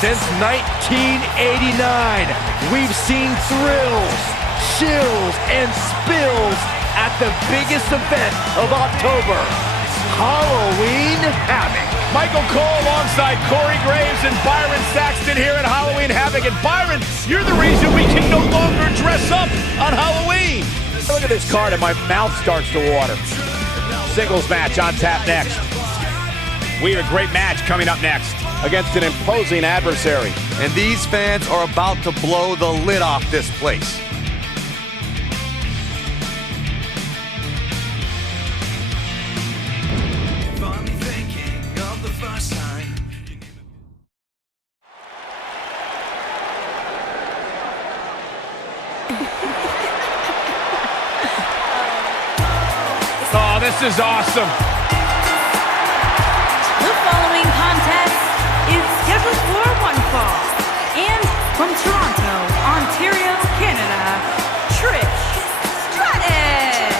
Since 1989, we've seen thrills, chills, and spills at the biggest event of October, Halloween Havoc. Michael Cole alongside Corey Graves and Byron Saxton here at Halloween Havoc. And Byron, you're the reason we can no longer dress up on Halloween. Look at this card and my mouth starts to water. Singles match on tap next. We have a great match coming up next against an imposing adversary. And these fans are about to blow the lid off this place. Oh, this is awesome. The following contest is scheduled for one fall. And from Toronto, Ontario, Canada, Trish Stratus.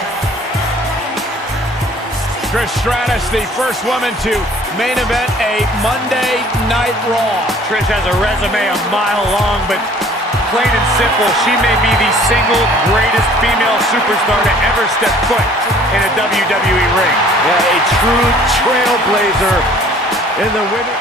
Trish Stratus, the first woman to main event a Monday Night Raw. Trish has a resume a mile long, but plain and simple, she may be the single greatest female superstar to ever step foot in a WWE ring. Yeah, a true trailblazer in the women.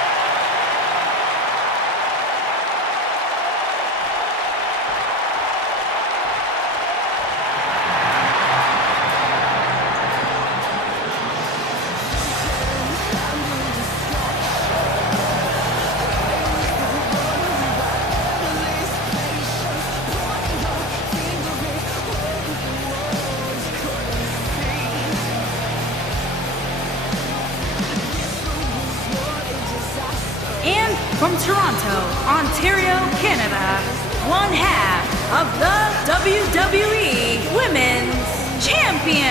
And from Toronto, Ontario, Canada, one half of the WWE Women's Champions,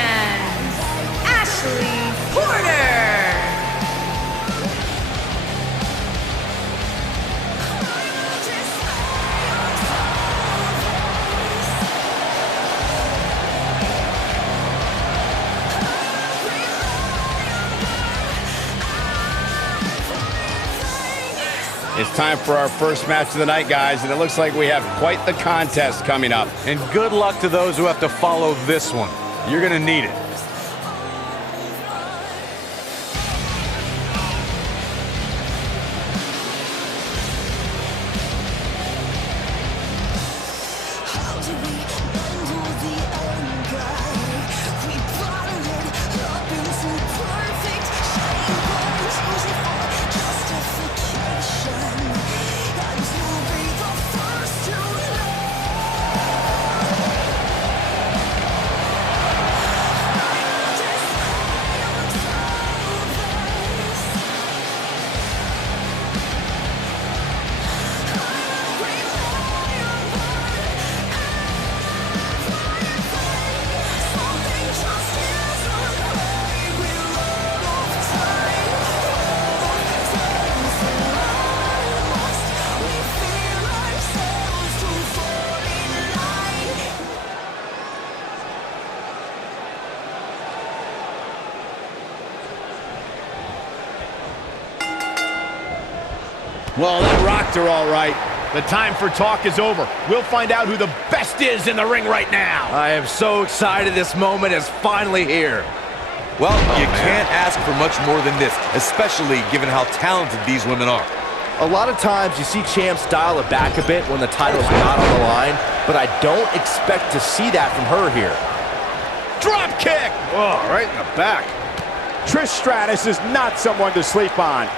Ashley Porter. It's time for our first match of the night, guys, and it looks like we have quite the contest coming up. And good luck to those who have to follow this one. You're gonna need it. Well, that rocked her all right. The time for talk is over. We'll find out who the best is in the ring right now. I am so excited this moment is finally here. Well, you can't ask for much more than this, especially given how talented these women are. A lot of times you see champs dial it back a bit when the title's not on the line, but I don't expect to see that from her here. Drop kick! Oh, right in the back. Trish Stratus is not someone to sleep on.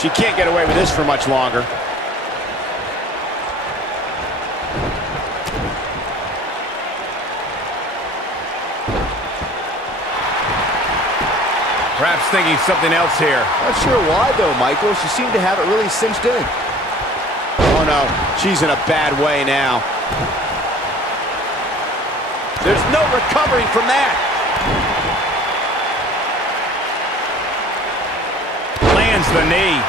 She can't get away with this for much longer. Perhaps thinking something else here. Not sure why though, Michael. She seemed to have it really cinched in. Oh no, she's in a bad way now. There's no recovering from that. Lands the knee.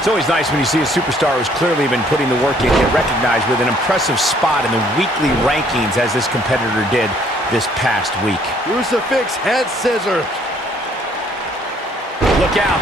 It's always nice when you see a superstar who's clearly been putting the work in get recognized with an impressive spot in the weekly rankings as this competitor did this past week. Crucifix head scissors. Look out.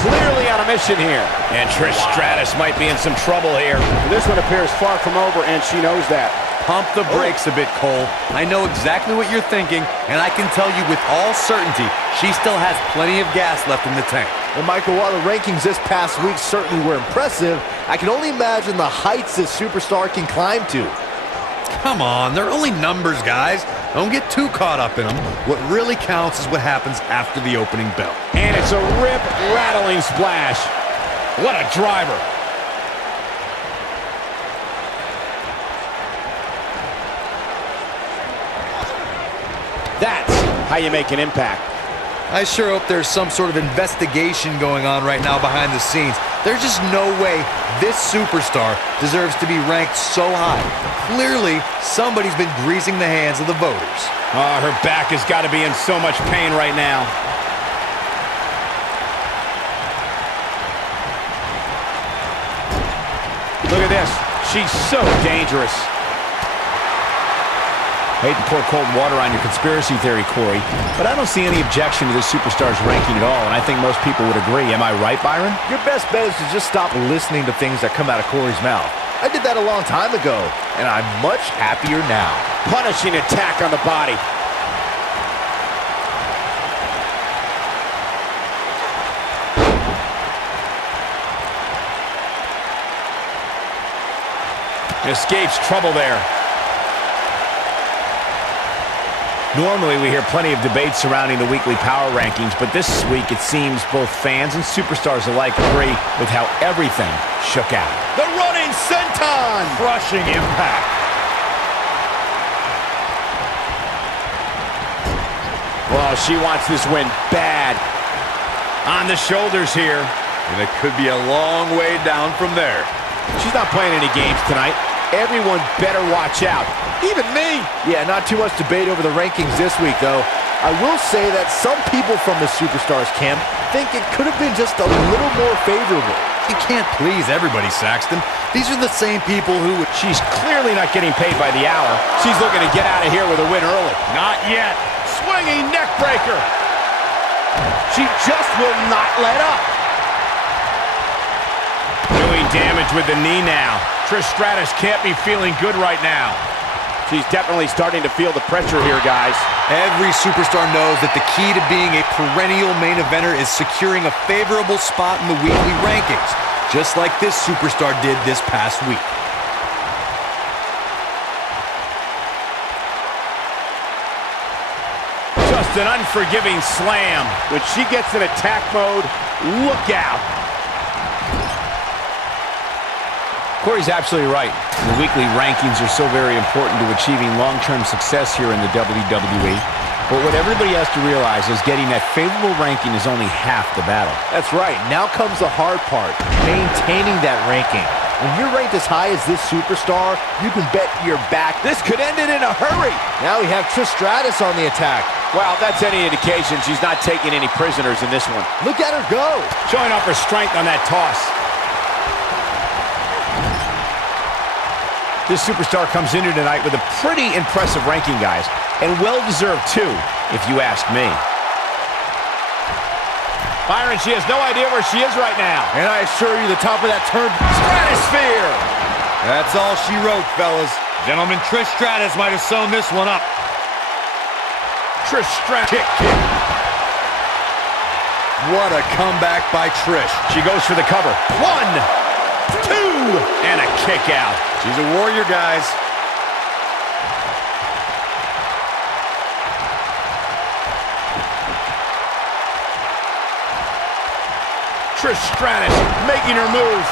Clearly on a mission here. And Trish Stratus might be in some trouble here. This one appears far from over, and she knows that. Pump the brakes a bit, Cole. I know exactly what you're thinking, and I can tell you with all certainty, she still has plenty of gas left in the tank. Well, Michael, while the rankings this past week certainly were impressive, I can only imagine the heights this superstar can climb to. Come on, they're only numbers, guys. Don't get too caught up in them. What really counts is what happens after the opening bell. And it's a rip-rattling splash. What a driver. That's how you make an impact. I sure hope there's some sort of investigation going on right now behind the scenes. There's just no way this superstar deserves to be ranked so high. Clearly, somebody's been greasing the hands of the voters. Oh, her back has got to be in so much pain right now. Look at this. She's so dangerous. Hate to pour cold water on your conspiracy theory, Corey, but I don't see any objection to this superstar's ranking at all, and I think most people would agree. Am I right, Byron? Your best bet is to just stop listening to things that come out of Corey's mouth. I did that a long time ago, and I'm much happier now. Punishing attack on the body. Escapes trouble there. Normally, we hear plenty of debate surrounding the weekly power rankings, but this week it seems both fans and superstars alike agree with how everything shook out. The running senton! Crushing impact. Well, she wants this win bad. On the shoulders here. And it could be a long way down from there. She's not playing any games tonight. Everyone better watch out. Even me. Yeah, not too much debate over the rankings this week, though. I will say that some people from the Superstars camp think it could have been just a little more favorable. You can't please everybody, Saxton. These are the same people who... She's clearly not getting paid by the hour. She's looking to get out of here with a win early. Not yet. Swinging neck breaker. She just will not let up. Doing damage with the knee now. Trish Stratus can't be feeling good right now. She's definitely starting to feel the pressure here, guys. Every superstar knows that the key to being a perennial main eventer is securing a favorable spot in the weekly rankings, just like this superstar did this past week. Just an unforgiving slam. When she gets in attack mode, look out. Corey's absolutely right. The weekly rankings are so very important to achieving long-term success here in the WWE. But what everybody has to realize is getting that favorable ranking is only half the battle. That's right. Now comes the hard part, maintaining that ranking. When you're ranked as high as this superstar, you can bet your back this could end it in a hurry. Now we have Trish Stratus on the attack. Well, if that's any indication, she's not taking any prisoners in this one. Look at her go. Showing off her strength on that toss. This superstar comes in here tonight with a pretty impressive ranking, guys, and well-deserved, too, if you ask me. Byron, she has no idea where she is right now. And I assure you, the top of that turn, stratosphere! That's all she wrote, fellas. Gentlemen, Trish Stratus might have sewn this one up. Trish Stratus. Kick. What a comeback by Trish. She goes for the cover. 1, 2, and a kick out. She's a warrior, guys. Trish Stratus making her move.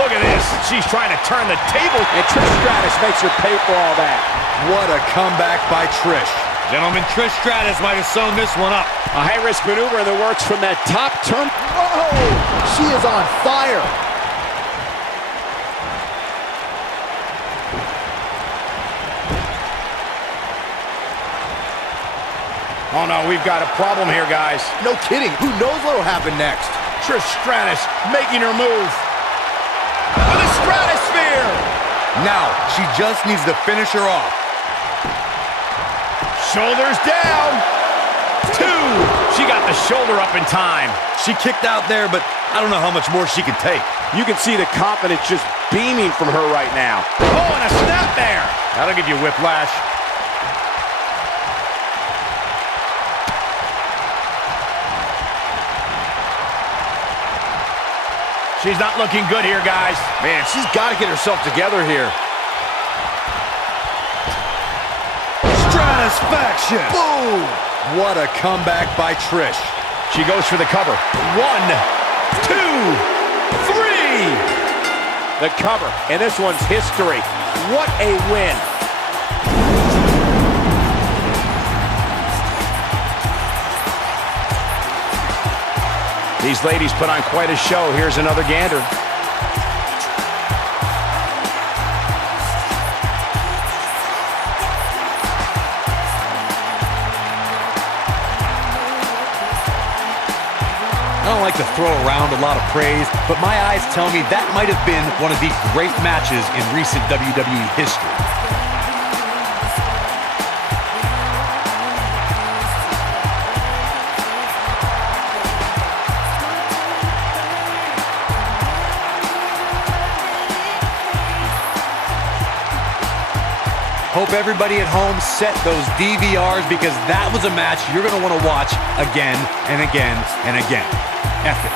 Look at this. She's trying to turn the table. And Trish Stratus makes her pay for all that. What a comeback by Trish. Gentlemen, Trish Stratus might have sewn this one up. A high-risk maneuver in the works from that top turn. Whoa! She is on fire. Oh, no, we've got a problem here, guys. No kidding. Who knows what will happen next? Trish Stratus making her move. With a stratosphere. Now, she just needs to finish her off. Shoulders down. 2. She got the shoulder up in time. She kicked out there, but I don't know how much more she can take. You can see the confidence just beaming from her right now. Oh, and a snap there. That'll give you whiplash. She's not looking good here, guys. Man, she's got to get herself together here. Stratisfaction! Boom! What a comeback by Trish. She goes for the cover. 1, 2, 3. The cover, and this one's history. What a win. These ladies put on quite a show. Here's another gander. I don't like to throw around a lot of praise, but my eyes tell me that might have been one of the great matches in recent WWE history. Hope everybody at home set those DVRs because that was a match you're going to want to watch again and again and again. Epic.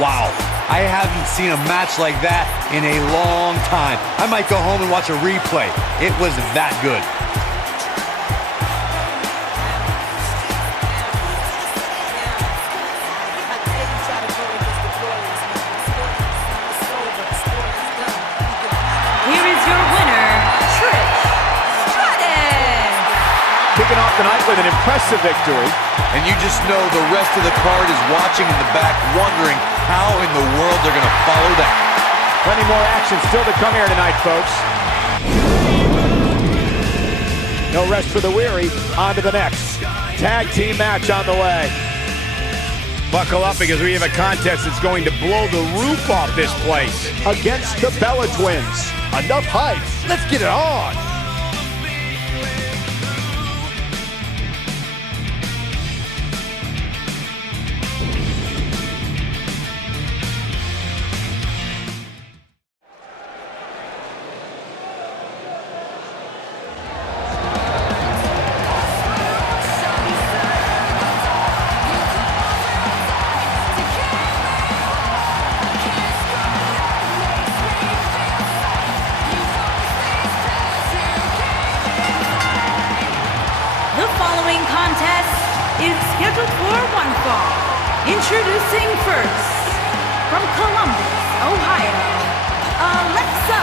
Wow, I haven't seen a match like that in a long time. I might go home and watch a replay. It was that good. Kicking off the night with an impressive victory. And you just know the rest of the card is watching in the back, wondering how in the world they're going to follow that. Plenty more action still to come here tonight, folks. No rest for the weary. On to the next tag team match on the way. Buckle up because we have a contest that's going to blow the roof off this place. Against the Bella Twins. Enough hype. Let's get it on. Introducing first, from Columbus, Ohio, Alexa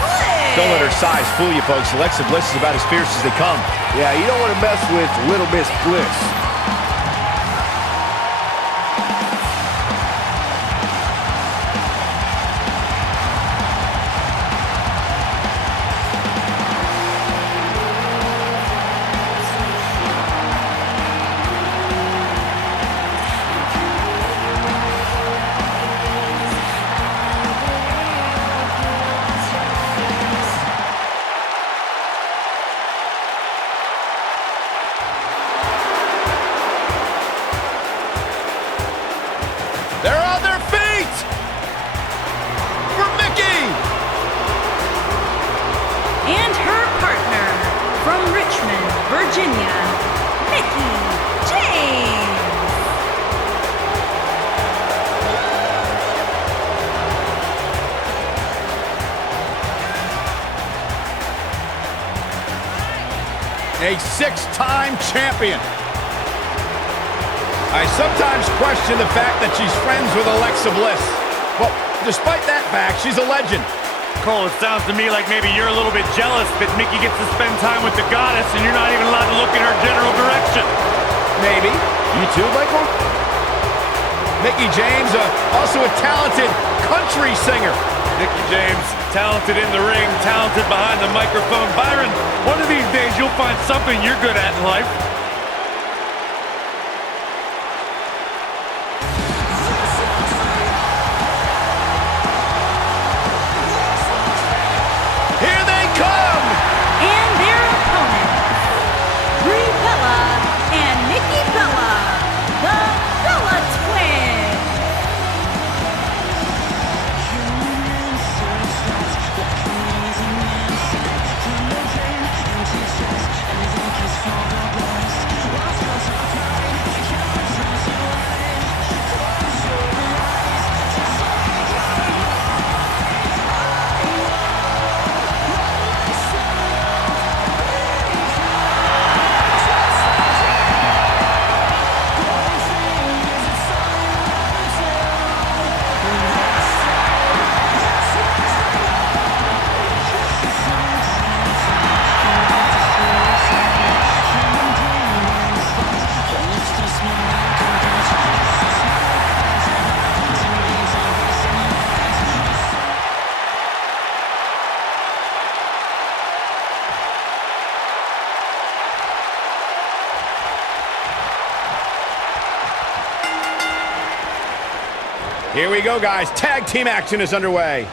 Bliss. Don't let her size fool you, folks. Alexa Bliss is about as fierce as they come. Yeah, you don't want to mess with Little Miss Bliss. They're on their feet! For Mickey! And her partner, from Richmond, Virginia, Mickey James. A 6-time champion. I sometimes question the fact that she's friends with Alexa Bliss. Well, despite that fact, she's a legend. Cole, it sounds to me like maybe you're a little bit jealous that Mickey gets to spend time with the goddess and you're not even allowed to look in her general direction. Maybe. You too, Michael? Mickie James, also a talented country singer. Mickie James, talented in the ring, talented behind the microphone. Byron, one of these days you'll find something you're good at in life. Here they come! And their opponents, Brie Bella and Nikki Bella, the Bella Twins. Here we go, guys. Tag team action is underway.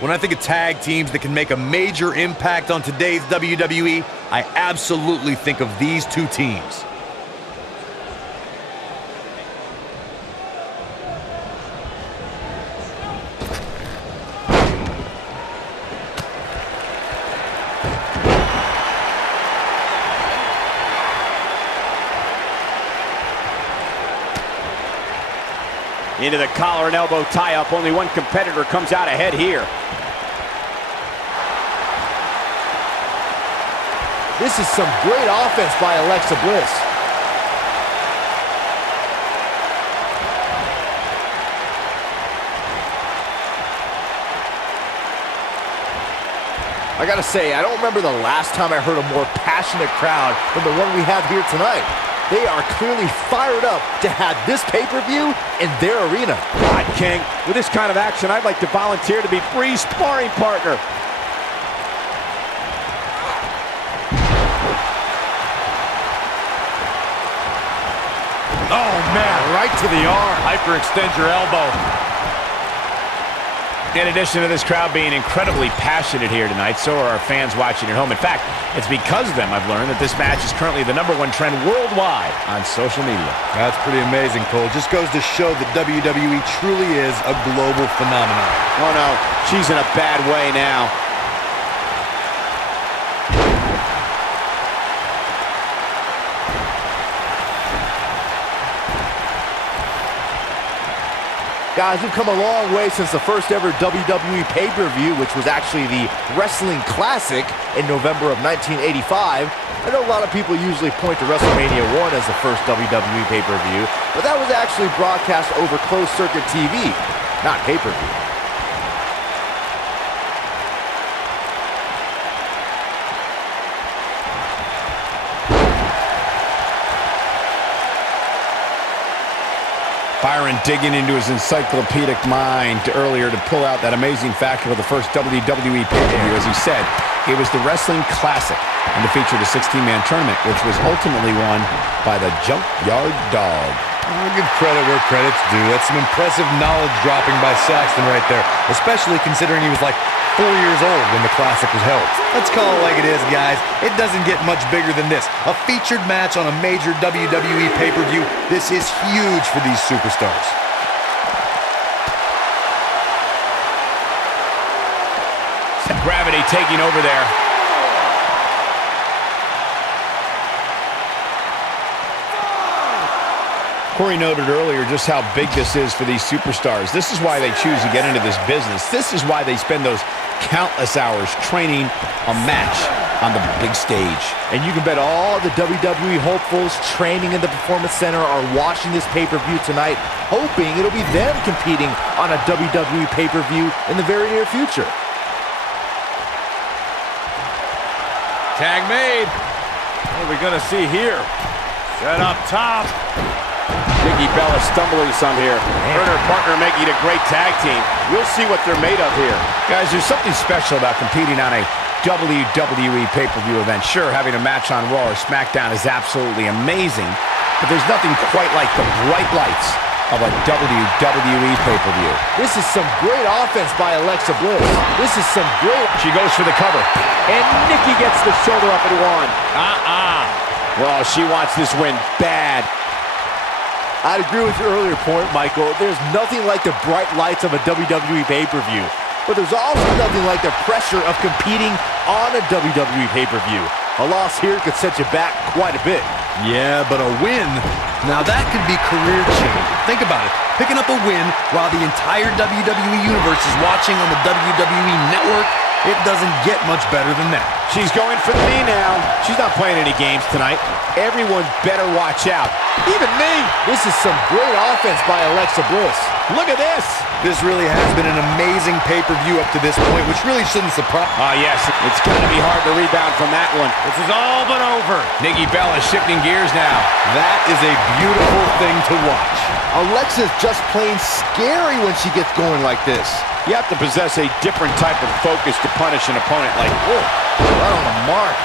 When I think of tag teams that can make a major impact on today's WWE, I absolutely think of these two teams. Into the collar and elbow tie-up. Only one competitor comes out ahead here. This is some great offense by Alexa Bliss. I gotta say, I don't remember the last time I heard a more passionate crowd than the one we have here tonight. They are clearly fired up to have this pay-per-view in their arena. God, King, with this kind of action, I'd like to volunteer to be Brie's sparring partner. Oh, man, right to the arm. Hyperextend your elbow. In addition to this crowd being incredibly passionate here tonight, so are our fans watching at home. In fact, it's because of them I've learned that this match is currently the #1 trend worldwide on social media. That's pretty amazing, Cole. Just goes to show that WWE truly is a global phenomenon. Oh, no, she's in a bad way now. Guys, we've come a long way since the first ever WWE pay-per-view, which was actually the Wrestling Classic in November of 1985. I know a lot of people usually point to WrestleMania 1 as the first WWE pay-per-view, but that was actually broadcast over closed-circuit TV, not pay-per-view. Byron digging into his encyclopedic mind earlier to pull out that amazing fact of the first WWE pay-per-view. As he said, it was the Wrestling Classic, and it featured a 16-man tournament, which was ultimately won by the Junkyard Dog. I'll give credit where credit's due. That's some impressive knowledge dropping by Saxton right there, especially considering he was like 4 years old when the Classic was held. Let's call it like it is, guys. It doesn't get much bigger than this. A featured match on a major WWE pay-per-view. This is huge for these superstars. Gravity taking over there. Corey noted earlier just how big this is for these superstars. This is why they choose to get into this business. This is why they spend those countless hours training a match on the big stage. And you can bet all the WWE hopefuls training in the Performance Center are watching this pay-per-view tonight, hoping it'll be them competing on a WWE pay-per-view in the very near future. Tag made. What are we going to see here? Set up top. Nikki Bella stumbling some here. Her and her partner making a great tag team. We'll see what they're made of here. Guys, there's something special about competing on a WWE pay-per-view event. Sure, having a match on Raw or SmackDown is absolutely amazing, but there's nothing quite like the bright lights of a WWE pay-per-view. This is some great offense by Alexa Bliss. This is some great... She goes for the cover. And Nikki gets the shoulder up and one. Well, she wants this win bad. I'd agree with your earlier point, Michael. There's nothing like the bright lights of a WWE pay-per-view. But there's also nothing like the pressure of competing on a WWE pay-per-view. A loss here could set you back quite a bit. Yeah, but a win, now that could be career-changing. Think about it. Picking up a win while the entire WWE Universe is watching on the WWE Network, it doesn't get much better than that. She's going for the knee now. She's not playing any games tonight. Everyone better watch out. Even me. This is some great offense by Alexa Bliss. Look at this. This really has been an amazing pay-per-view up to this point, which really shouldn't surprise. Yes, it's going to be hard to rebound from that one. This is all but over. Nikki Bella shifting gears now. That is a beautiful thing to watch. Alexa's just plain scary when she gets going like this. You have to possess a different type of focus to punish an opponent like, whoa, Right on the mark.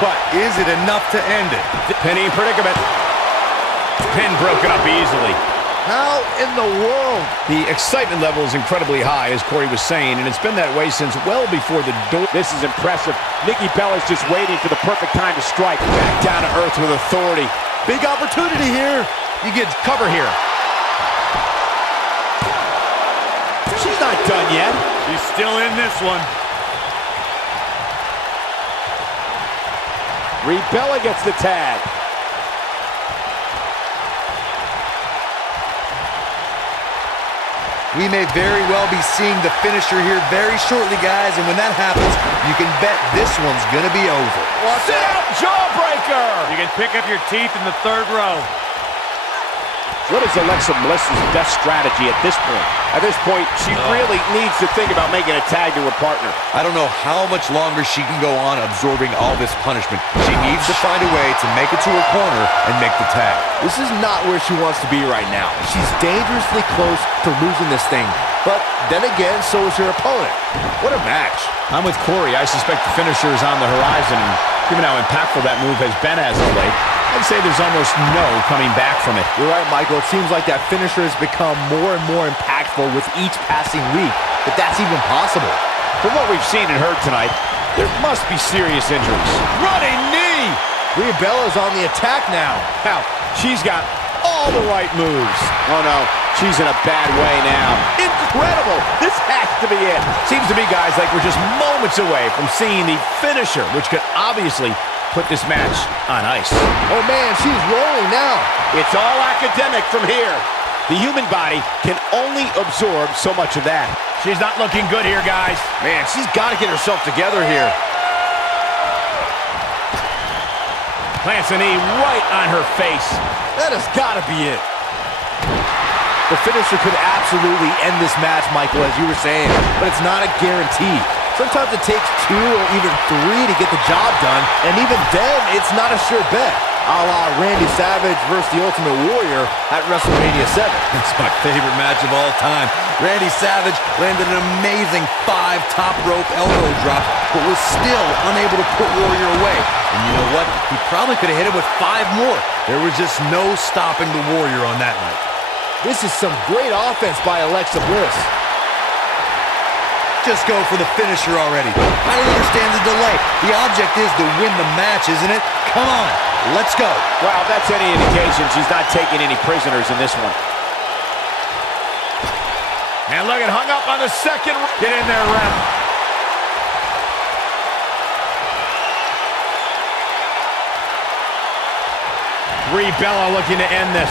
But is it enough to end it? Penny predicament. Pin broken up easily. How in the world? The excitement level is incredibly high, as Corey was saying, and it's been that way since well before the door. This is impressive. Nikki Bella's just waiting for the perfect time to strike. Back down to earth with authority. Big opportunity here. You get cover here. She's not done yet. She's still in this one. Bella gets the tag. We may very well be seeing the finisher here very shortly, guys, and when that happens, you can bet this one's gonna be over. Sit out, jawbreaker! You can pick up your teeth in the third row. What is Alexa Bliss's best strategy at this point? At this point, she really needs to think about making a tag to her partner. I don't know how much longer she can go on absorbing all this punishment. She needs to find a way to make it to her corner and make the tag. This is not where she wants to be right now. She's dangerously close to losing this thing. But then again, so is her opponent. What a match. I'm with Corey. I suspect the finisher is on the horizon, and given how impactful that move has been as of late, I'd say there's almost no coming back from it. You're right, Michael. It seems like that finisher has become more and more impactful with each passing week, if that's even possible. From what we've seen and heard tonight, there must be serious injuries. Running knee! Bria Bella's on the attack now. Now, she's got all the right moves. Oh no, she's in a bad way now. Incredible! This has to be it. Seems to be, guys, like we're just moments away from seeing the finisher, which could obviously put this match on ice. Oh man, she's rolling now. It's all academic from here. The human body can only absorb so much of that. She's not looking good here, guys. Man, she's got to get herself together here. Plants a knee right on her face. That has got to be it. The finisher could absolutely end this match, Michael, as you were saying, but it's not a guarantee. Sometimes it takes 2 or even 3 to get the job done, and even then, it's not a sure bet. A la Randy Savage versus the Ultimate Warrior at WrestleMania 7. It's my favorite match of all time. Randy Savage landed an amazing 5 top rope elbow drop, but was still unable to put Warrior away. And you know what? He probably could have hit him with 5 more. There was just no stopping the Warrior on that night. This is some great offense by Alexa Bliss. Just go for the finisher already. I don't understand the delay. The object is to win the match, isn't it? Come on, let's go. Well, if that's any indication, she's not taking any prisoners in this one. And look, it hung up on the second. Get in there, ref. Brie Bella looking to end this.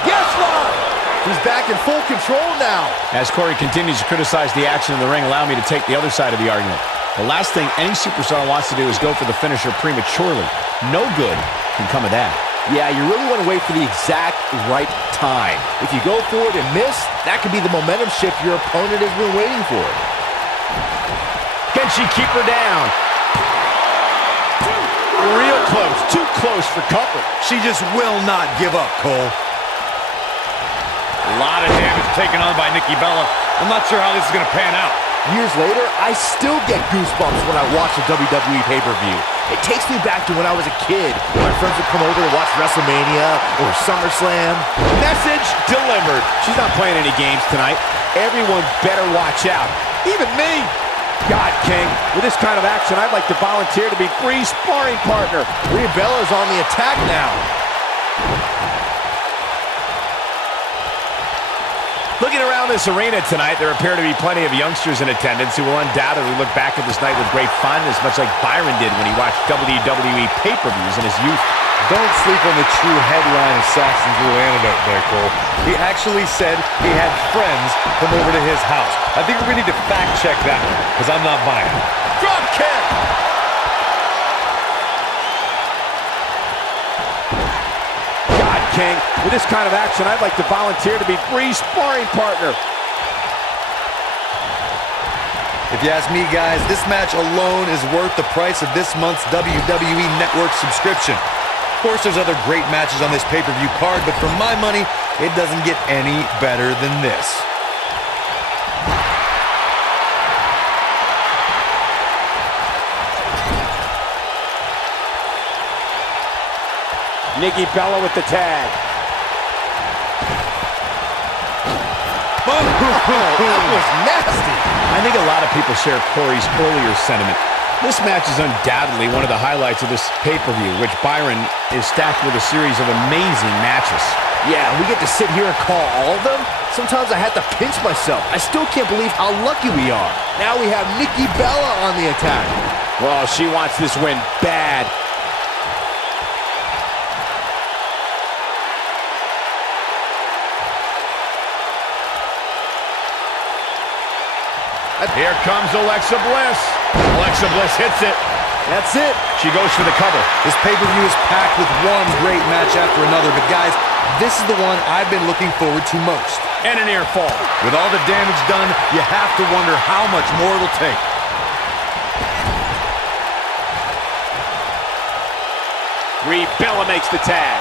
Yes, Lord! He's back in full control now. As Corey continues to criticize the action in the ring, allow me to take the other side of the argument. The last thing any superstar wants to do is go for the finisher prematurely. No good can come of that. Yeah, you really want to wait for the exact right time. If you go for it and miss, that could be the momentum shift your opponent has been waiting for. Can she keep her down? real close, too close for comfort. She just will not give up, Cole. A lot of damage taken on by Nikki Bella. I'm not sure how this is going to pan out. Years later, I still get goosebumps when I watch a WWE pay-per-view. It takes me back to when I was a kid. My friends would come over to watch WrestleMania or SummerSlam. Message delivered. She's not playing any games tonight. Everyone better watch out. Even me. God, King, with this kind of action, I'd like to volunteer to be Bree's sparring partner. Brie Bella's on the attack now. Looking around this arena tonight, there appear to be plenty of youngsters in attendance who will undoubtedly look back at this night with great fondness, much like Byron did when he watched WWE pay-per-views in his youth. Don't sleep on the true headline Assassin's Rule antidote there, Cole. He actually said he had friends come over to his house. I think we're going to need to fact-check that one, because I'm not buying it. Drop kick. God, King, with this kind of action, I'd like to volunteer to be Bree's sparring partner. If you ask me, guys, this match alone is worth the price of this month's WWE Network subscription. Of course, there's other great matches on this pay-per-view card, but for my money, it doesn't get any better than this. Nikki Bella with the tag. That was nasty. I think a lot of people share Corey's earlier sentiment. This match is undoubtedly one of the highlights of this pay-per-view, which Byron is stacked with a series of amazing matches. Yeah, we get to sit here and call all of them. Sometimes I have to pinch myself. I still can't believe how lucky we are. Now we have Nikki Bella on the attack. Well, she wants this win bad. Here comes Alexa Bliss. Alexa Bliss hits it. That's it. She goes for the cover. This pay-per-view is packed with one great match after another, but guys, this is the one I've been looking forward to most. And a near fall. With all the damage done, you have to wonder how much more it'll take. Brie Bella makes the tag.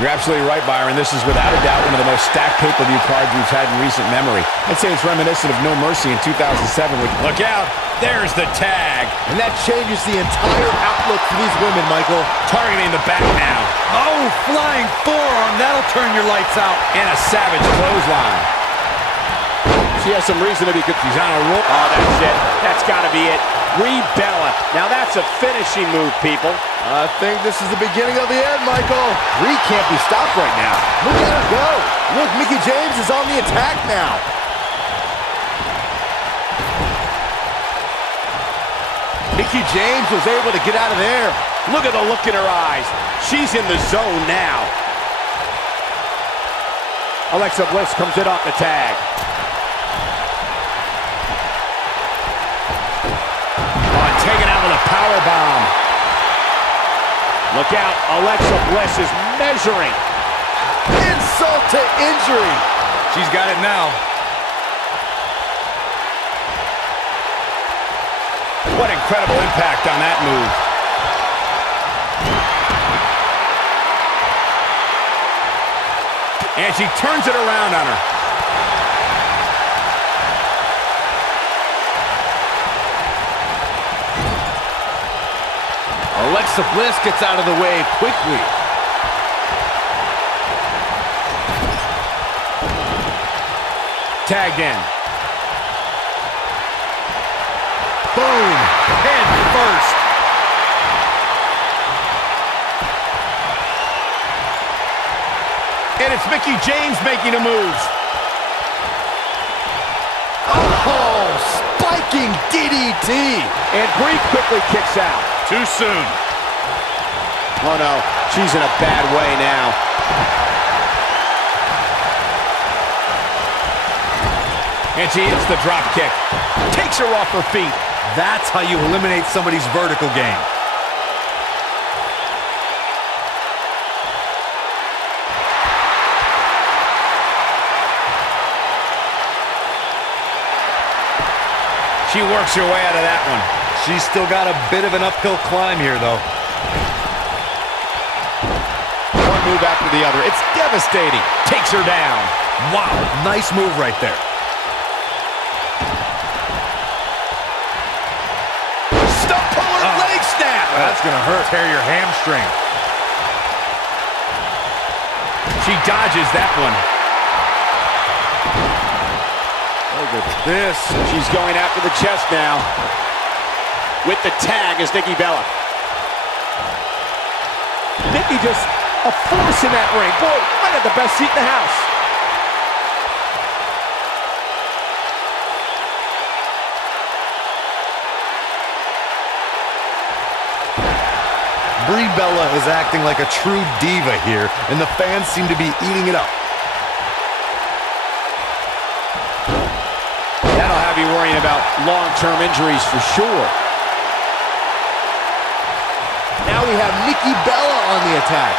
You're absolutely right, Byron. This is without a doubt one of the most stacked pay-per-view cards we've had in recent memory. I'd say it's reminiscent of No Mercy in 2007. Look out! There's the tag. And that changes the entire outlook for these women, Michael. Targeting the back now. Oh, flying forearm. That'll turn your lights out. And a savage clothesline. She has some reason to be confused. She's on a roll. Oh, that's it. That's got to be it. Brie Bella. Now that's a finishing move, people. I think this is the beginning of the end, Michael. Brie can't be stopped right now. Look at her go. Look, Mickie James is on the attack now. Mickie James was able to get out of there. Look at the look in her eyes. She's in the zone now. Alexa Bliss comes in off the tag. Taken out with a power bomb. Look out, Alexa Bliss is measuring. Insult to injury. She's got it now. What incredible impact on that move. And she turns it around on her. Alexa Bliss gets out of the way quickly. Tagged in. Boom. Head first. And it's Mickie James making a move. Oh, spiking DDT. And Brie quickly kicks out. Too soon. Oh no, she's in a bad way now. And she hits the drop kick. Takes her off her feet. That's how you eliminate somebody's vertical game. She works her way out of that one. She's still got a bit of an uphill climb here, though. One move after the other. It's devastating. Takes her down. Wow, nice move right there. Stump puller leg snap. That's going to hurt. Tear your hamstring. She dodges that one. Look at this. She's going after the chest now. With the tag is Nikki Bella. Nikki just a force in that ring. Boy, might have the best seat in the house. Brie Bella is acting like a true diva here, and the fans seem to be eating it up. That'll have you worrying about long-term injuries for sure. Now we have Nikki Bella on the attack.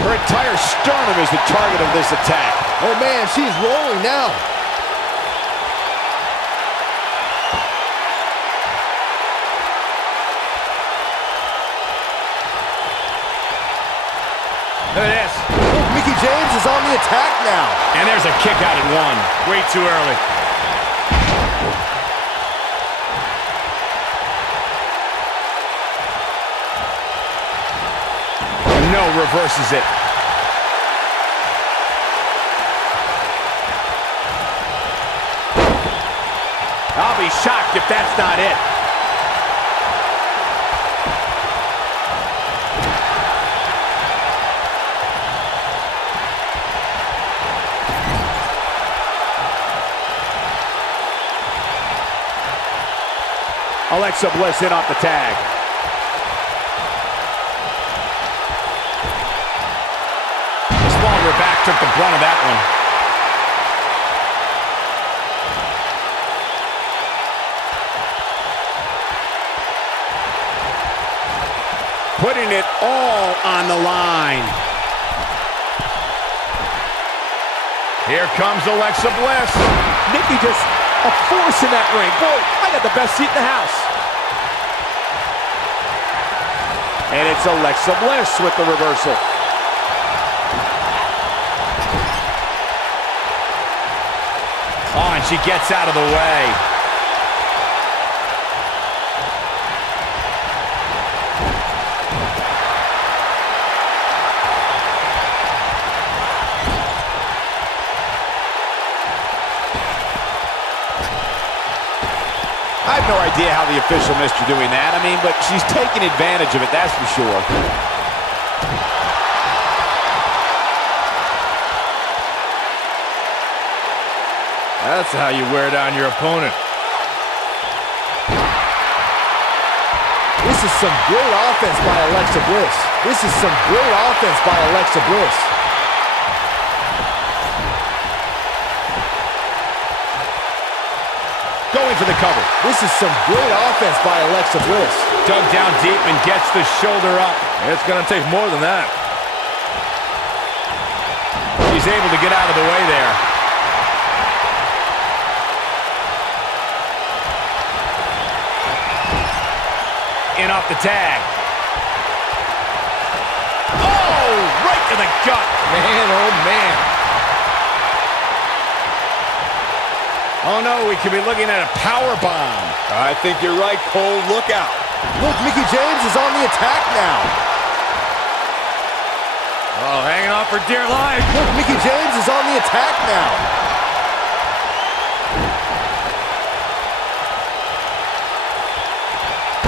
Her entire sternum is the target of this attack. Oh man, she's rolling now. Look at this. Oh, Mickie James is on the attack now. And there's a kick out at one. Way too early. No, reverses it. I'll be shocked if that's not it. Alexa Bliss in off the tag. Smaller back took the brunt of that one. Putting it all on the line. Here comes Alexa Bliss. Nikki just a force in that ring. Boy, I got the best seat in the house. And it's Alexa Bliss with the reversal. Oh, and she gets out of the way. I have no idea how the official missed her doing that. I mean, but she's taking advantage of it, that's for sure. That's how you wear down your opponent. This is some great offense by Alexa Bliss. This is some great offense by Alexa Bliss. Going for the cover. This is some great offense by Alexa Bliss. Dug down deep and gets the shoulder up. It's going to take more than that. She's able to get out of the way there. In off the tag. Oh, right to the gut. Man, oh man. Oh no, we could be looking at a power bomb. I think you're right, Cole. Look out. Look, Mickie James is on the attack now. Oh, hanging on for dear life. Look, Mickie James is on the attack now.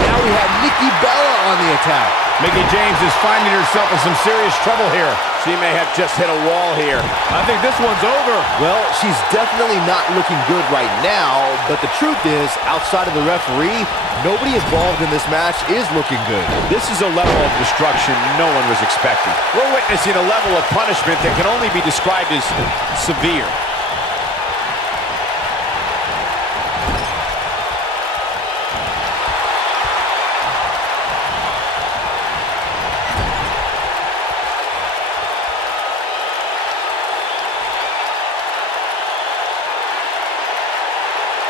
Now we have Nikki Bella on the attack. Mickie James is finding herself in some serious trouble here. She may have just hit a wall here. I think this one's over. Well, she's definitely not looking good right now, but the truth is, outside of the referee, nobody involved in this match is looking good. This is a level of destruction no one was expecting. We're witnessing a level of punishment that can only be described as severe.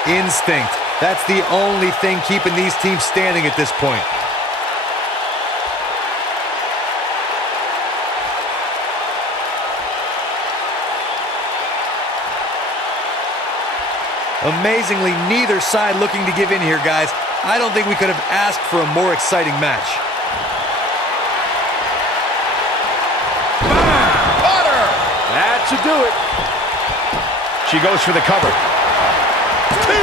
Instinct. That's the only thing keeping these teams standing at this point. Amazingly, neither side looking to give in here, guys. I don't think we could have asked for a more exciting match. Butter! That should do it. She goes for the cover. 2, 3.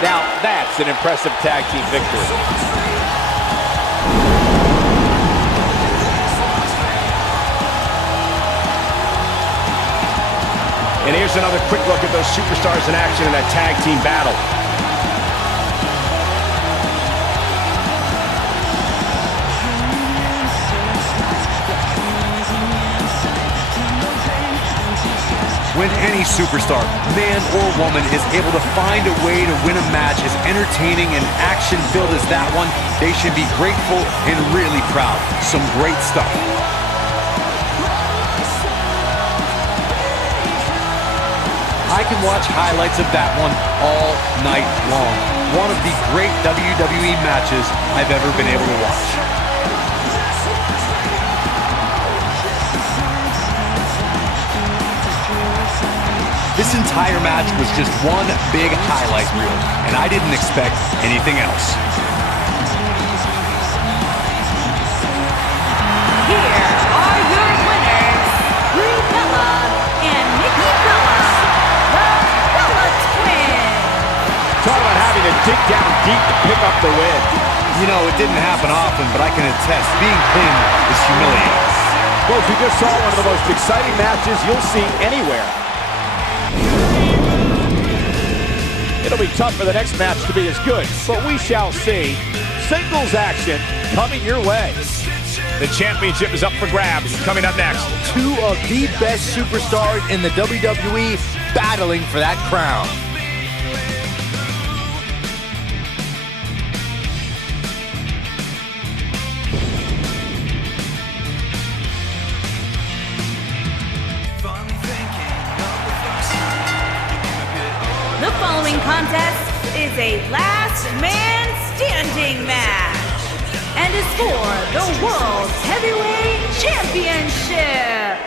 Now that's an impressive tag team victory. And here's another quick look at those superstars in action in that tag team battle. When any superstar, man or woman, is able to find a way to win a match as entertaining and action-filled as that one, they should be grateful and really proud. Some great stuff. I can watch highlights of that one all night long. One of the great WWE matches I've ever been able to watch. This entire match was just one big highlight reel, and I didn't expect anything else. Here are your winners, Brie Bella and Nikki Bella, the Bella Twins. Talk about having to dig down deep to pick up the win. You know, it didn't happen often, but I can attest, being pinned is humiliating. Folks, we just saw one of the most exciting matches you'll see anywhere. It'll be tough for the next match to be as good, but we shall see. Singles action coming your way. The championship is up for grabs. Coming up next, Two of the best superstars in the WWE battling for that crown. The following contest is a last man standing match and is for the World Heavyweight Championship.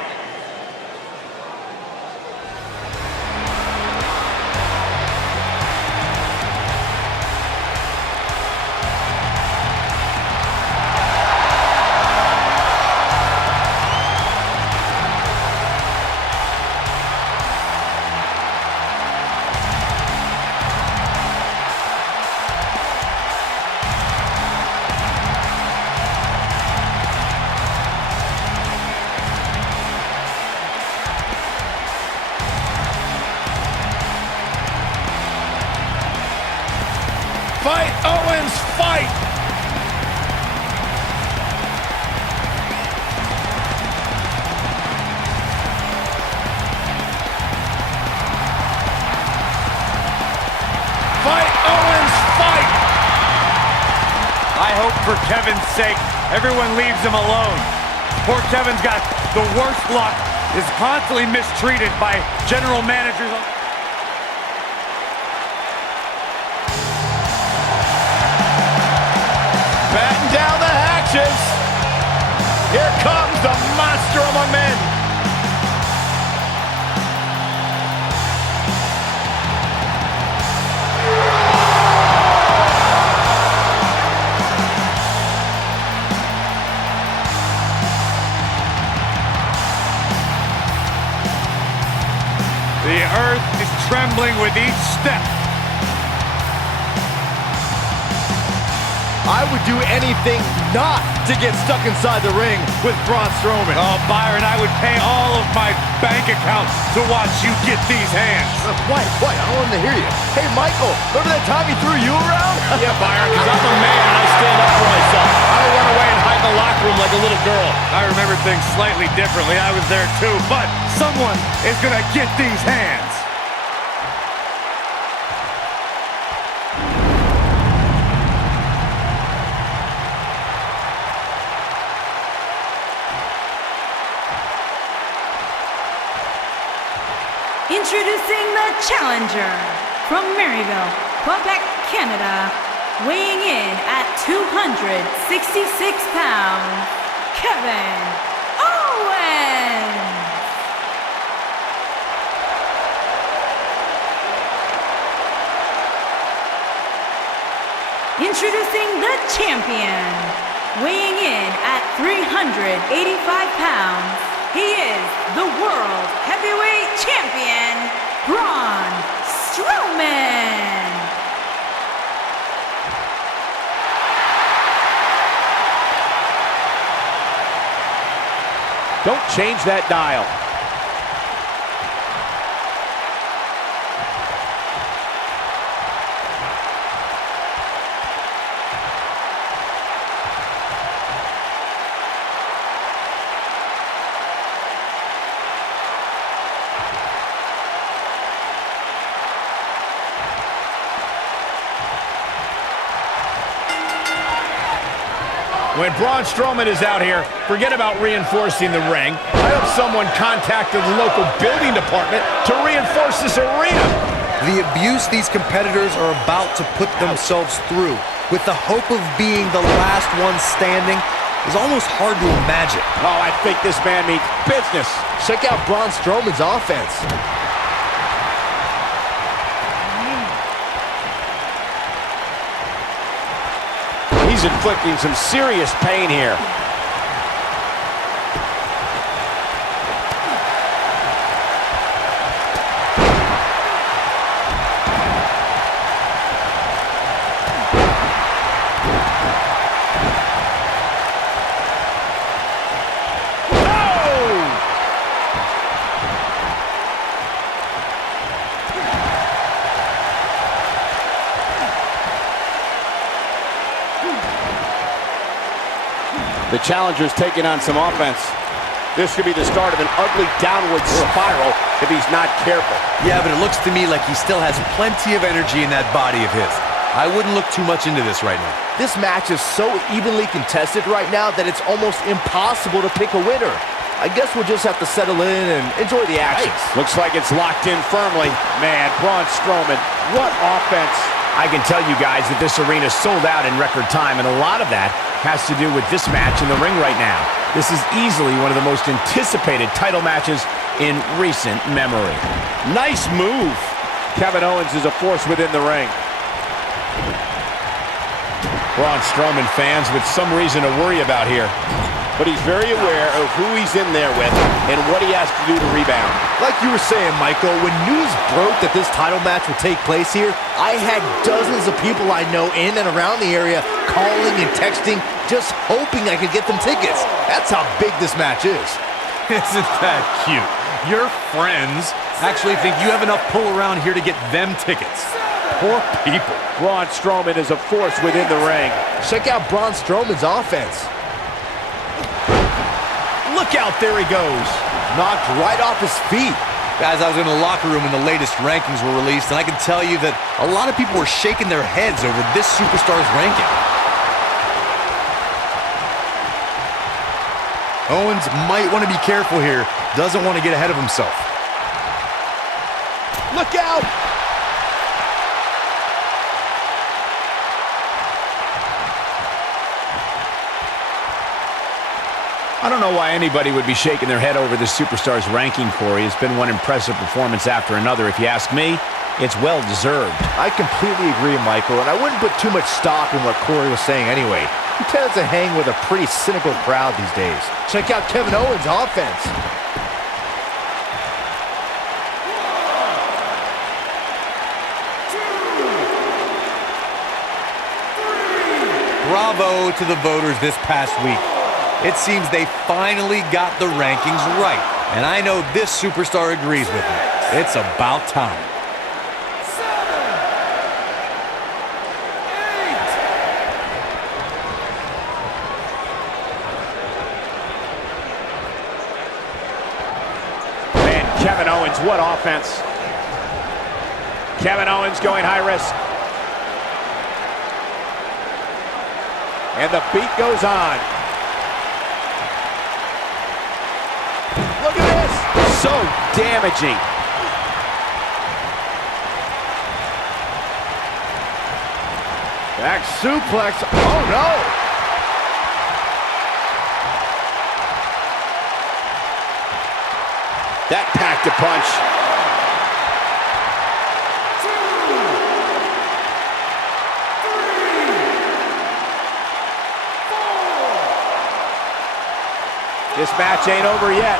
Fight, Owens, fight! Fight, Owens, fight! I hope for Kevin's sake, everyone leaves him alone. Poor Kevin's got the worst luck, is constantly mistreated by general managers. Batten down the hatches. Here comes the monster among men. The earth is trembling with each step. I would do anything not to get stuck inside the ring with Braun Strowman. Oh, Byron, I would pay all of my bank account to watch you get these hands. What? I don't want to hear you. Hey, Michael, remember that time he threw you around? yeah, Byron, because I'm a man and I stand up for myself. I don't run away and hide in the locker room like a little girl. I remember things slightly differently. I was there too, but someone is going to get these hands. Introducing the challenger from Maryville, Quebec, Canada, weighing in at 266 pounds, Kevin Owens. Introducing the champion, weighing in at 385 pounds, he is the World Heavyweight Champion, Braun Strowman. Don't change that dial. When Braun Strowman is out here, forget about reinforcing the ring. I hope someone contacted the local building department to reinforce this arena. The abuse these competitors are about to put themselves through, with the hope of being the last one standing, is almost hard to imagine. Oh, I think this man means business. Check out Braun Strowman's offense. He's inflicting some serious pain here. The challenger's taking on some offense. This could be the start of an ugly downward spiral if he's not careful. Yeah, but it looks to me like he still has plenty of energy in that body of his. I wouldn't look too much into this right now. This match is so evenly contested right now that it's almost impossible to pick a winner. I guess we'll just have to settle in and enjoy the action. Looks like it's locked in firmly. Man, Braun Strowman, what offense. I can tell you guys that this arena sold out in record time, and a lot of that has to do with this match in the ring right now. This is easily one of the most anticipated title matches in recent memory. Nice move. Kevin Owens is a force within the ring. Braun Strowman fans with some reason to worry about here. But he's very aware of who he's in there with and what he has to do to rebound. Like you were saying, Michael, when news broke that this title match would take place here, I had dozens of people I know in and around the area calling and texting, just hoping I could get them tickets. That's how big this match is. Isn't that cute? Your friends actually think you have enough pull around here to get them tickets. Poor people. Braun Strowman is a force within the ring. Check out Braun Strowman's offense. Look out, there he goes. Knocked right off his feet. Guys, I was in the locker room when the latest rankings were released, and I can tell you that a lot of people were shaking their heads over this superstar's ranking. Owens might want to be careful here. Doesn't want to get ahead of himself. Look out! I don't know why anybody would be shaking their head over this superstar's ranking, Corey. It's been one impressive performance after another. If you ask me, it's well-deserved. I completely agree, Michael, and I wouldn't put too much stock in what Corey was saying anyway. He tends to hang with a pretty cynical crowd these days. Check out Kevin Owens' offense. Bravo to the voters this past week. It seems they finally got the rankings right. And I know this superstar agrees with me. It's about time. 7, 8. Man, Kevin Owens, what offense. Kevin Owens going high risk. And the beat goes on. Look at this. So damaging. Back suplex. Oh, no. That packed a punch. This match ain't over yet.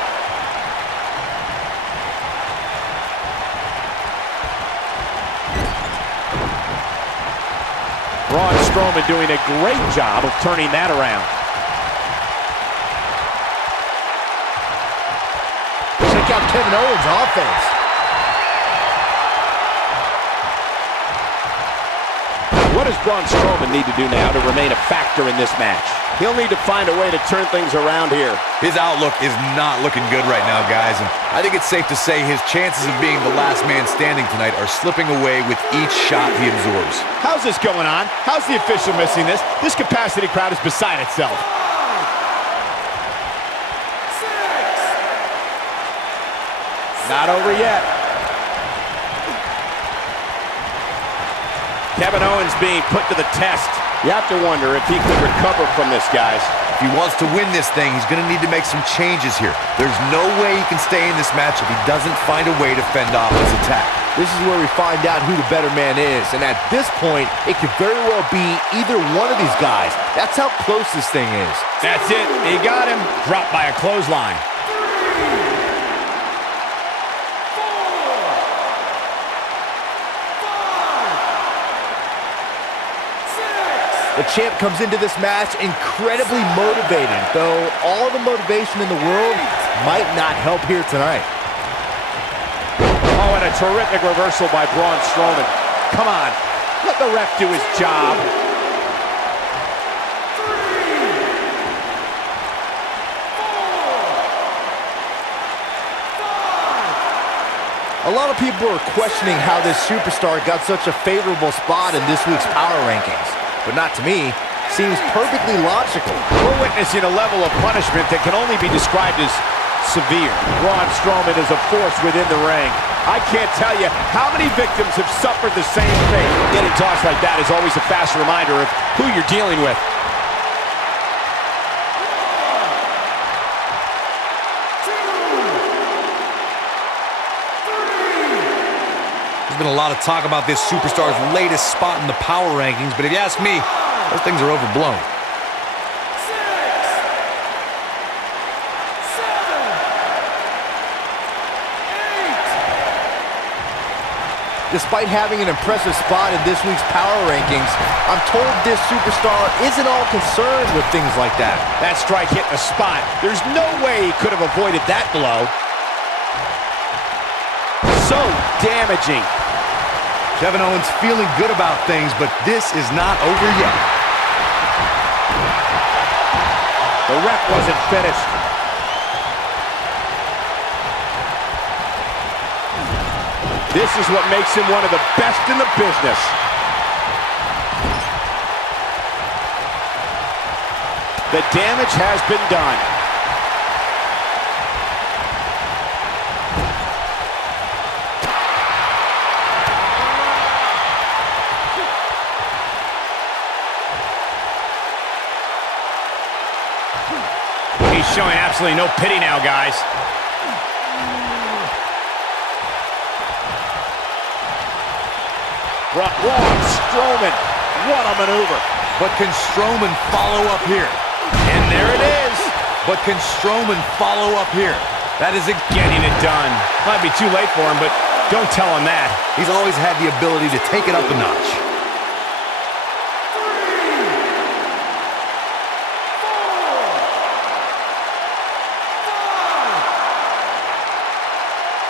Braun Strowman doing a great job of turning that around. Check out Kevin Owens' offense. What does Braun Strowman need to do now to remain a factor in this match? He'll need to find a way to turn things around here. His outlook is not looking good right now, guys, and I think it's safe to say his chances of being the last man standing tonight are slipping away with each shot he absorbs. How's this going on? How's the official missing this? This capacity crowd is beside itself. Not over yet. Kevin Owens being put to the test. You have to wonder if he could recover from this, guys. If he wants to win this thing, he's going to need to make some changes here. There's no way he can stay in this match if he doesn't find a way to fend off his attack. This is where we find out who the better man is, and at this point, it could very well be either one of these guys. That's how close this thing is. That's it. He got him. Dropped by a clothesline. The champ comes into this match incredibly motivated, though all the motivation in the world might not help here tonight. Oh, and a terrific reversal by Braun Strowman. Come on, let the ref do his job. A lot of people are questioning how this superstar got such a favorable spot in this week's power rankings. But not to me, seems perfectly logical. We're witnessing a level of punishment that can only be described as severe. Braun Strowman is a force within the ring. I can't tell you how many victims have suffered the same fate. Getting tossed like that is always a fast reminder of who you're dealing with. There's been a lot of talk about this superstar's latest spot in the power rankings, but if you ask me, those things are overblown. Despite having an impressive spot in this week's power rankings, I'm told this superstar isn't all concerned with things like that. That strike hit the spot. There's no way he could have avoided that blow. So damaging. Kevin Owens feeling good about things, but this is not over yet. The ref wasn't finished. This is what makes him one of the best in the business. The damage has been done. He's showing absolutely no pity now, guys. Braun Strowman, what a maneuver. But can Strowman follow up here? And there it is. But can Strowman follow up here? That is getting it done. Might be too late for him, but don't tell him that. He's always had the ability to take it up a notch.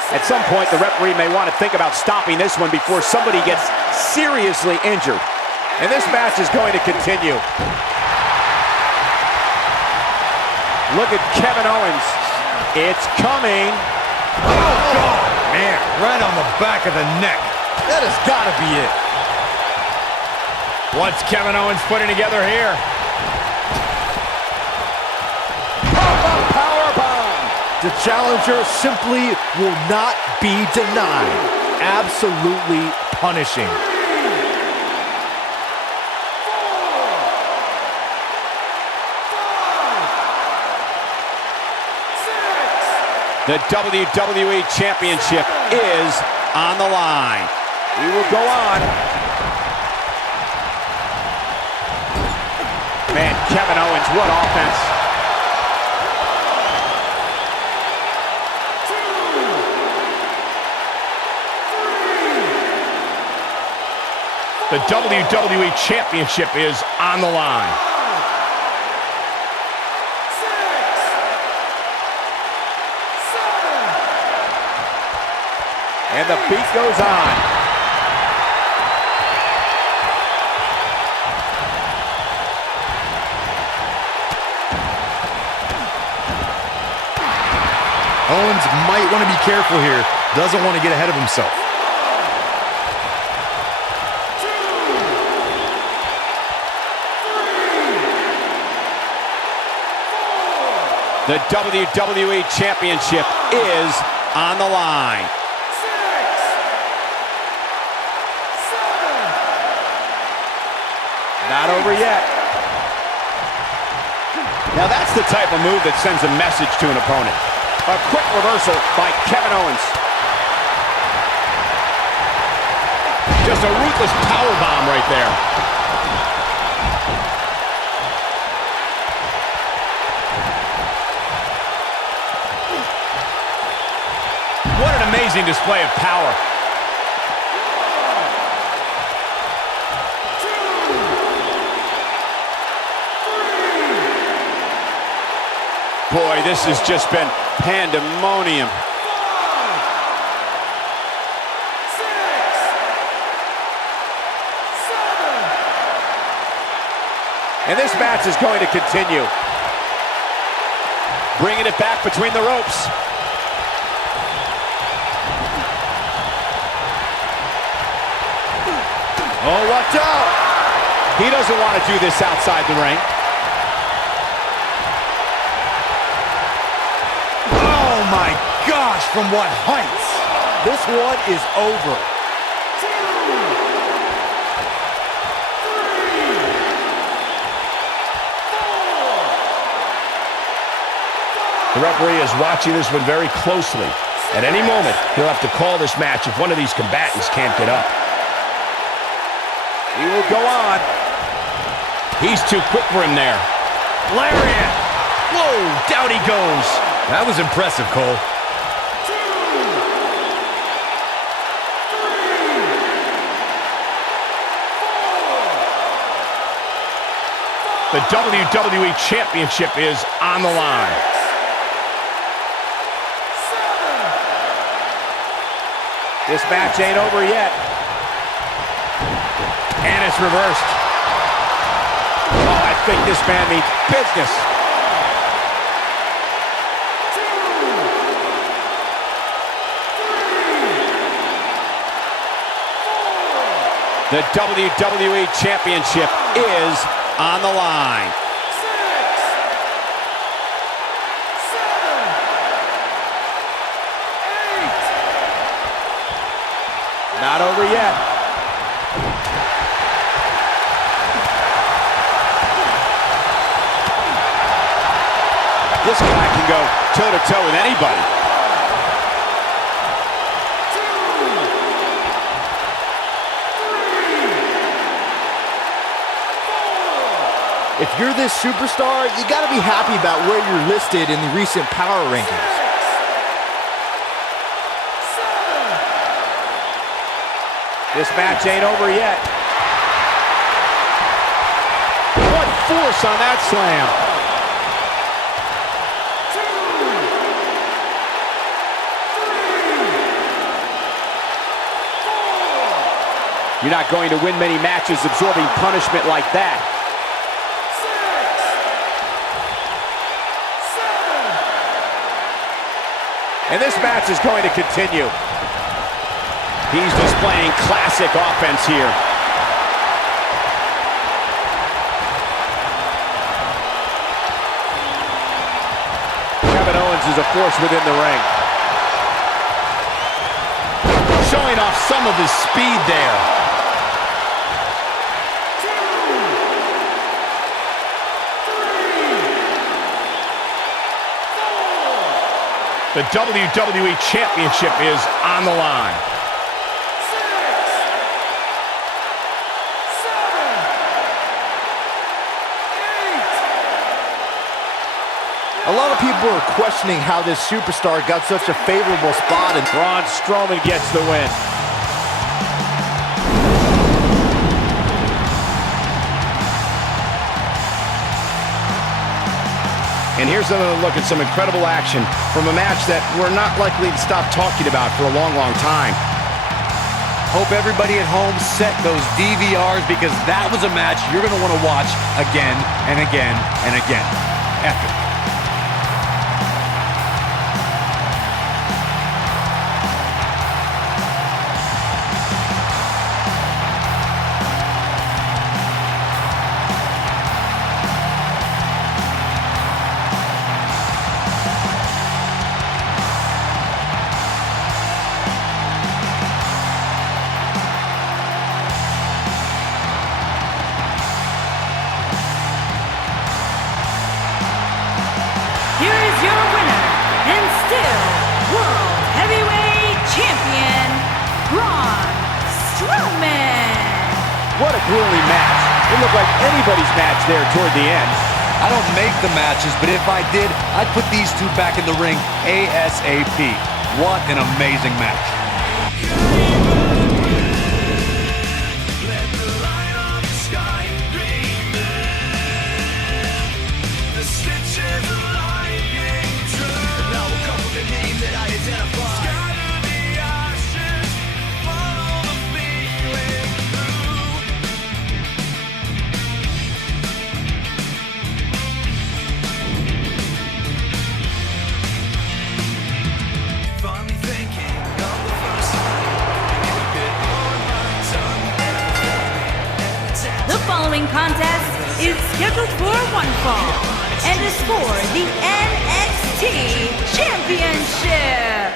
At some point, the referee may want to think about stopping this one before somebody gets seriously injured. And this match is going to continue. Look at Kevin Owens. It's coming. Oh, God, man, right on the back of the neck. That has got to be it. What's Kevin Owens putting together here? The challenger simply will not be denied. Absolutely punishing. The WWE Championship is on the line. We will go on. Man, Kevin Owens, what offense. The WWE Championship is on the line. And the beat goes on. Owens might want to be careful here. Doesn't want to get ahead of himself. The WWE Championship is on the line. Not over yet. Now that's the type of move that sends a message to an opponent. A quick reversal by Kevin Owens. Just a ruthless powerbomb right there. What an amazing display of power. Boy, this has just been pandemonium. And this match is going to continue. Bringing it back between the ropes. Oh, watch out! He doesn't want to do this outside the ring. Oh my gosh, from what heights? This one is over. The referee is watching this one very closely. At any moment, he'll have to call this match if one of these combatants can't get up. He will go on. He's too quick for him there. Lariat! Whoa, down he goes. That was impressive, Cole. The WWE Championship is on the line. This match ain't over yet. And it's reversed. Oh, I think this man means business. The WWE Championship is on the line. 6, 7, 8. Not over yet. This guy can go toe-to-toe with anybody. 2, 3, 4. If you're this superstar, you got to be happy about where you're listed in the recent power rankings. 6, 7. This match ain't over yet. What force on that slam. You're not going to win many matches absorbing punishment like that. 6, 7. And this match is going to continue. He's displaying classic offense here. Kevin Owens is a force within the ring. Showing off some of his speed there. The WWE Championship is on the line. A lot of people are questioning how this superstar got such a favorable spot, and Braun Strowman gets the win. And here's another look at some incredible action from a match that we're not likely to stop talking about for a long, long time. Hope everybody at home set those DVRs, because that was a match you're going to want to watch again and again and again. Epic. Here is your winner, and still World Heavyweight Champion, Braun Strowman. What a grueling match. It looked like anybody's match there toward the end. I don't make the matches, but if I did, I'd put these two back in the ring ASAP. What an amazing match. The following contest is scheduled for one fall and is for the NXT Championship.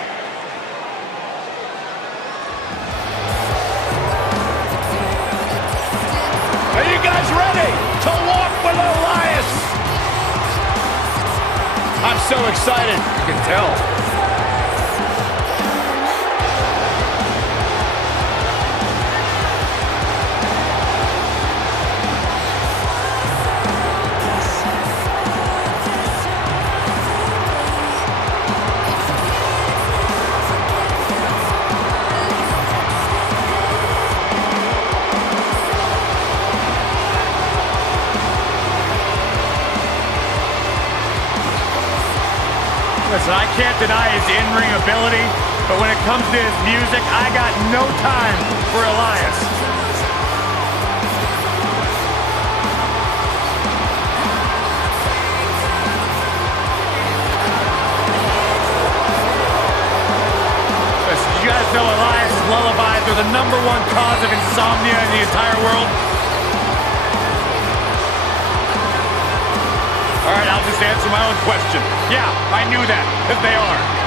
Are you guys ready to walk with Elias? I'm so excited. You can tell. Listen, I can't deny his in-ring ability, but when it comes to his music, I got no time for Elias. Listen, you guys know Elias' lullabies are the #1 cause of insomnia in the entire world? All right, I'll just answer my own question. Yeah, I knew that, because they are.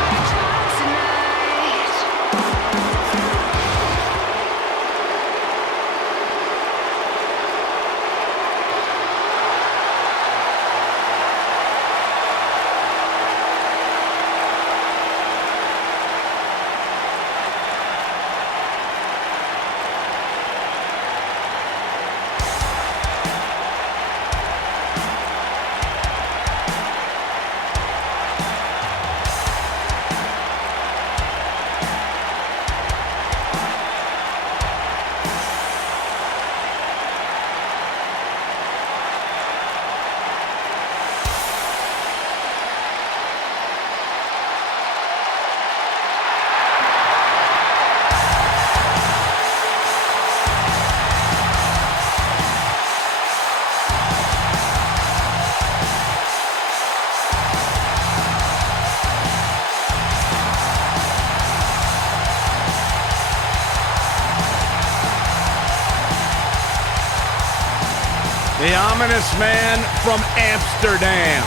The ominous man from Amsterdam.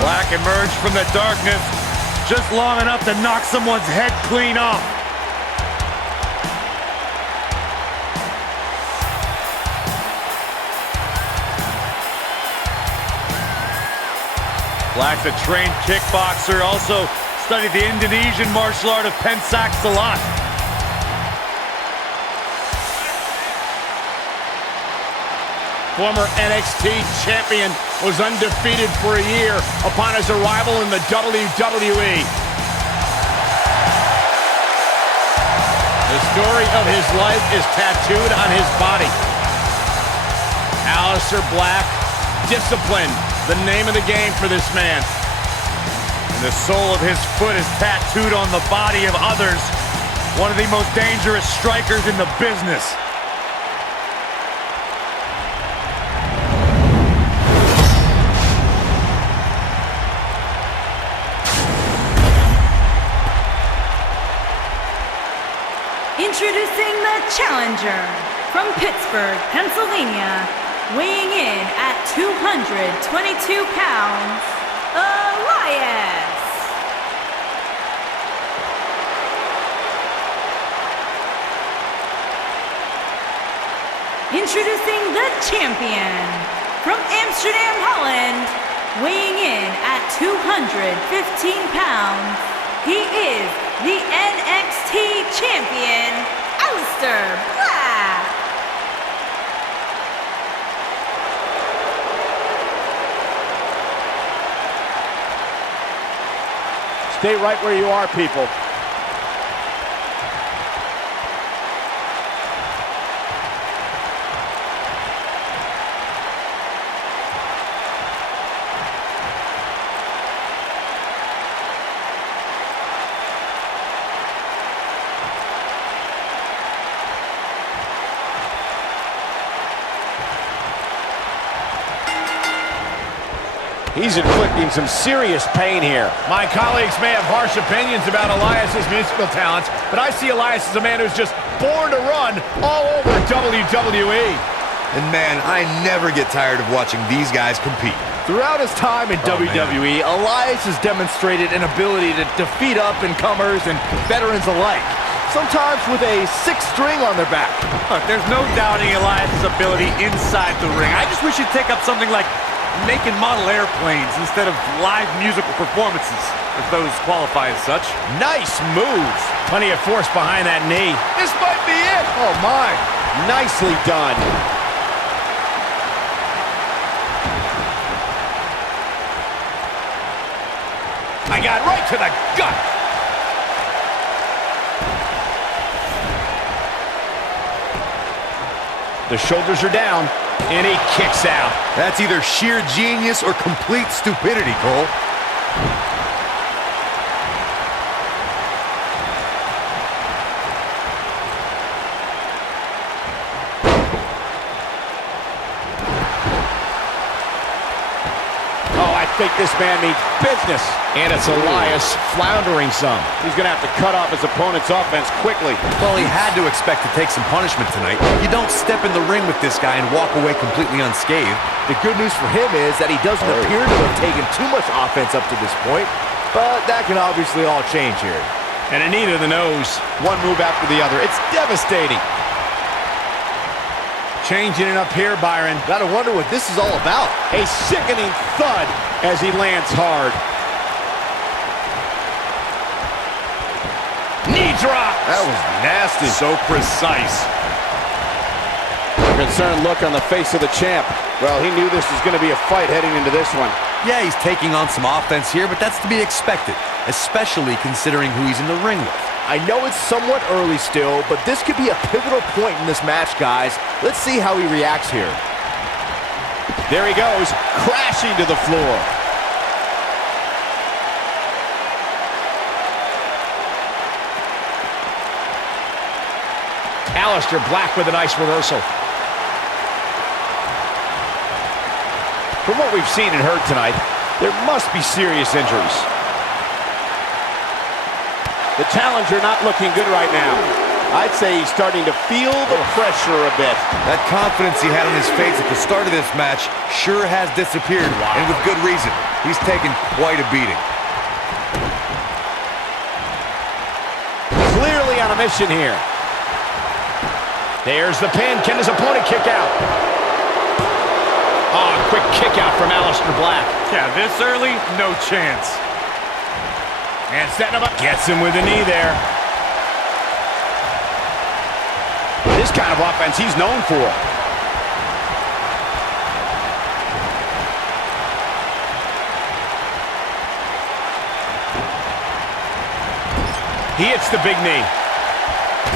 Black emerged from the darkness just long enough to knock someone's head clean off. Black's a trained kickboxer, also studied the Indonesian martial art of pencak silat. Former NXT champion was undefeated for a year upon his arrival in the WWE. The story of his life is tattooed on his body. Aleister Black, discipline, the name of the game for this man. And the sole of his foot is tattooed on the body of others. One of the most dangerous strikers in the business. Introducing the challenger from Pittsburgh, Pennsylvania, weighing in at 222 pounds, Elias. Introducing the champion from Amsterdam, Holland, weighing in at 215 pounds, he is the NXT champion, Aleister Black. Stay right where you are, people. He's inflicting some serious pain here. My colleagues may have harsh opinions about Elias's musical talents, but I see Elias as a man who's just born to run all over WWE. And man, I never get tired of watching these guys compete. Throughout his time in WWE, Elias has demonstrated an ability to defeat up-and-comers and veterans alike, sometimes with a sixth string on their back. Look, there's no doubting Elias' ability inside the ring. I just wish he'd take up something like making model airplanes instead of live musical performances, if those qualify as such. Nice move. Plenty of force behind that knee. This might be it. Oh, my. Nicely done. I got right to the gut. The shoulders are down, and he kicks out. That's either sheer genius or complete stupidity, Cole. Oh, I think this man means business. And it's Elias floundering some. He's going to have to cut off his opponent's offense quickly. Well, he had to expect to take some punishment tonight. You don't step in the ring with this guy and walk away completely unscathed. The good news for him is that he doesn't appear to have taken too much offense up to this point, but that can obviously all change here. And a knee to the nose. One move after the other. It's devastating. Changing it up here, Byron. Gotta wonder what this is all about. A sickening thud as he lands hard. Knee drop. That was nasty. So precise. Concerned look on the face of the champ. Well, he knew this was going to be a fight heading into this one. Yeah, he's taking on some offense here, but that's to be expected, especially considering who he's in the ring with. I know it's somewhat early still, but this could be a pivotal point in this match, guys. Let's see how he reacts here. There he goes, crashing to the floor. Aleister Black with a nice reversal. From what we've seen and heard tonight, there must be serious injuries. The challenger not looking good right now. I'd say he's starting to feel the pressure a bit. That confidence he had on his face at the start of this match sure has disappeared, and with good reason. He's taken quite a beating. Clearly on a mission here. There's the pin. Can his opponent kick out? Oh, quick kick out from Aleister Black. Yeah, this early, no chance. And setting him up. Gets him with a knee there. This kind of offense he's known for. He hits the big knee.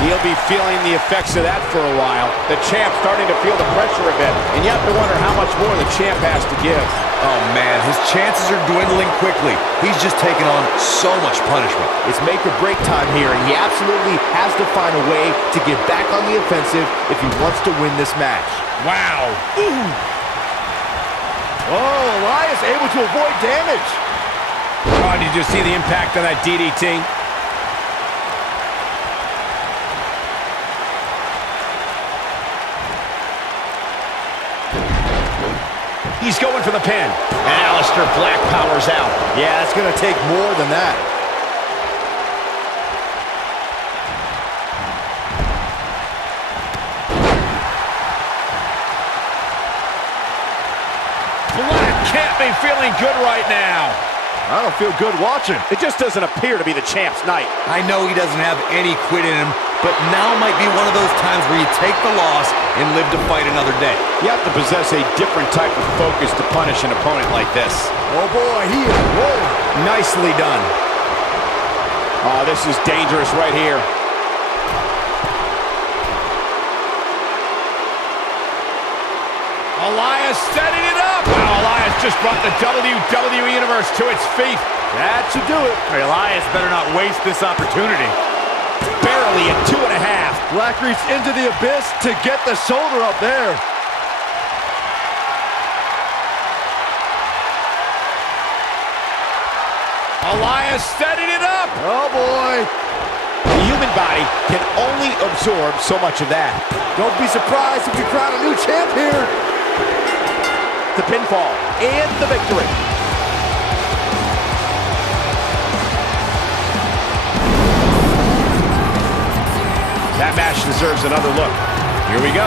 He'll be feeling the effects of that for a while. The champ's starting to feel the pressure a bit, and you have to wonder how much more the champ has to give. Oh, man, his chances are dwindling quickly. He's just taken on so much punishment. It's make or break time here, and he absolutely has to find a way to get back on the offensive if he wants to win this match. Wow. Ooh. Oh, Elias able to avoid damage. Oh, did you see the impact on that DDT? He's going for the pin. And Aleister Black powers out. Yeah, it's going to take more than that. Black can't be feeling good right now. I don't feel good watching. It just doesn't appear to be the champ's night. I know he doesn't have any quit in him, but now might be one of those times where you take the loss and live to fight another day. You have to possess a different type of focus to punish an opponent like this. Oh boy, he is rolling. Nicely done. Oh, this is dangerous right here. Elias setting it up. Wow, Elias just brought the WWE Universe to its feet. That should do it. Elias better not waste this opportunity. Barely at 2.5. Black reached into the abyss to get the shoulder up there. Elias setting it up. Oh boy. The human body can only absorb so much of that. Don't be surprised if we crown a new champ here. The pinfall and the victory. That match deserves another look. Here we go.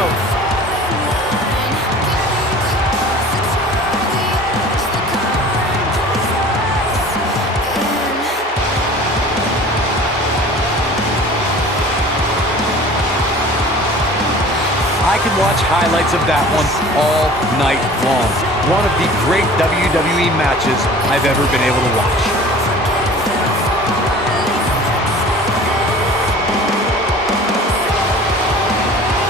I can watch highlights of that one all night long. One of the great WWE matches I've ever been able to watch.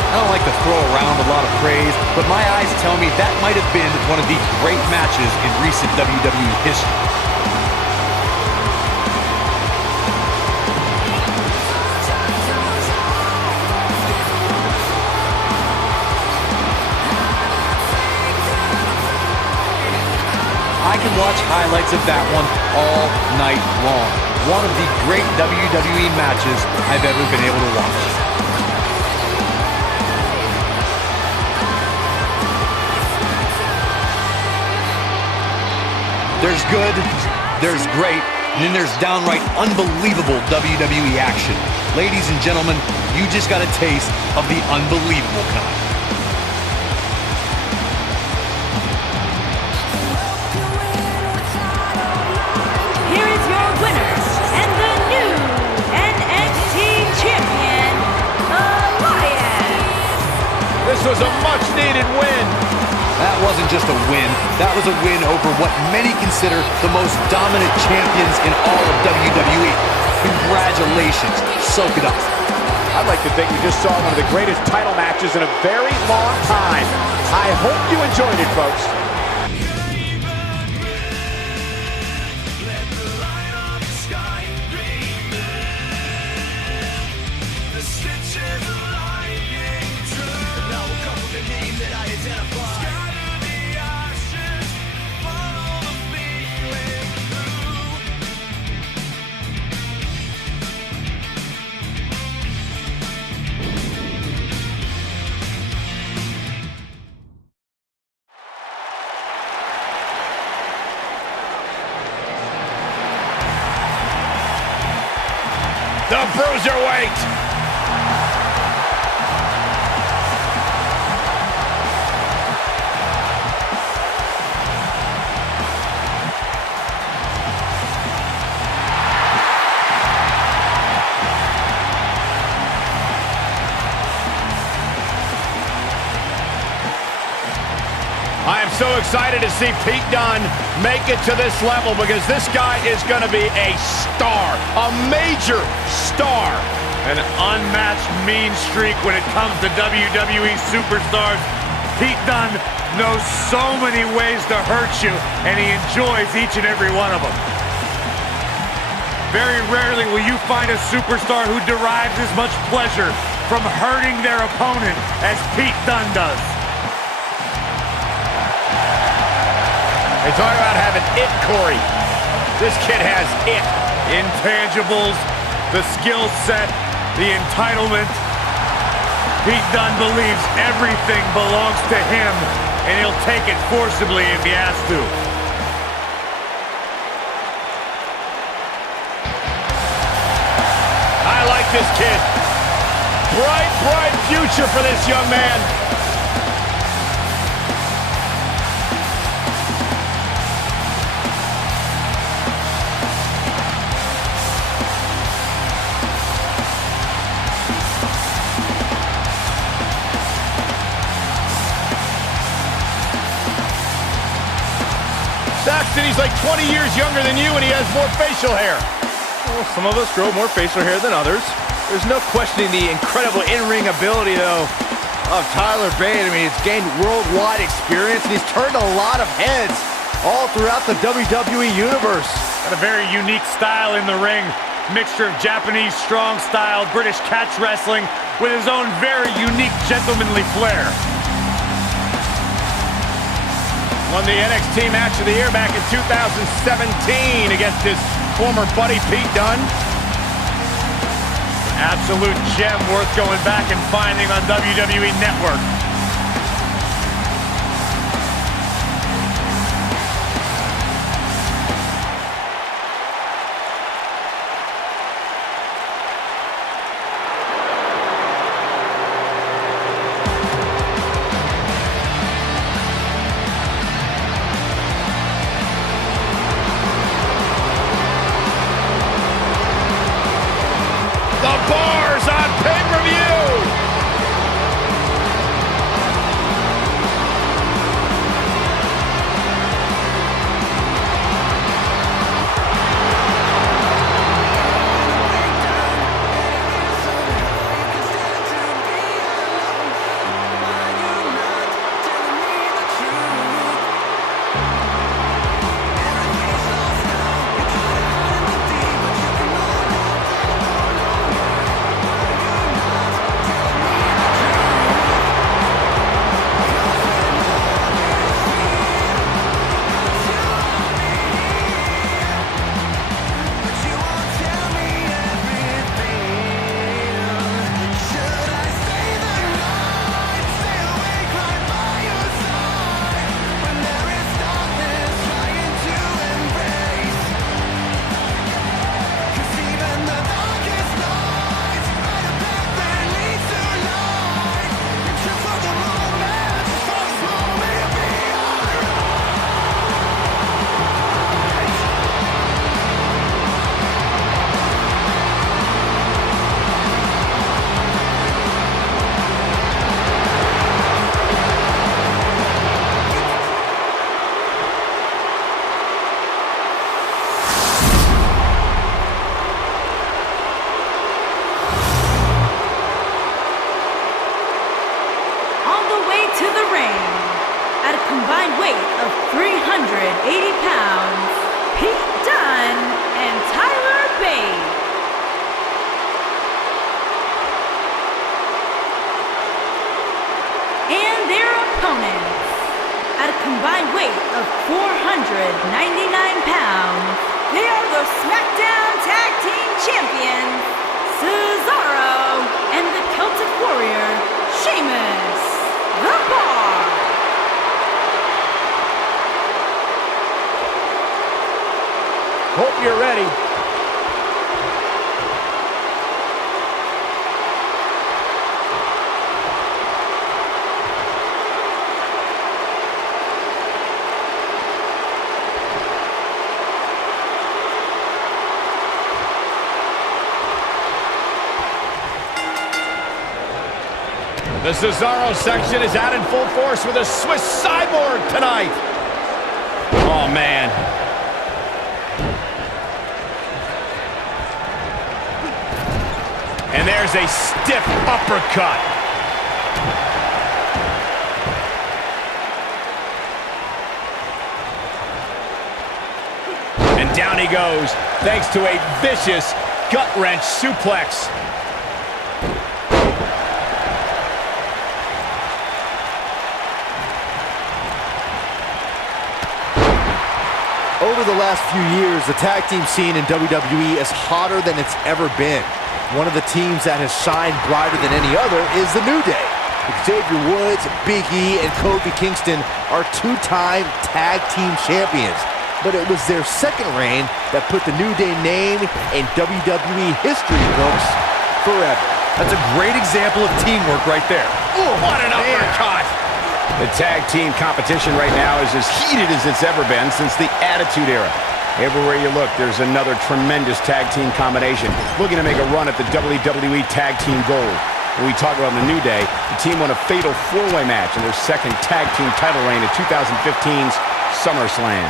I don't like to throw around a lot of praise, but my eyes tell me that might have been one of the great matches in recent WWE history. I can watch highlights of that one all night long. One of the great WWE matches I've ever been able to watch. There's good, there's great, and then there's downright unbelievable WWE action. Ladies and gentlemen, you just got a taste of the unbelievable kind. Here is your winner and the new NXT champion, Elias. This was a much-needed win. That wasn't just a win, that was a win over what many consider the most dominant champions in all of WWE. Congratulations, soak it up. I'd like to think we just saw one of the greatest title matches in a very long time. I hope you enjoyed it, folks. The Bruiserweight. so excited to see Pete Dunne make it to this level because this guy is going to be a star, a major star. An unmatched mean streak when it comes to WWE superstars. Pete Dunne knows so many ways to hurt you, and he enjoys each and every one of them. Very rarely will you find a superstar who derives as much pleasure from hurting their opponent as Pete Dunne does. They talk about having it, Corey. This kid has it. Intangibles, the skill set, the entitlement. Pete Dunne believes everything belongs to him, and he'll take it forcibly if he has to. I like this kid. Bright, bright future for this young man. Saxton, he's like 20 years younger than you, and he has more facial hair. Well, some of us grow more facial hair than others. There's no questioning the incredible in-ring ability, though, of Tyler Bate. I mean, he's gained worldwide experience, and he's turned a lot of heads all throughout the WWE Universe. Got a very unique style in the ring. Mixture of Japanese strong style, British catch wrestling, with his own very unique gentlemanly flair. Won the NXT Match of the Year back in 2017 against his former buddy Pete Dunne. Absolute gem worth going back and finding on WWE Network. The bars on pay-per-view! combined weight of 380 pounds, Pete Dunne and Tyler Bate. And their opponents, at a combined weight of 499 pounds, they are the SmackDown Tag Team Champions, Cesaro and the Celtic Warrior, Sheamus, the Bar. Hope you're ready. The Cesaro section is out in full force with a Swiss cyborg tonight. Oh, man. And there's a stiff uppercut. And down he goes, thanks to a vicious gut-wrench suplex. Over the last few years, the tag team scene in WWE is hotter than it's ever been. One of the teams that has shined brighter than any other is the New Day. Xavier Woods, Big E, and Kofi Kingston are two-time tag team champions. But it was their second reign that put the New Day name in WWE history books forever. That's a great example of teamwork right there. Ooh, what an uppercut! The tag team competition right now is as heated as it's ever been since the Attitude Era. Everywhere you look, there's another tremendous tag team combination looking to make a run at the WWE Tag Team Gold. When we talk about the New Day, the team won a fatal four-way match in their second tag team title reign at 2015's SummerSlam.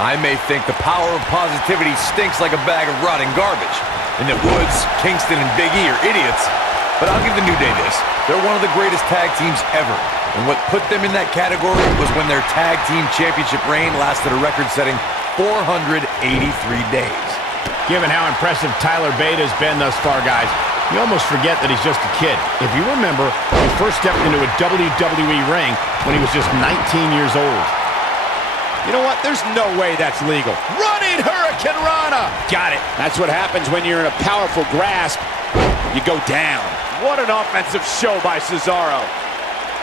I may think the power of positivity stinks like a bag of rotting garbage, and that Woods, Kingston, and Big E are idiots, but I'll give the New Day this. They're one of the greatest tag teams ever, and what put them in that category was when their tag team championship reign lasted a record-setting 483 days. Given how impressive Tyler Bate has been thus far, guys, you almost forget that he's just a kid. If you remember, he first stepped into a WWE ring when he was just 19 years old. You know what? There's no way that's legal. Running Hurricane Rana! Got it. That's what happens when you're in a powerful grasp. You go down. What an offensive show by Cesaro.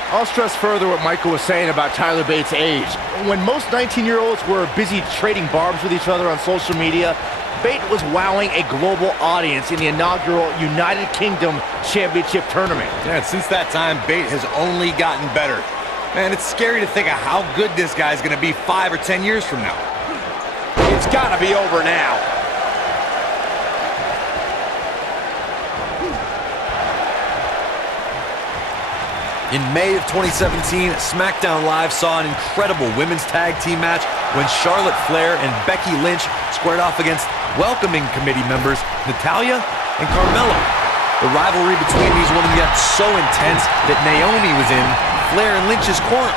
I'll stress further what Michael was saying about Tyler Bates' age. When most 19-year-olds were busy trading barbs with each other on social media, Bate was wowing a global audience in the inaugural United Kingdom Championship Tournament. Yeah, and since that time, Bate has only gotten better. Man, it's scary to think of how good this guy's going to be 5 or 10 years from now. It's got to be over now. In May of 2017, SmackDown Live saw an incredible women's tag team match when Charlotte Flair and Becky Lynch squared off against welcoming committee members Natalya and Carmella. The rivalry between these women got so intense that Naomi was in Flair and Lynch's corner,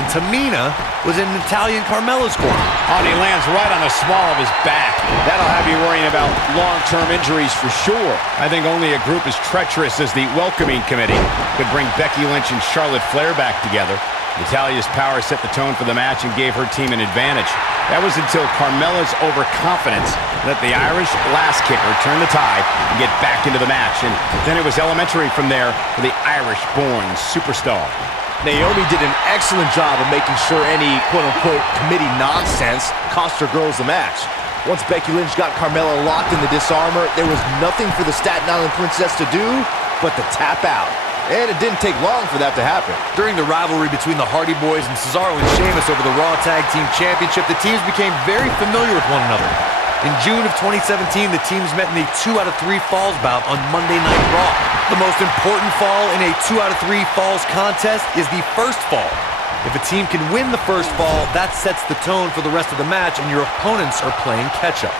and Tamina was in Natalya and Carmella's corner. Oh, and he lands right on the small of his back. That'll have you worrying about long-term injuries for sure. I think only a group as treacherous as the welcoming committee could bring Becky Lynch and Charlotte Flair back together. Natalya's power set the tone for the match and gave her team an advantage. That was until Carmella's overconfidence let the Irish lass kicker turn the tide and get back into the match. And then it was elementary from there for the Irish-born superstar. Naomi did an excellent job of making sure any quote-unquote committee nonsense cost her girls the match. Once Becky Lynch got Carmella locked in the disarmor, there was nothing for the Staten Island Princess to do but to tap out. And it didn't take long for that to happen. During the rivalry between the Hardy Boys and Cesaro and Sheamus over the Raw Tag Team Championship, the teams became very familiar with one another. In June of 2017, the teams met in a 2 out of 3 falls bout on Monday Night Raw. The most important fall in a 2 out of 3 falls contest is the first fall. If a team can win the first fall, that sets the tone for the rest of the match, and your opponents are playing catch-up.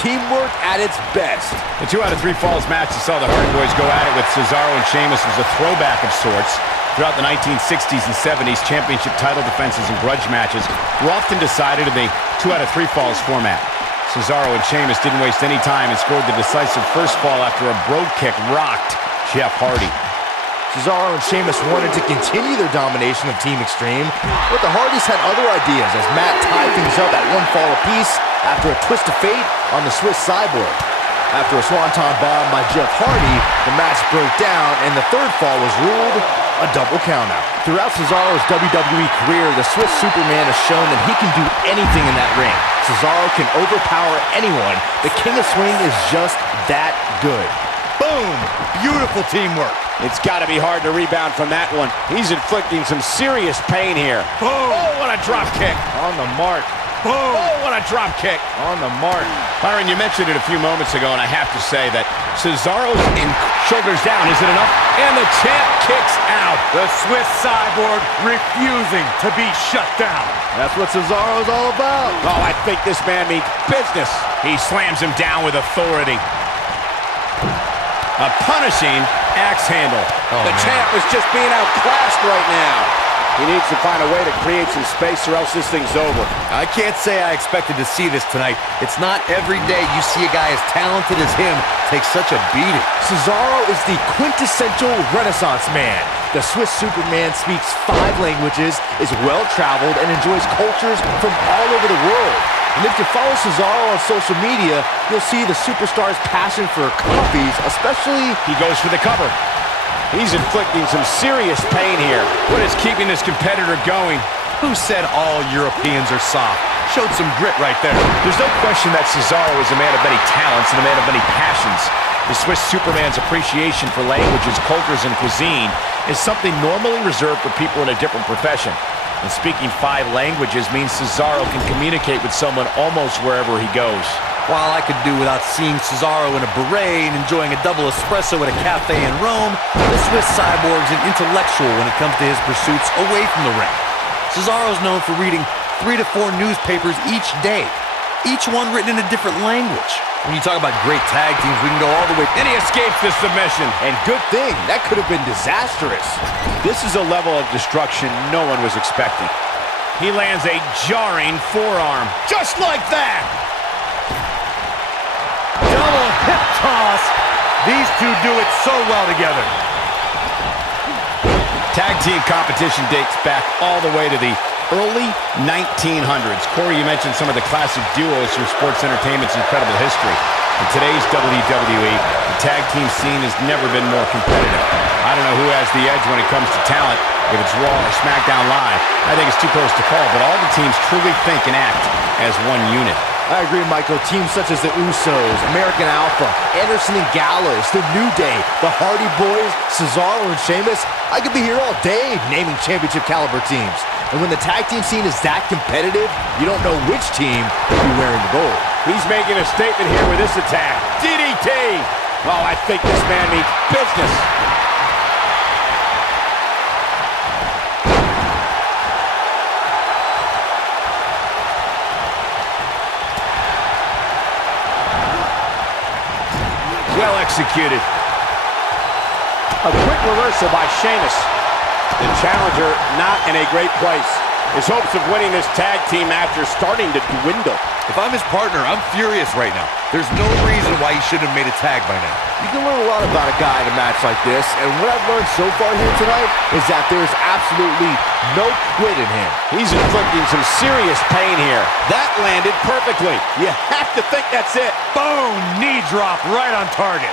Teamwork at its best. The 2 out of 3 falls match that saw the Hardy Boys go at it with Cesaro and Sheamus was a throwback of sorts. Throughout the 1960s and 70s, championship title defenses and grudge matches were often decided in the 2 out of 3 falls format. Cesaro and Sheamus didn't waste any time and scored the decisive first fall after a brogue kick rocked Jeff Hardy. Cesaro and Sheamus wanted to continue their domination of Team Extreme, but the Hardys had other ideas as Matt tied things up at 1 fall apiece after a twist of fate on the Swiss cyborg. After a swanton bomb by Jeff Hardy, the match broke down and the third fall was ruled a double countout. Throughout Cesaro's WWE career, the Swiss Superman has shown that he can do anything in that ring. Cesaro can overpower anyone. The King of Swing is just that good. Boom! Beautiful teamwork. It's got to be hard to rebound from that one. He's inflicting some serious pain here. Boom! Oh, what a drop kick. On the mark. Boom! Oh, what a drop kick. On the mark. Byron, you mentioned it a few moments ago, and I have to say that Cesaro's in shoulders down. Is it enough? And the champ kicks out. The Swiss cyborg refusing to be shut down. That's what Cesaro's all about. Oh, I think this man means business. He slams him down with authority. A punishing axe handle. The champ is just being outclassed right now. He needs to find a way to create some space or else this thing's over. I can't say I expected to see this tonight. It's not every day you see a guy as talented as him take such a beating. Cesaro is the quintessential Renaissance man. The Swiss Superman speaks 5 languages, is well-traveled, and enjoys cultures from all over the world. And if you follow Cesaro on social media, you'll see the superstar's passion for coffees, especially... He goes for the cover. He's inflicting some serious pain here. What is keeping this competitor going? Who said all Europeans are soft? Showed some grit right there. There's no question that Cesaro is a man of many talents and a man of many passions. The Swiss Superman's appreciation for languages, cultures, and cuisine is something normally reserved for people in a different profession. And speaking 5 languages means Cesaro can communicate with someone almost wherever he goes. While I could do without seeing Cesaro in a beret and enjoying a double espresso at a cafe in Rome, the Swiss cyborg's an intellectual when it comes to his pursuits away from the ring. Cesaro's known for reading 3 to 4 newspapers each day, each one written in a different language. When you talk about great tag teams, we can go all the way. And he escapes the submission. And good thing, that could have been disastrous. This is a level of destruction no one was expecting. He lands a jarring forearm. Just like that! Double hip toss. These two do it so well together. Tag team competition dates back all the way to the early 1900s. Corey, you mentioned some of the classic duos through sports entertainment's incredible history. In today's WWE, the tag team scene has never been more competitive. I don't know who has the edge when it comes to talent, if it's Raw or SmackDown Live. I think it's too close to call, but all the teams truly think and act as one unit. I agree, Michael. Teams such as the Usos, American Alpha, Anderson and Gallows, The New Day, the Hardy Boys, Cesaro and Sheamus. I could be here all day naming championship caliber teams. And when the tag team scene is that competitive, you don't know which team will be wearing the gold. He's making a statement here with this attack. DDT! Oh, I think this man means business. Well executed. A quick reversal by Sheamus. The challenger not in a great place. His hopes of winning this tag team match are starting to dwindle. If I'm his partner, I'm furious right now. There's no reason why he shouldn't have made a tag by now. You can learn a lot about a guy in a match like this, and what I've learned so far here tonight is that there's absolutely no quit in him. He's inflicting some serious pain here. That landed perfectly. You have to think that's it. Boom! Knee drop right on target.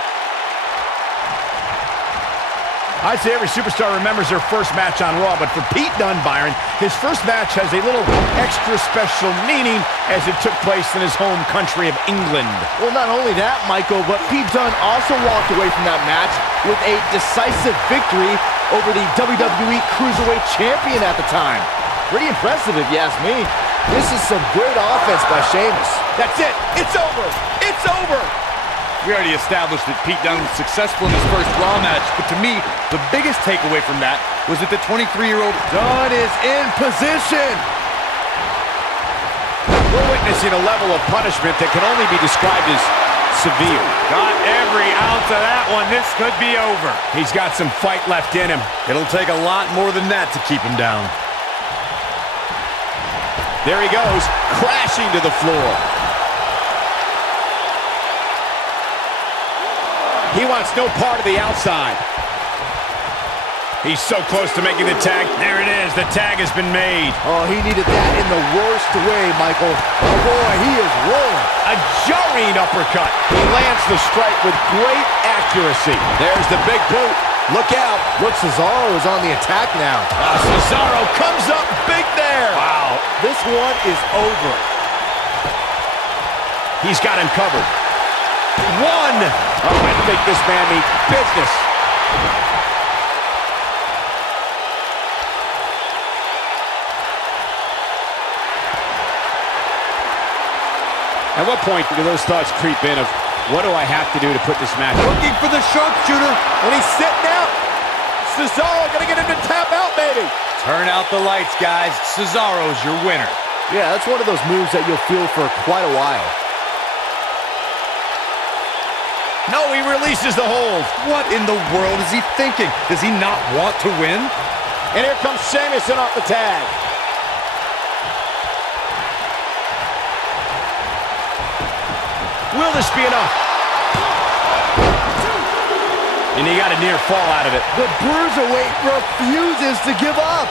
I'd say every superstar remembers their first match on Raw, but for Pete Dunne, Byron, his first match has a little extra special meaning as it took place in his home country of England. Well, not only that, Michael, but Pete Dunne also walked away from that match with a decisive victory over the WWE Cruiserweight Champion at the time. Pretty impressive if you ask me. This is some great offense by Sheamus. That's it. It's over. It's over. We already established that Pete Dunne was successful in his first Raw match, but to me, the biggest takeaway from that was that the 23-year-old Dunne is in position. We're witnessing a level of punishment that can only be described as severe. got every ounce of that one. This could be over. He's got some fight left in him. It'll take a lot more than that to keep him down. There he goes, crashing to the floor. He wants no part of the outside. He's so close to making the tag. There it is. The tag has been made. Oh, he needed that in the worst way, Michael. Oh, boy, he is rolling. A jarring uppercut. He lands the strike with great accuracy. There's the big boot. Look out. Look, Cesaro is on the attack now. Cesaro comes up big there. Wow, this one is over. He's got him covered. One. Oh, I think this man means business. At what point do those thoughts creep in of, what do I have to do to put this match? Looking for the sharpshooter. And he's sitting out. Cesaro gonna get him to tap out, maybe. Turn out the lights, guys. Cesaro's your winner. Yeah, that's one of those moves that you'll feel for quite a while. No, he releases the hold. What in the world is he thinking? Does he not want to win? And here comes Sheamus in off the tag. Will this be enough? And he got a near fall out of it. The Bruiserweight refuses to give up.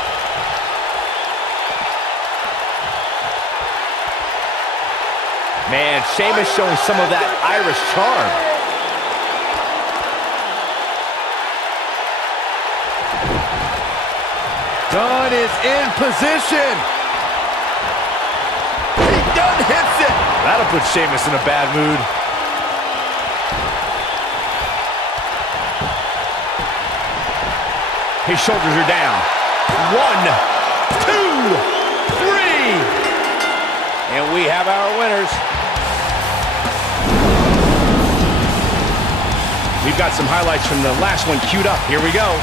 Man, Sheamus showing some of that Irish charm. Dunn is in position. Dunn hits it. That'll put Sheamus in a bad mood. His shoulders are down. 1, 2, 3. And we have our winners. We've got some highlights from the last one queued up. Here we go.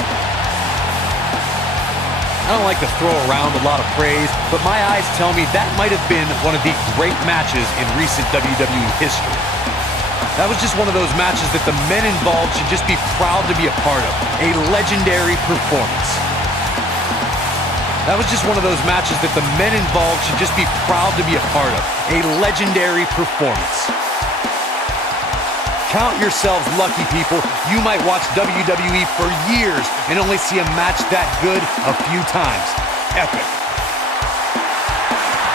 I don't like to throw around a lot of praise, but my eyes tell me that might have been one of the great matches in recent WWE history. That was just one of those matches that the men involved should just be proud to be a part of. A legendary performance. That was just one of those matches that the men involved should just be proud to be a part of. A legendary performance. Count yourselves lucky, people. You might watch WWE for years and only see a match that good a few times. Epic.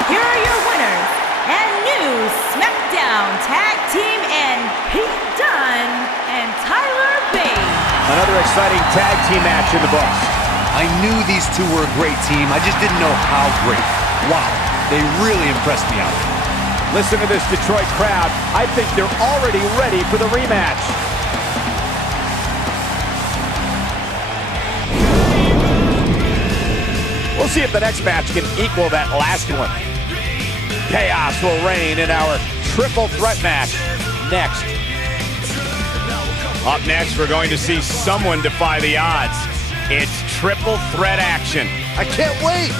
Here are your winners and new SmackDown Tag Team and Pete Dunne and Tyler Bate. Another exciting tag team match in the books. I knew these two were a great team. I just didn't know how great. Wow, they really impressed me out there. Listen to this Detroit crowd. I think they're already ready for the rematch. We'll see if the next match can equal that last one. Chaos will reign in our triple threat match next. Up next, we're going to see someone defy the odds. It's triple threat action. I can't wait.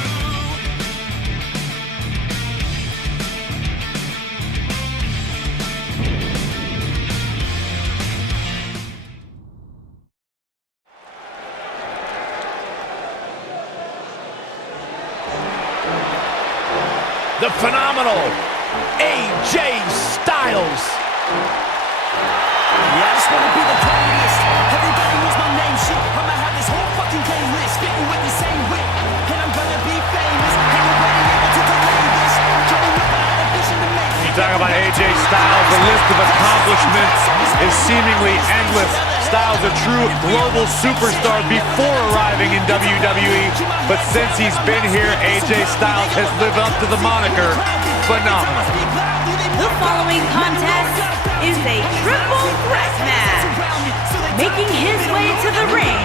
The phenomenal AJ Styles. Yeah, I just wanna be the greatest. Everybody knows my name, shit. I'ma have this whole fucking game list, spitting with the same wit, and I'm gonna be famous. Ain't nobody able to delay this. Coming up, I had a vision to make. You talk about AJ Styles, the list of accomplishments is seemingly endless. Styles a true global superstar before arriving in WWE, but since he's been here, AJ Styles has lived up to the moniker phenomenal. The following contest is a triple threat match. Making his way to the ring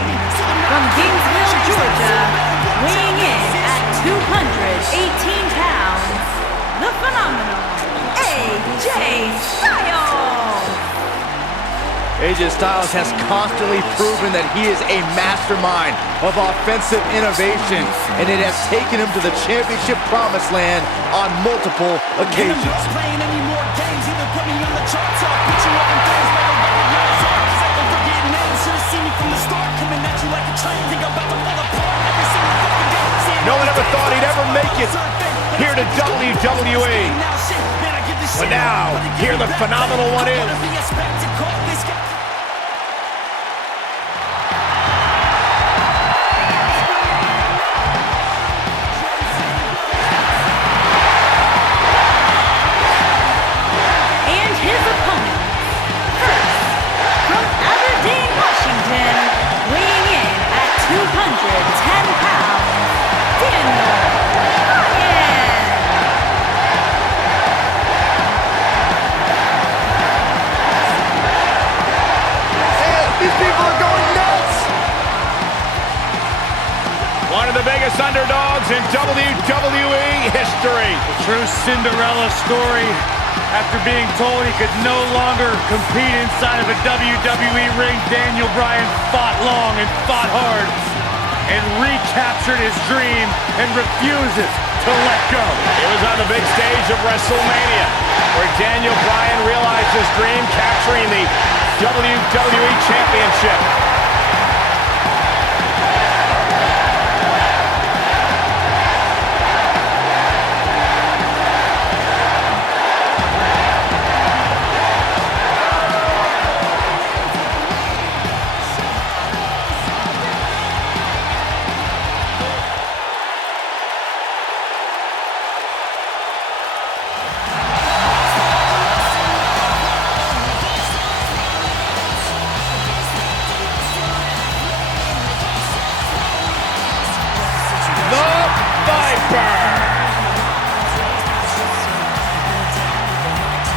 from Gainesville, Georgia, weighing in at 218 pounds, the phenomenal AJ Styles. AJ Styles has constantly proven that he is a mastermind of offensive innovation, and it has taken him to the championship promised land on multiple occasions. Playing any more games, either put me on the charts or put you up in flames like a rocket launch. Cause I don't forget names, should've seen me from the start, coming at you like a train, think I'm about to fall apart every single fucking game. No one ever thought he'd ever make it here to WWE. But now, here the phenomenal one is. One of the biggest underdogs in WWE history. True Cinderella story After being told he could no longer compete inside of a WWE ring, Daniel Bryan fought long and fought hard and recaptured his dream and refuses to let go. It was on the big stage of WrestleMania where Daniel Bryan realized his dream, capturing the WWE Championship.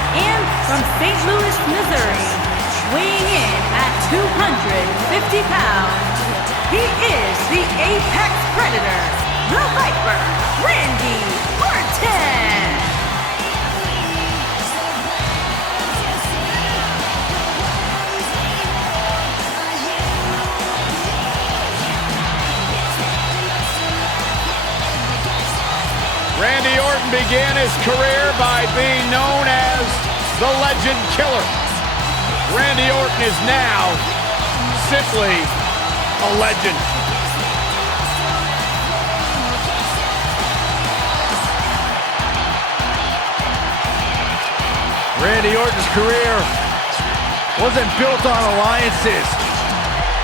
And from St. Louis, Missouri, weighing in at 250 pounds, he is the Apex Predator, the Viper, Randy Orton. Randy Orton began his career by being known as the Legend Killer. Randy Orton is now simply a legend. Randy Orton's career wasn't built on alliances.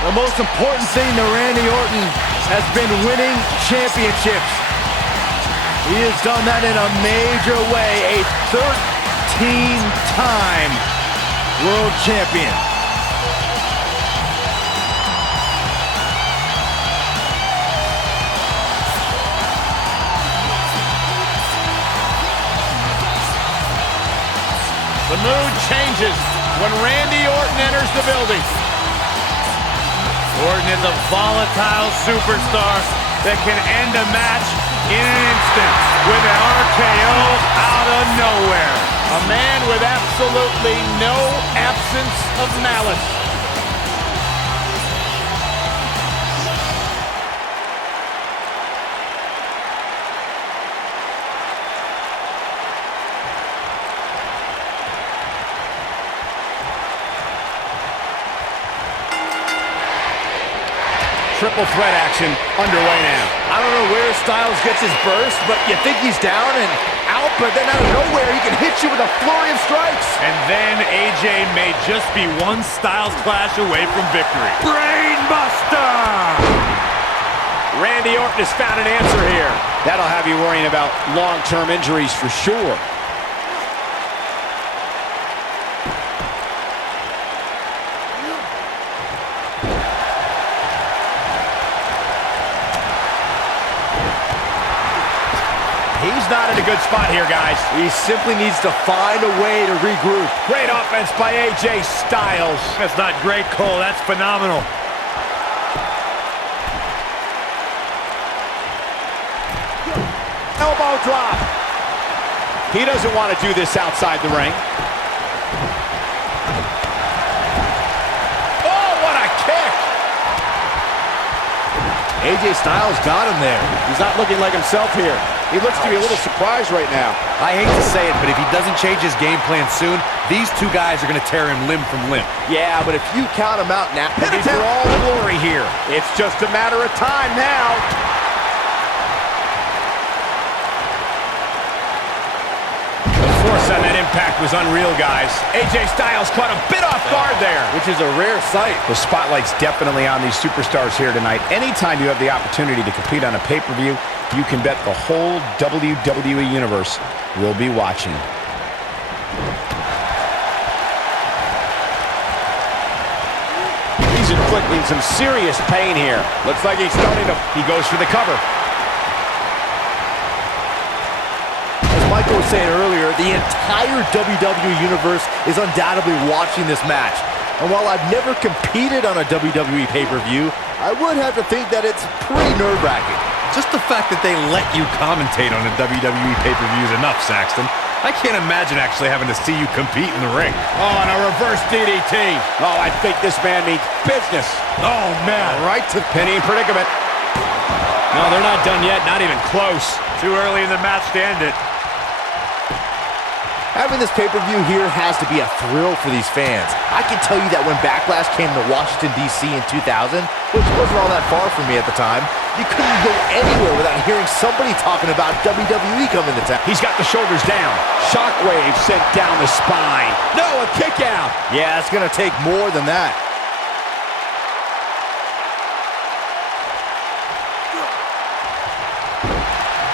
The most important thing to Randy Orton has been winning championships. He has done that in a major way, a 13-time world champion. The mood changes when Randy Orton enters the building. Orton is a volatile superstar that can end a match in an instant with an RKO out of nowhere. A man with absolutely no absence of malice. Triple threat action underway now. I don't know where Styles gets his burst, but you think he's down and out, but then out of nowhere, he can hit you with a flurry of strikes. And then AJ may just be one Styles clash away from victory. Brainbuster! Randy Orton has found an answer here. That'll have you worrying about long-term injuries for sure. He's not in a good spot here, guys. He simply needs to find a way to regroup. Great offense by AJ Styles. That's not great, Cole. That's phenomenal. Elbow drop. He doesn't want to do this outside the ring. Oh, what a kick! AJ Styles got him there. He's not looking like himself here. He looks to be a little surprised right now. I hate to say it, but if he doesn't change his game plan soon, these two guys are going to tear him limb from limb. Yeah, but if you count him out now, Hit for all glory here. It's just a matter of time now. The force on that impact was unreal, guys. AJ Styles caught a bit off guard there. which is a rare sight. The spotlight's definitely on these superstars here tonight. Anytime you have the opportunity to compete on a pay-per-view, you can bet the whole WWE Universe will be watching. He's inflicting some serious pain here. Looks like he's starting to... He goes for the cover. As Michael was saying earlier, the entire WWE Universe is undoubtedly watching this match. And while I've never competed on a WWE pay-per-view, I would have to think that it's pretty nerve-wracking. Just the fact that they let you commentate on a WWE pay-per-view is enough, Saxton. I can't imagine actually having to see you compete in the ring. Oh, and a reverse DDT. Oh, I think this man means business. Oh, man. Right to pinning predicament. No, they're not done yet. Not even close. Too early in the match to end it. Having this pay-per-view here has to be a thrill for these fans. I can tell you that when Backlash came to Washington, D.C. in 2000, which wasn't all that far from me at the time, you couldn't go anywhere without hearing somebody talking about WWE coming to town. He's got the shoulders down. Shockwave sent down the spine. No, a kick out. Yeah, it's going to take more than that.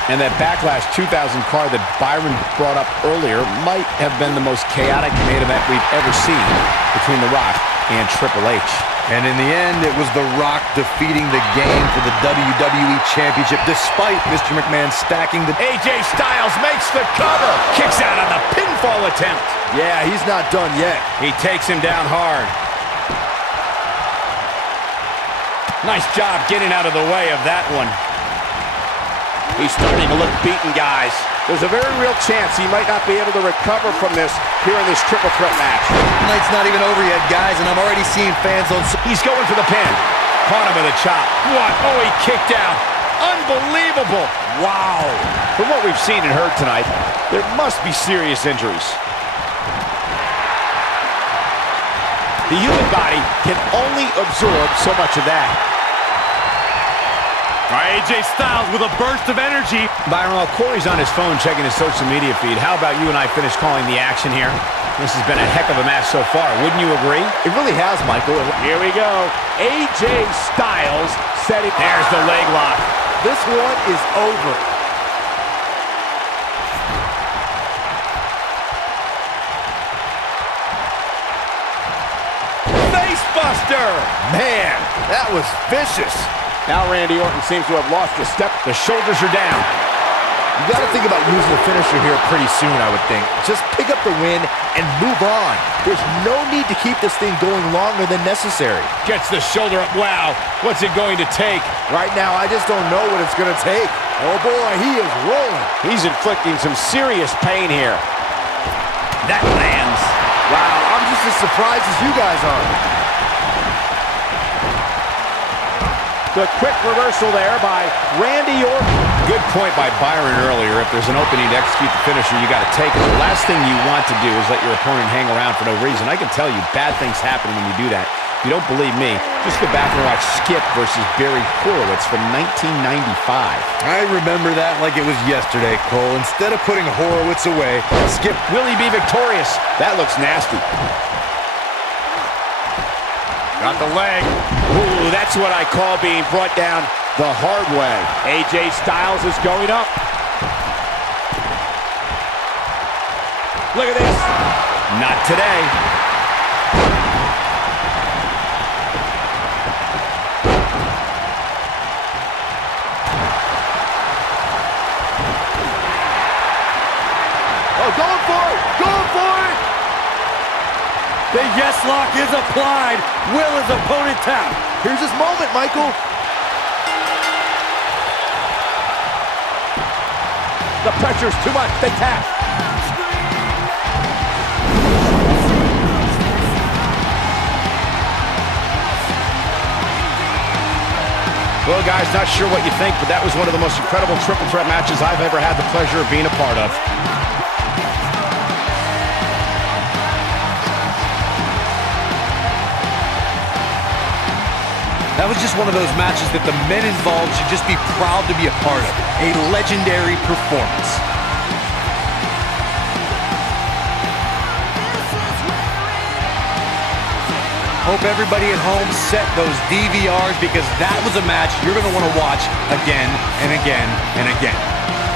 And that Backlash 2000 card that Byron brought up earlier might have been the most chaotic main event we've ever seen between The Rock and Triple H. And in the end, it was The Rock defeating the game for the WWE Championship, despite Mr. McMahon stacking the... AJ Styles makes the cover. Kicks out on the pinfall attempt. Yeah, he's not done yet. He takes him down hard. Nice job getting out of the way of that one. He's starting to look beaten, guys. There's a very real chance he might not be able to recover from this here in this triple threat match. The night's not even over yet, guys, and I'm already seeing fans on... He's going for the pin. Caught him with a chop. What? Oh, he kicked out. Unbelievable. Wow. From what we've seen and heard tonight, there must be serious injuries. The human body can only absorb so much of that. All right, AJ Styles with a burst of energy. Byron, while Corey's on his phone checking his social media feed, how about you and I finish calling the action here? This has been a heck of a match so far. Wouldn't you agree? It really has, Michael. Here we go. AJ Styles setting... There's the leg lock. This one is over. Facebuster! Man, that was vicious. Now Randy Orton seems to have lost a step. The shoulders are down. You got to think about using the finisher here pretty soon, I would think. Just pick up the win and move on. There's no need to keep this thing going longer than necessary. Gets the shoulder up. Wow. What's it going to take? Right now, I just don't know what it's going to take. Oh, boy, he is rolling. He's inflicting some serious pain here. That lands. Wow, I'm just as surprised as you guys are. The quick reversal there by Randy Orton. Good point by Byron earlier. If there's an opening to execute the finisher, you got to take it. The last thing you want to do is let your opponent hang around for no reason. I can tell you bad things happen when you do that. If you don't believe me, just go back and watch Skip versus Barry Horowitz from 1995. I remember that like it was yesterday, Cole. Instead of putting Horowitz away, Skip... Will he be victorious? That looks nasty. Got the leg. Ooh, that's what I call being brought down the hard way. AJ Styles is going up. Look at this. Not today. Oh, going for it! Going for it! The yes lock is applied. Will his opponent tap? Here's his moment, Michael. The pressure's too much. They tap. Well, guys, not sure what you think, but that was one of the most incredible triple threat matches I've ever had the pleasure of being a part of. That was just one of those matches that the men involved should just be proud to be a part of. A legendary performance. Hope everybody at home set those DVRs because that was a match you're going to want to watch again and again and again.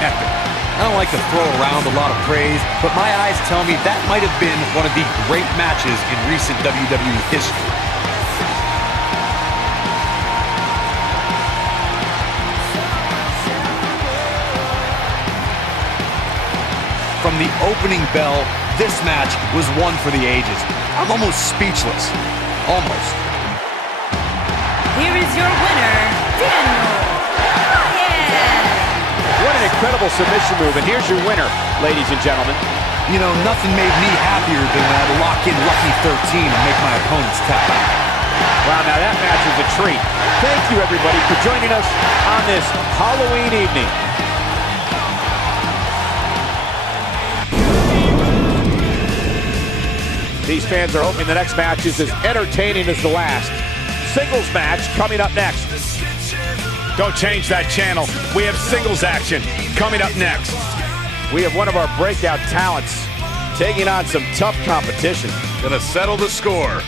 Epic. I don't like to throw around a lot of praise, but my eyes tell me that might have been one of the great matches in recent WWE history. From the opening bell, this match was one for the ages. I'm almost speechless. Almost. Here is your winner, Daniel Bryan. What an incredible submission move. And here's your winner, ladies and gentlemen. You know, nothing made me happier than when I'd lock in Lucky 13 and make my opponents tap out. Wow, now that match was a treat. Thank you, everybody, for joining us on this Halloween evening. These fans are hoping the next match is as entertaining as the last. Singles match coming up next. Don't change that channel. We have singles action coming up next. We have one of our breakout talents taking on some tough competition. Gonna settle the score.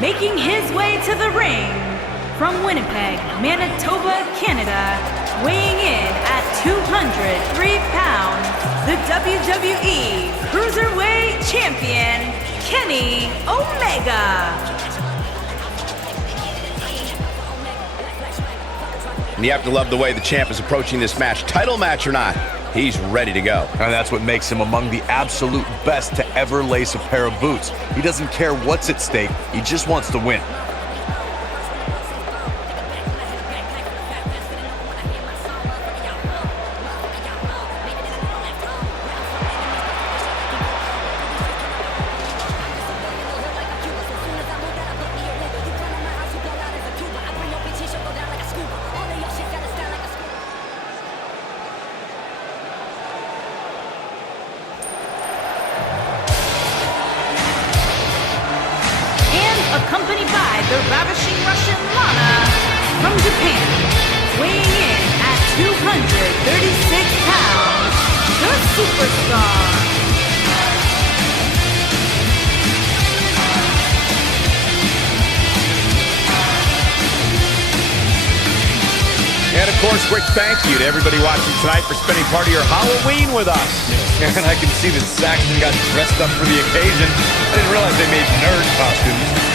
Making his way to the ring from Winnipeg, Manitoba, Canada, weighing in at 203 pounds, the WWE Cruiserweight Champion, Kenny Omega. And you have to love the way the champ is approaching this match. Title match or not, he's ready to go. And that's what makes him among the absolute best to ever lace a pair of boots. He doesn't care what's at stake, he just wants to win. Accompanied by the ravishing Russian Lana from Japan, weighing in at 236 pounds, the Superstar. And of course, quick thank you to everybody watching tonight for spending part of your Halloween with us. And I can see that Saxton got dressed up for the occasion. I didn't realize they made nerd costumes.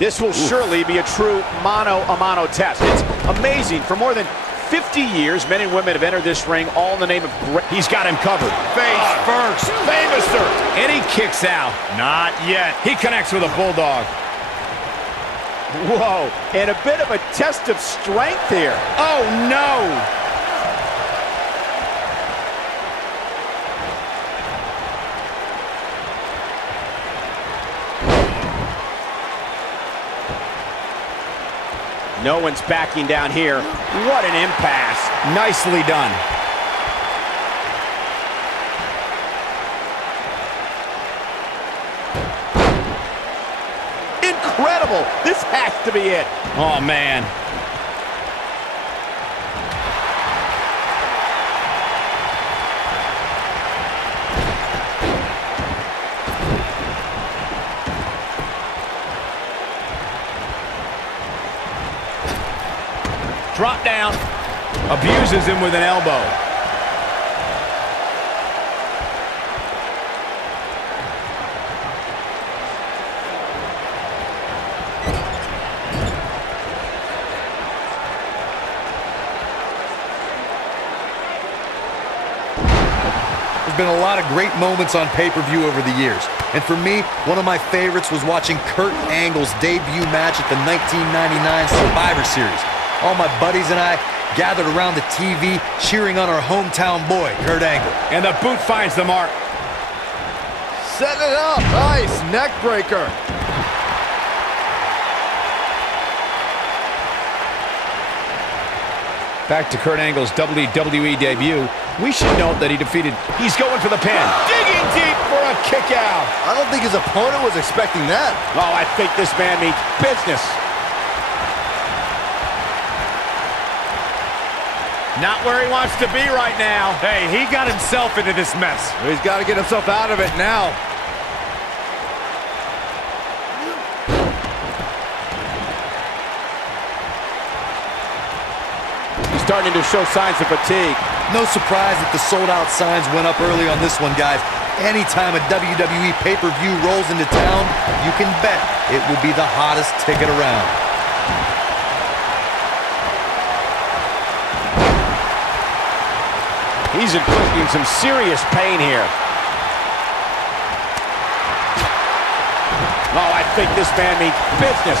This will surely be a true mano-a-mano test. It's amazing. For more than 50 years, men and women have entered this ring all in the name of great. He's got him covered. Face first. Famous sir. And he kicks out. Not yet. He connects with a bulldog. Whoa. And a bit of a test of strength here. Oh, no. No one's backing down here. What an impasse. Nicely done. Incredible. This has to be it. Oh, man. Drop down. Abuses him with an elbow. There's been a lot of great moments on pay-per-view over the years. And for me, one of my favorites was watching Kurt Angle's debut match at the 1999 Survivor Series. All my buddies and I gathered around the TV cheering on our hometown boy, Kurt Angle. And the boot finds the mark. Set it up. Nice neck breaker. Back to Kurt Angle's WWE debut. We should note that he defeated... He's going for the pin. Digging deep for a kick out. I don't think his opponent was expecting that. Oh, I think this man means business. Not where he wants to be right now. Hey, he got himself into this mess. He's got to get himself out of it now. He's starting to show signs of fatigue. No surprise that the sold-out signs went up early on this one, guys. Anytime a WWE pay-per-view rolls into town, you can bet it will be the hottest ticket around. He's inflicting some serious pain here. Oh, I think this man means business.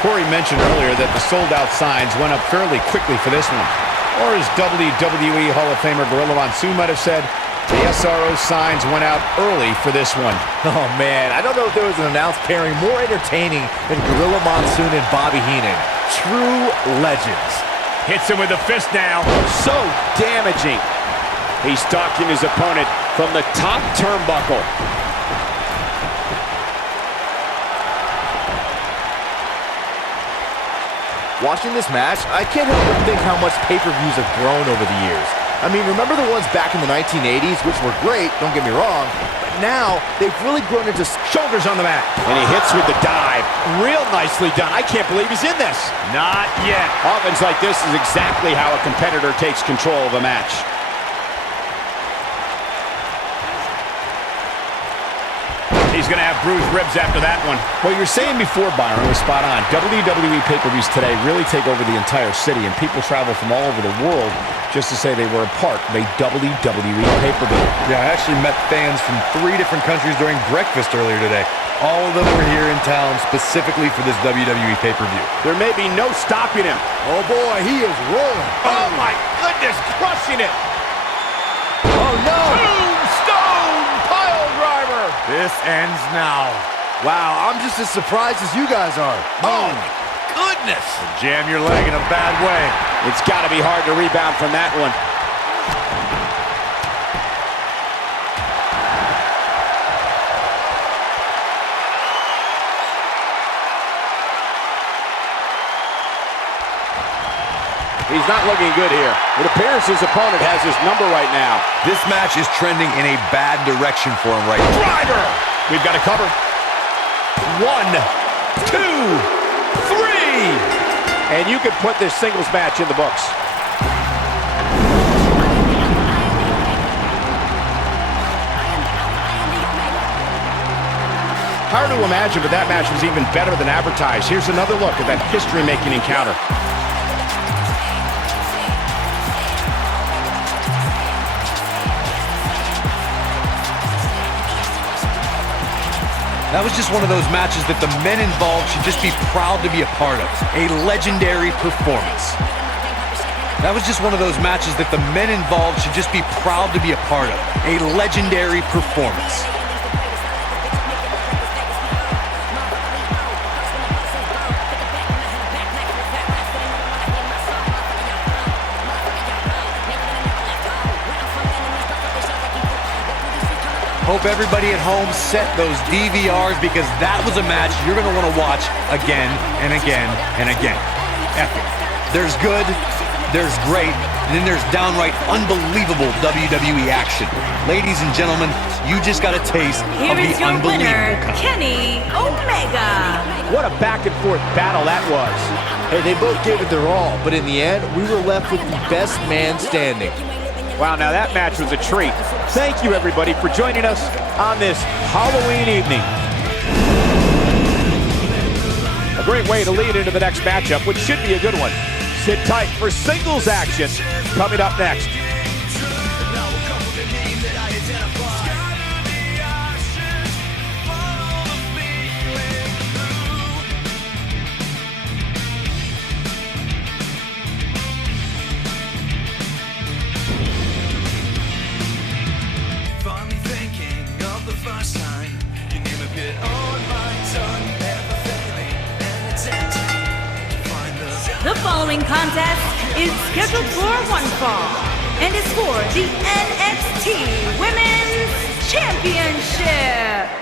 Corey mentioned earlier that the sold-out signs went up fairly quickly for this one. Or as WWE Hall of Famer Gorilla Monsoon might have said, the SRO signs went out early for this one. Oh, man, I don't know if there was an announced pairing more entertaining than Gorilla Monsoon and Bobby Heenan. True legends. Hits him with a fist now. So damaging. He's stalking his opponent from the top turnbuckle. Watching this match, I can't help but think how much pay-per-views have grown over the years. I mean, remember the ones back in the 1980s, which were great, don't get me wrong, but now they've really grown into shoulders on the mat. And he hits with the dive. Real nicely done. I can't believe he's in this. Not yet. Offense like this is exactly how a competitor takes control of a match. He's going to have bruised ribs after that one. What you were saying before, Byron, was spot on. WWE pay-per-views today really take over the entire city, and people travel from all over the world just to say they were a part of a WWE pay-per-view. Yeah, I actually met fans from 3 different countries during breakfast earlier today. All of them were here in town specifically for this WWE pay-per-view. There may be no stopping him. oh boy, he is rolling. Oh my goodness, crushing it. Oh no! Tombstone pile driver. This ends now. Wow, I'm just as surprised as you guys are. Oh my goodness. Jam your leg in a bad way. It's got to be hard to rebound from that one. He's not looking good here. It appears his opponent has his number right now. This match is trending in a bad direction for him right now. Driver! We've got a cover. 1, 2, 3. And you can put this singles match in the books. Hard to imagine, but that match was even better than advertised. Here's another look at that history-making encounter. That was just one of those matches that the men involved should just be proud to be a part of. A legendary performance. That was just one of those matches that the men involved should just be proud to be a part of. A legendary performance. Hope everybody at home set those DVRs because that was a match you're going to want to watch again and again and again. Epic. There's good, there's great, and then there's downright unbelievable WWE action. Ladies and gentlemen, you just got a taste Here of the is your winner, unbelievable kind. Kenny Omega. What a back-and-forth battle that was. Hey, they both gave it their all, but in the end, we were left with the best man standing. Wow, now that match was a treat. Thank you, everybody, for joining us on this Halloween evening. A great way to lead into the next matchup, which should be a good one. Sit tight for singles action coming up next. The following contest is scheduled for one fall and is for the NXT Women's Championship.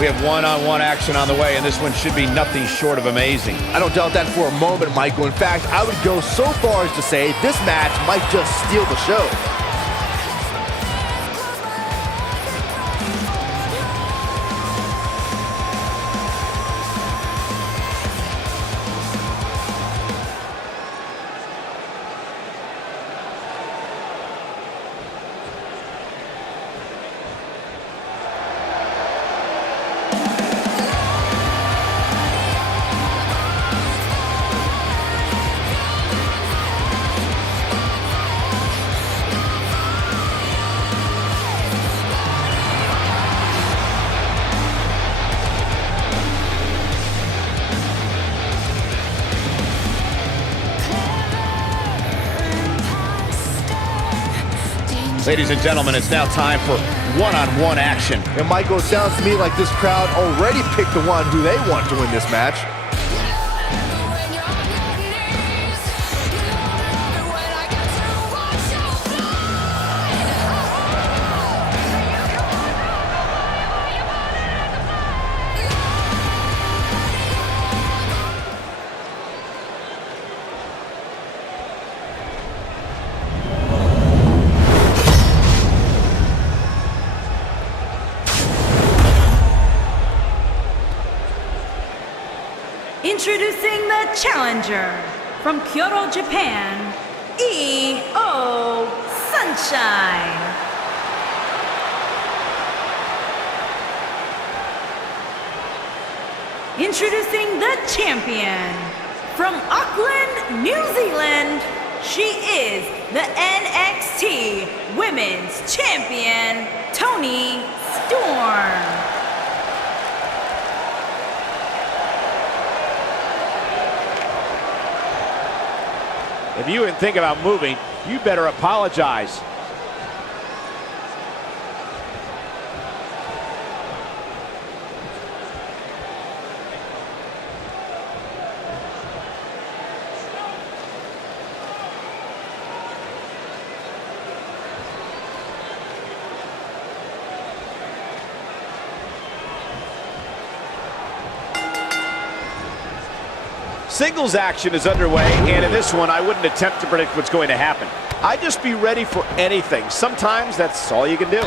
We have one-on-one action on the way, and this one should be nothing short of amazing. I don't doubt that for a moment, Michael. In fact, I would go so far as to say this match might just steal the show. Ladies and gentlemen, it's now time for one-on-one action. And Michael, it sounds to me like this crowd already picked the one who they want to win this match. Introducing the challenger from Kyoto, Japan, E.O. Sunshine. Introducing the champion from Auckland, New Zealand, she is the NXT Women's Champion, Toni Storm. If you even think about moving, you better apologize. Singles action is underway, and in this one, I wouldn't attempt to predict what's going to happen. I'd just be ready for anything. Sometimes that's all you can do.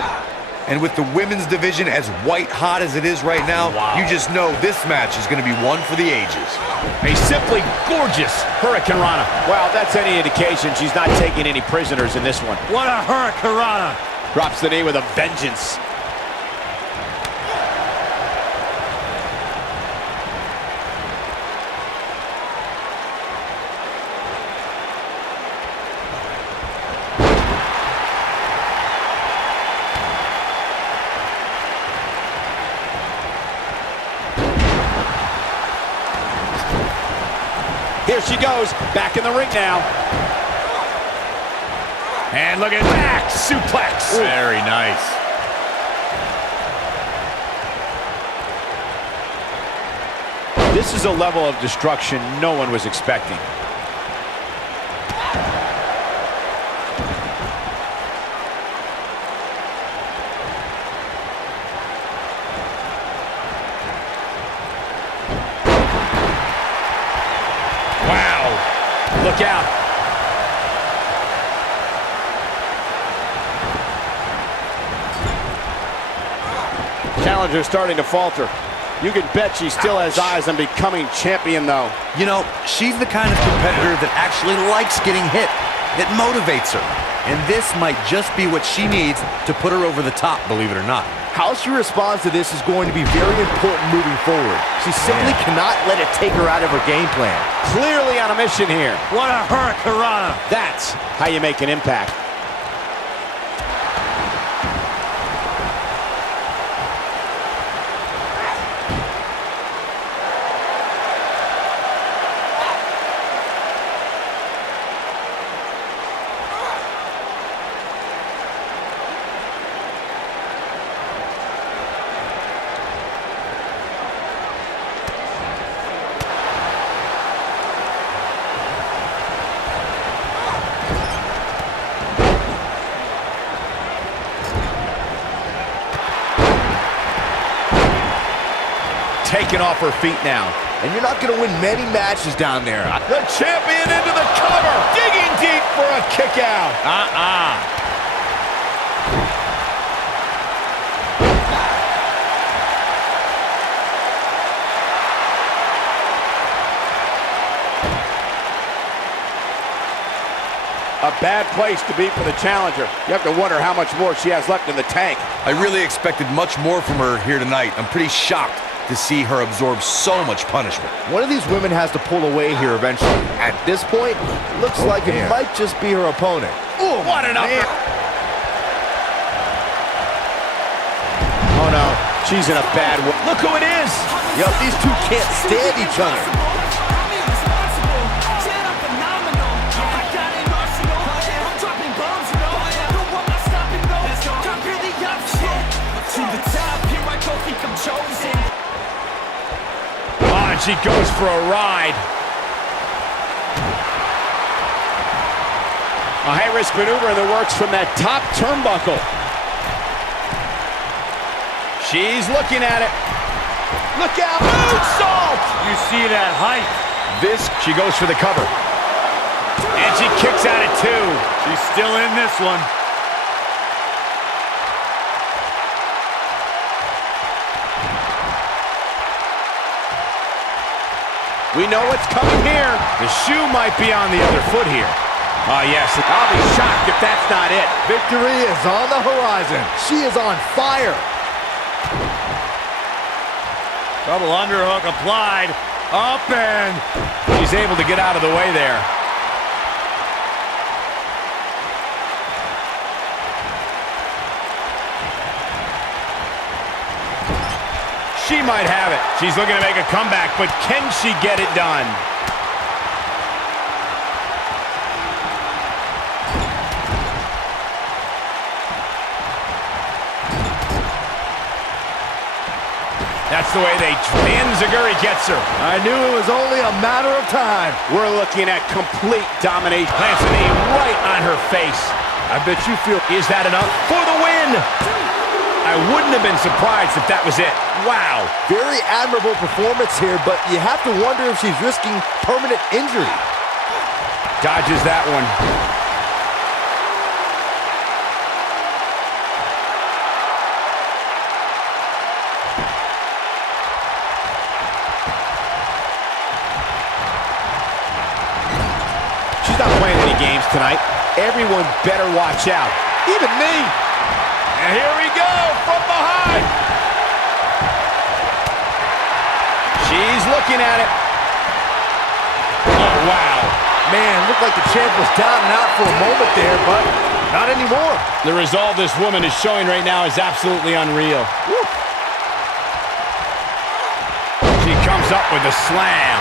And with the women's division as white hot as it is right now, you just know this match is going to be one for the ages. A simply gorgeous Hurricane Rana. Well, that's any indication she's not taking any prisoners in this one. What a hurricanrana! Drops the knee with a vengeance. Here she goes, back in the ring now. And look at that, suplex. Ooh. Very nice. This is a level of destruction no one was expecting. Look out. Challenger starting to falter. You can bet she still has eyes on becoming champion, though. You know, she's the kind of competitor that actually likes getting hit. It motivates her. And this might just be what she needs to put her over the top, believe it or not. How she responds to this is going to be very important moving forward. She simply cannot let it take her out of her game plan. Clearly on a mission here. What a hurricanrana! That's how you make an impact. taken off her feet now. And you're not going to win many matches down there. The champion into the cover, digging deep for a kick out. A bad place to be for the challenger. You have to wonder how much more she has left in the tank. I really expected much more from her here tonight. I'm pretty shocked to see her absorb so much punishment. One of these women has to pull away here eventually. At this point, looks like it might just be her opponent. Ooh, what an upper. Oh no, she's in a bad way. Look who it is. Yup, these two can't stand each other. Oh, and she goes for a ride. A high-risk maneuver in the works from that top turnbuckle. She's looking at it. Look out! Moonsault! You see that height. She goes for the cover. And she kicks out at 2. She's still in this one. We know what's coming here. The shoe might be on the other foot here. Oh, yes. I'll be shocked if that's not it. Victory is on the horizon. She is on fire. Double underhook applied. Up and... She's able to get out of the way there. She might have it. She's looking to make a comeback, but can she get it done? That's the way they... Enziguri gets her. I knew it was only a matter of time. We're looking at complete domination. Plants a knee right on her face. I bet you feel... Is that enough for the win? I wouldn't have been surprised if that was it. Wow. Very admirable performance here, but you have to wonder if she's risking permanent injury. Dodges that one. She's not playing any games tonight. Everyone better watch out. Even me. And here we go from behind. She's looking at it. Oh, wow. Man, looked like the champ was down and out for a moment there, but not anymore. The resolve this woman is showing right now is absolutely unreal. Woo. She comes up with a slam.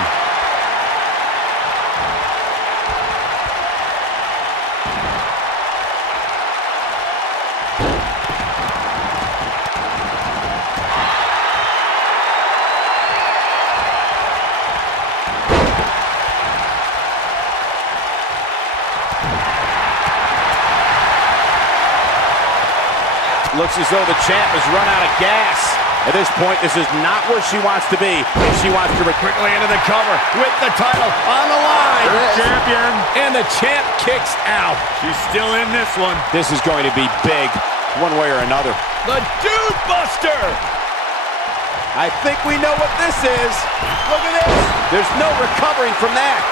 Looks as though the champ has run out of gas. At this point, this is not where she wants to be. And she wants to quickly into the cover with the title on the line. Champion. And the champ kicks out. She's still in this one. This is going to be big, one way or another. The Dude Buster. I think we know what this is. Look at this. There's no recovering from that.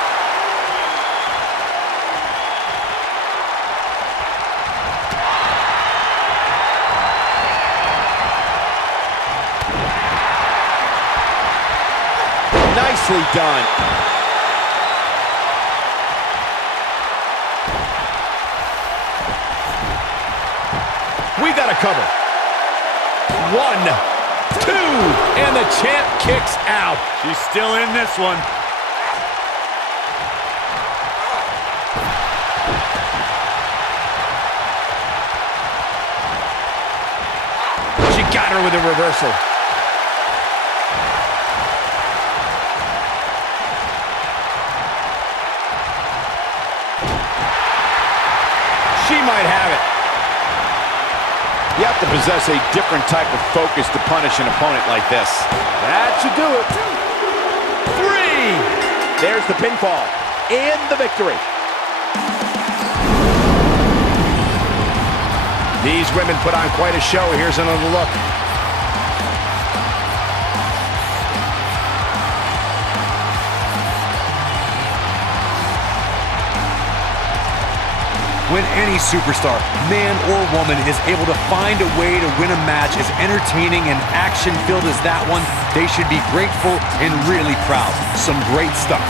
Nicely done. We got a cover. 1, 2, and the champ kicks out. She's still in this one. She got her with a reversal. She might have it. You have to possess a different type of focus to punish an opponent like this. That should do it. 3! There's the pinfall and the victory. These women put on quite a show. Here's another look. When any superstar, man or woman, is able to find a way to win a match as entertaining and action-filled as that one, they should be grateful and really proud. Some great stuff.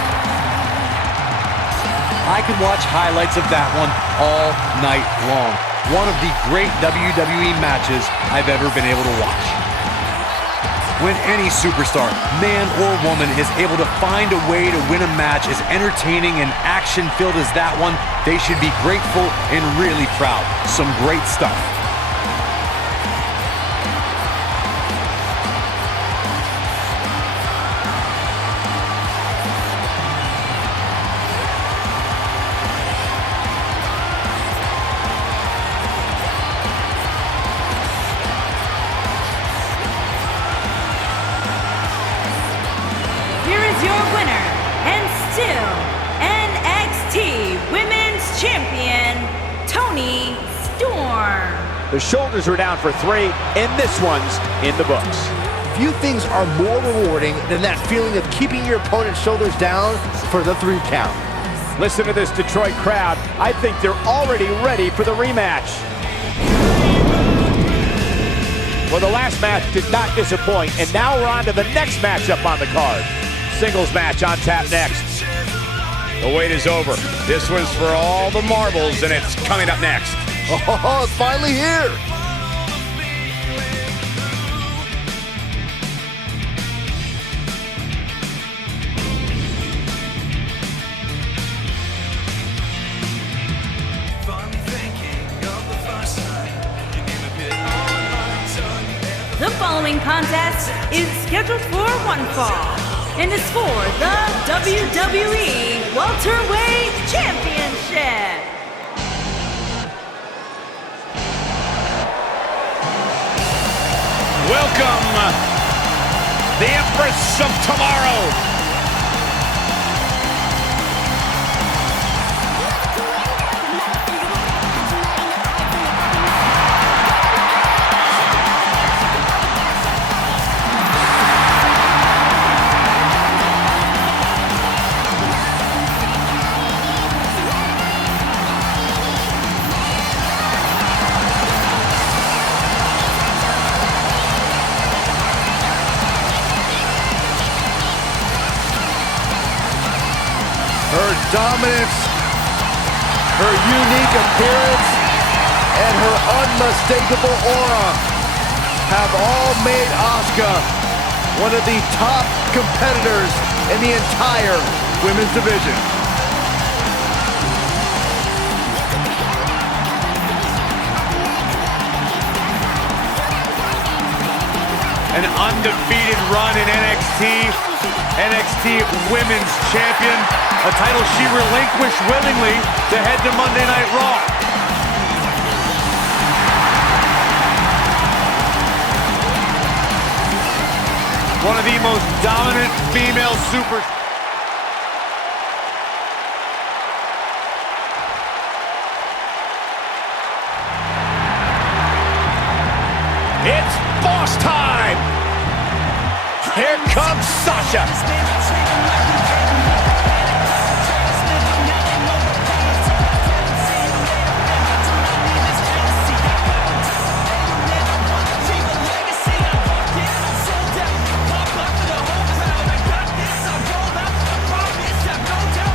I could watch highlights of that one all night long. One of the great WWE matches I've ever been able to watch. When any superstar, man or woman, is able to find a way to win a match as entertaining and action-filled as that one, they should be grateful and really proud. Some great stuff. Here is your winner, and still NXT Women's Champion, Toni Storm. The shoulders are down for 3, and this one's in the books. Few things are more rewarding than that feeling of keeping your opponent's shoulders down for the 3 count. Listen to this Detroit crowd. I think they're already ready for the rematch. Well, the last match did not disappoint, and now we're on to the next matchup on the card. Singles match on tap next. The wait is over. This one's for all the marbles, and it's coming up next. Oh, it's finally here. The following contest is scheduled for one fall and is for the WWE Welterweight Championship. Welcome, the Empress of Tomorrow. Her dominance, her unique appearance, and her unmistakable aura have all made Asuka one of the top competitors in the entire women's division. An undefeated run in NXT, NXT Women's Champion, a title she relinquished willingly to head to Monday Night Raw. One of the most dominant female super... It's boss time! Here comes Sasha!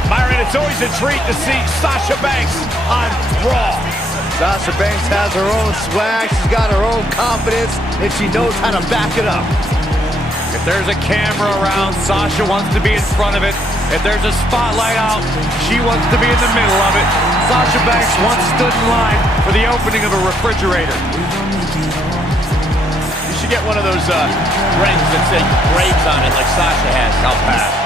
Myron, it's always a treat to see Sasha Banks on Raw. Sasha Banks has her own swag, she's got her own confidence, and she knows how to back it up. If there's a camera around, Sasha wants to be in front of it. If there's a spotlight out, she wants to be in the middle of it. Sasha Banks once stood in line for the opening of a refrigerator. You should get one of those rings that say Braves on it like Sasha has. I'll pass.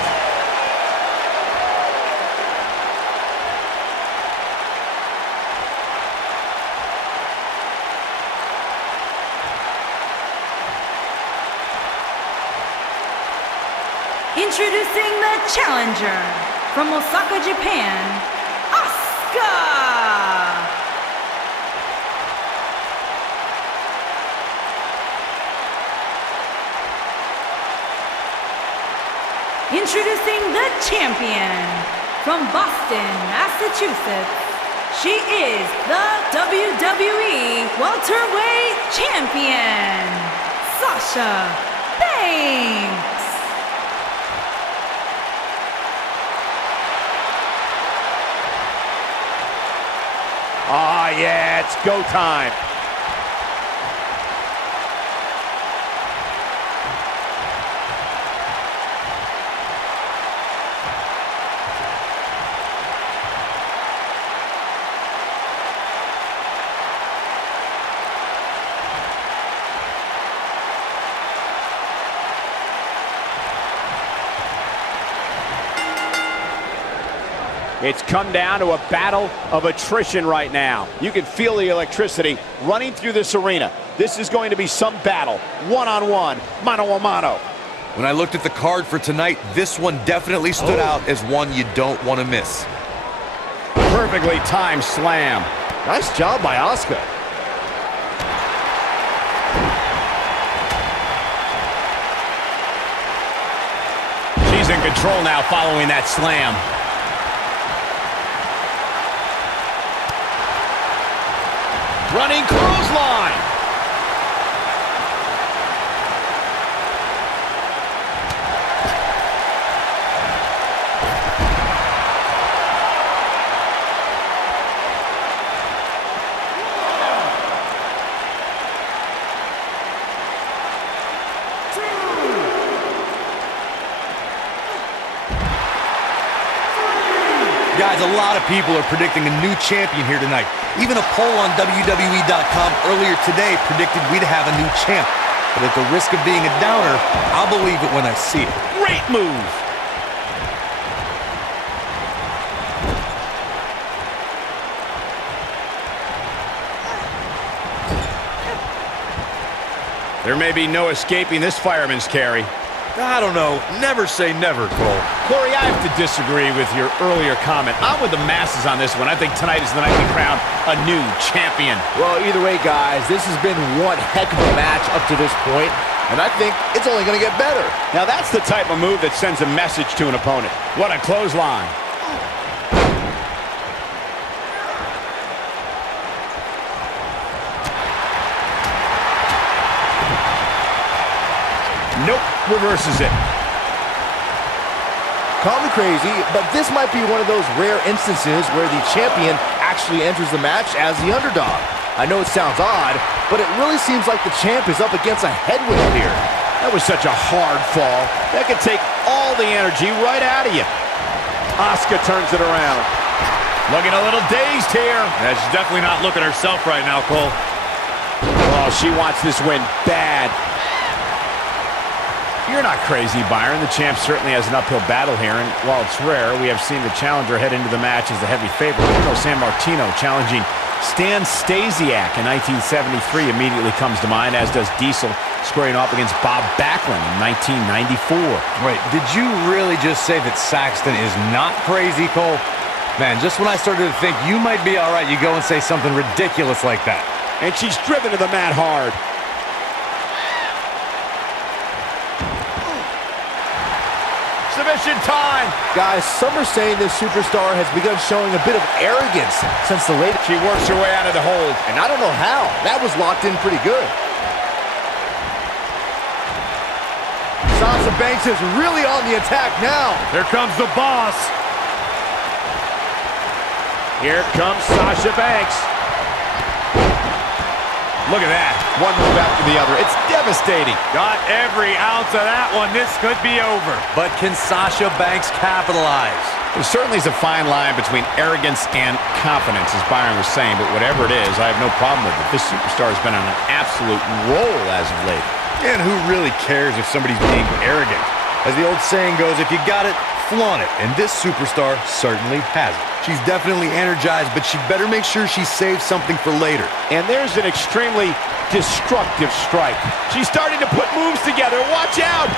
Introducing the challenger from Osaka, Japan, Asuka. Introducing the champion from Boston, Massachusetts. She is the WWE Welterweight Champion, Sasha Banks. Ah, yeah, it's go time. It's come down to a battle of attrition right now. You can feel the electricity running through this arena. This is going to be some battle, one-on-one, mano-a-mano. When I looked at the card for tonight, this one definitely stood out as one you don't want to miss. Perfectly timed slam. Nice job by Asuka. She's in control now following that slam. Running clothesline. Guys, a lot of people are predicting a new champion here tonight. Even a poll on WWE.com earlier today predicted we'd have a new champ. But at the risk of being a downer, I'll believe it when I see it. Great move. There may be no escaping this fireman's carry. I don't know. Never say never, Cole. Corey, I have to disagree with your earlier comment. I'm with the masses on this one. I think tonight is the night we crown a new champion. Well, either way, guys, this has been one heck of a match up to this point, and I think it's only going to get better. Now that's the type of move that sends a message to an opponent. What a clothesline. Nope, reverses it. Call me crazy, but this might be one of those rare instances where the champion actually enters the match as the underdog. I know it sounds odd, but it really seems like the champ is up against a headwind here. That was such a hard fall. That could take all the energy right out of you. Asuka turns it around. Looking a little dazed here. Yeah, she's definitely not looking herself right now, Cole. Oh, she wants this win bad. You're not crazy, Byron. The champ certainly has an uphill battle here, and while it's rare, we have seen the challenger head into the match as the heavy favorite. San Martino challenging Stan Stasiak in 1973 immediately comes to mind, as does Diesel squaring off against Bob Backlund in 1994. Wait, did you really just say that Saxton is not crazy, Cole? Man, just when I started to think you might be all right, you go and say something ridiculous like that. And she's driven to the mat hard. Submission time. Guys, some are saying this superstar has begun showing a bit of arrogance since the late... She works her way out of the hold. And I don't know how. That was locked in pretty good. Sasha Banks is really on the attack now. Here comes the boss. Here comes Sasha Banks. Look at that. One move after the other. It's devastating. Got every ounce of that one. This could be over. But can Sasha Banks capitalize? There certainly is a fine line between arrogance and confidence, as Byron was saying, but whatever it is, I have no problem with it. This superstar has been on an absolute roll as of late. And who really cares if somebody's being arrogant? As the old saying goes, if you got it, flaunt it. And this superstar certainly has it. She's definitely energized, but she'd better make sure she saves something for later. And there's an extremely destructive strike. She's starting to put moves together. Watch out!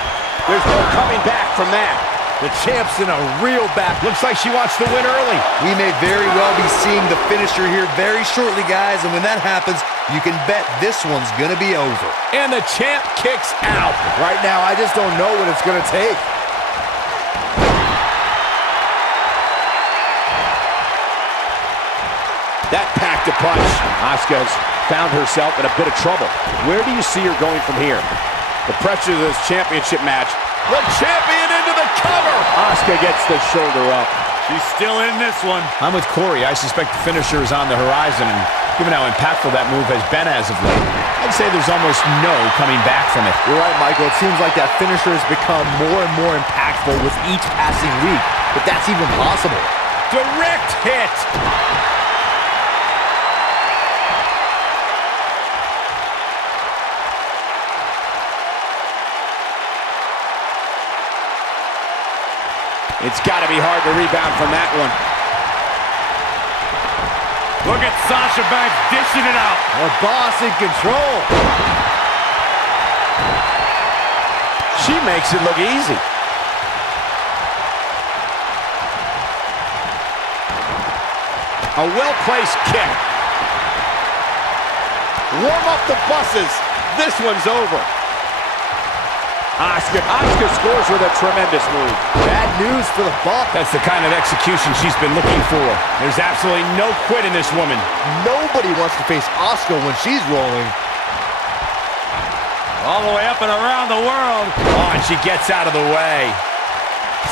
There's no coming back. from that. The champ's in a real back. Looks like she wants to win early. We may very well be seeing the finisher here very shortly, guys, and when that happens, you can bet this one's gonna be over. And the champ kicks out. Right now, I just don't know what it's gonna take. That packed a punch. Asuka's found herself in a bit of trouble. Where do you see her going from here? The pressure of this championship match. The champion into the cover. Asuka gets the shoulder up. She's still in this one. I'm with Corey. I suspect the finisher is on the horizon, and given how impactful that move has been as of late, I'd say there's almost no coming back from it. You're right, Michael. It seems like that finisher has become more and more impactful with each passing week, if that's even possible. Direct hit. It's got to be hard to rebound from that one. Look at Sasha Banks dishing it out. The boss in control. She makes it look easy. A well-placed kick. Warm up the buses. This one's over. Asuka scores with a tremendous move. Bad news for the Buck. That's the kind of execution she's been looking for. There's absolutely no quit in this woman. Nobody wants to face Asuka when she's rolling. All the way up and around the world. Oh, and she gets out of the way.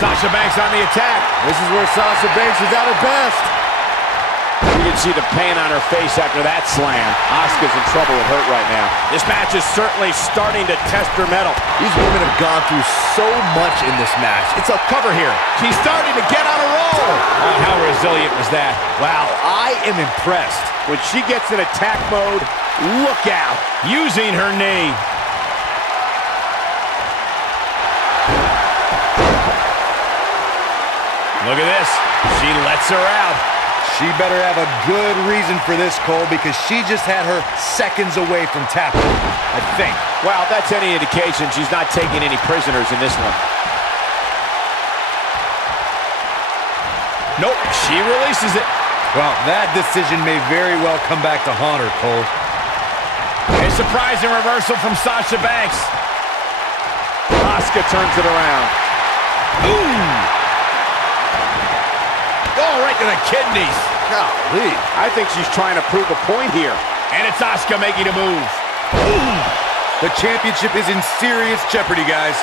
Sasha Banks on the attack. This is where Sasha Banks is at her best. You can see the pain on her face after that slam. Asuka's in trouble with hurt right now. This match is certainly starting to test her mettle. These women have gone through so much in this match. It's a cover here. She's starting to get on a roll. Oh, how resilient was that? Wow, I am impressed. When she gets in attack mode, look out. Using her knee. Look at this. She lets her out. She better have a good reason for this, Cole, because she just had her seconds away from tapping, I think. Well, if that's any indication, she's not taking any prisoners in this one. Nope, she releases it. Well, that decision may very well come back to haunt her, Cole. A surprising reversal from Sasha Banks. Asuka turns it around. Ooh! Oh, right to the kidneys. Golly. I think she's trying to prove a point here. And it's Asuka making a move. Ooh. The championship is in serious jeopardy, guys.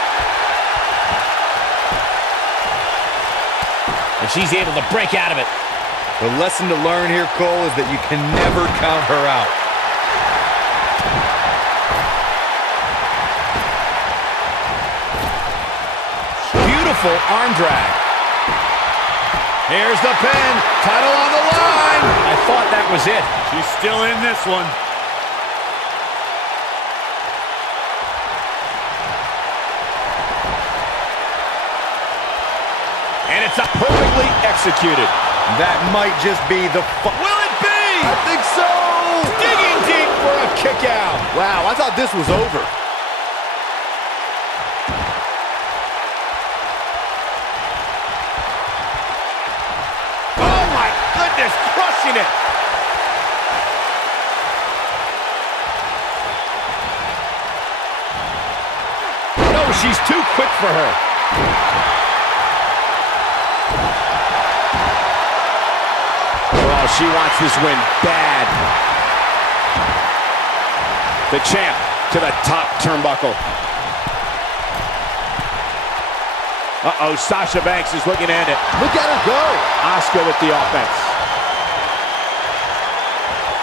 And she's able to break out of it. The lesson to learn here, Cole, is that you can never count her out. Beautiful arm drag. Here's the pin. Title on the line. I thought that was it. She's still in this one. And it's perfectly executed. That might just be the... Will it be? I think so. Digging deep for a kick out. Wow, I thought this was over. Crushing it. No, she's too quick for her. Well, she wants this win bad. The champ to the top turnbuckle. Uh-oh, Sasha Banks is looking to end it. Look at her go. Asuka with the offense.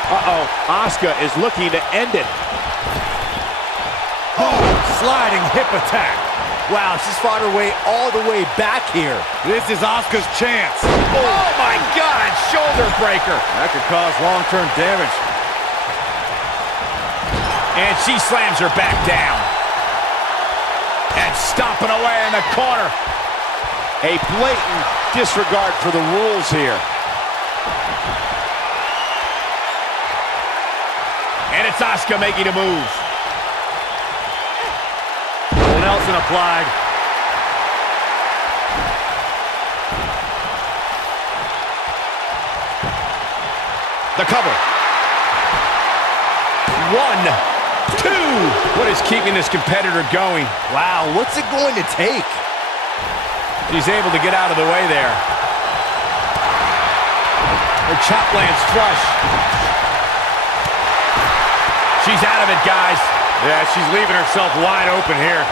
Uh-oh, Asuka is looking to end it. Oh, sliding hip attack. Wow, she's fought her way all the way back here. This is Asuka's chance. Oh, my God, shoulder breaker. That could cause long-term damage. And she slams her back down. And stomping away in the corner. A blatant disregard for the rules here. And it's Asuka making a move. Nelson applied. The cover. 1, 2. What is keeping this competitor going? Wow, what's it going to take? She's able to get out of the way there. Her chop lands flush. She's out of it, guys. Yeah, she's leaving herself wide open here.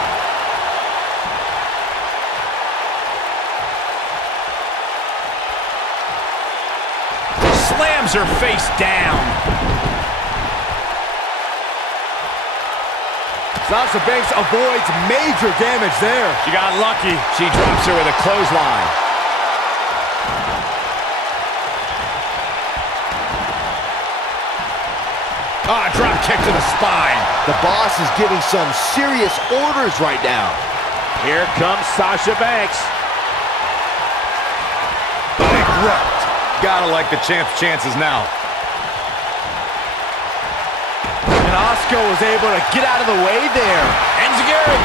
Slams her face down. Sasha Banks avoids major damage there. She got lucky. She drops her with a clothesline. Ah, drop kick to the spine. The boss is giving some serious orders right now. Here comes Sasha Banks. Bankrupt. Gotta like the champ's chances now. And Asuka was able to get out of the way there. Enziguri.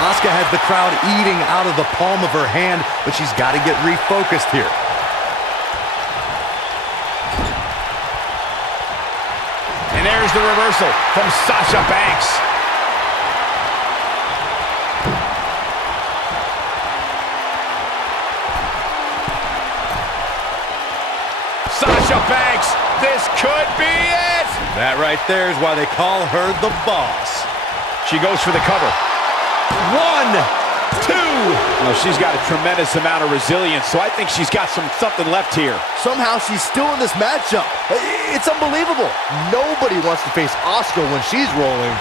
Asuka has the crowd eating out of the palm of her hand, but she's got to get refocused here. And there's the reversal from Sasha Banks. Sasha Banks, this could be it! That right there is why they call her the boss. She goes for the cover. 1, 2. Well, she's got a tremendous amount of resilience, so I think she's got something left here. Somehow she's still in this matchup. It's unbelievable. Nobody wants to face Asuka when she's rolling.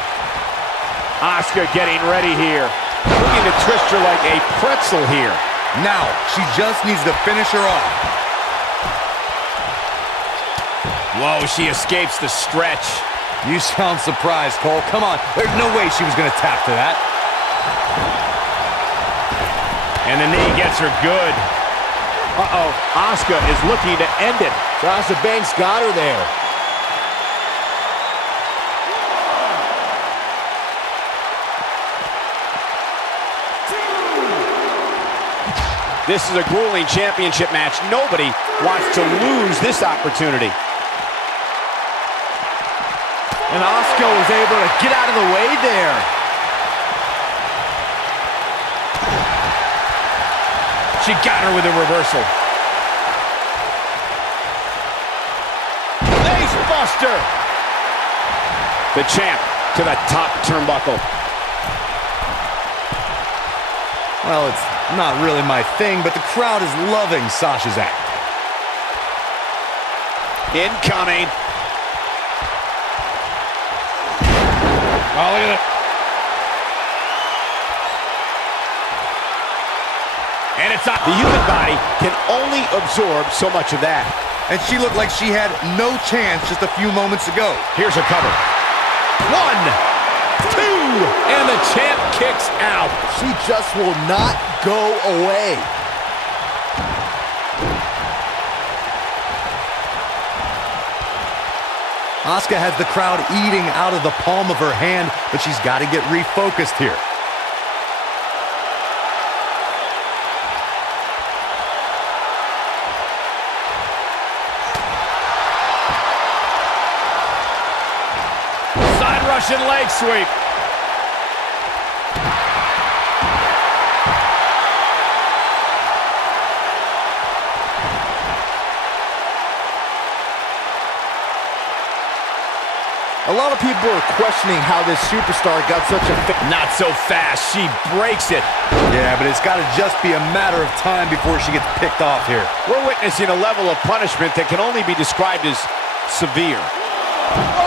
Asuka getting ready here. Looking to twist her like a pretzel here. Now, she just needs to finish her off. Whoa, she escapes the stretch. You sound surprised, Cole. Come on, there's no way she was going to tap to that. And the knee gets her good. Uh-oh, Asuka is looking to end it. Sasha Banks got her there. This is a grueling championship match. Nobody wants to lose this opportunity. And Asuka was able to get out of the way there. She got her with a reversal. Face buster. The champ to the top turnbuckle. Well, it's not really my thing, but the crowd is loving Sasha's act. Incoming. Oh, look at it. And it's up. The human body can only absorb so much of that. And she looked like she had no chance just a few moments ago. Here's her cover. 1, 2, and the champ kicks out. She just will not go away. Asuka has the crowd eating out of the palm of her hand, but she's got to get refocused here. Side Russian leg sweep. A lot of people are questioning how this superstar got such a... Not so fast. She breaks it. Yeah, but it's got to just be a matter of time before she gets picked off here. We're witnessing a level of punishment that can only be described as severe.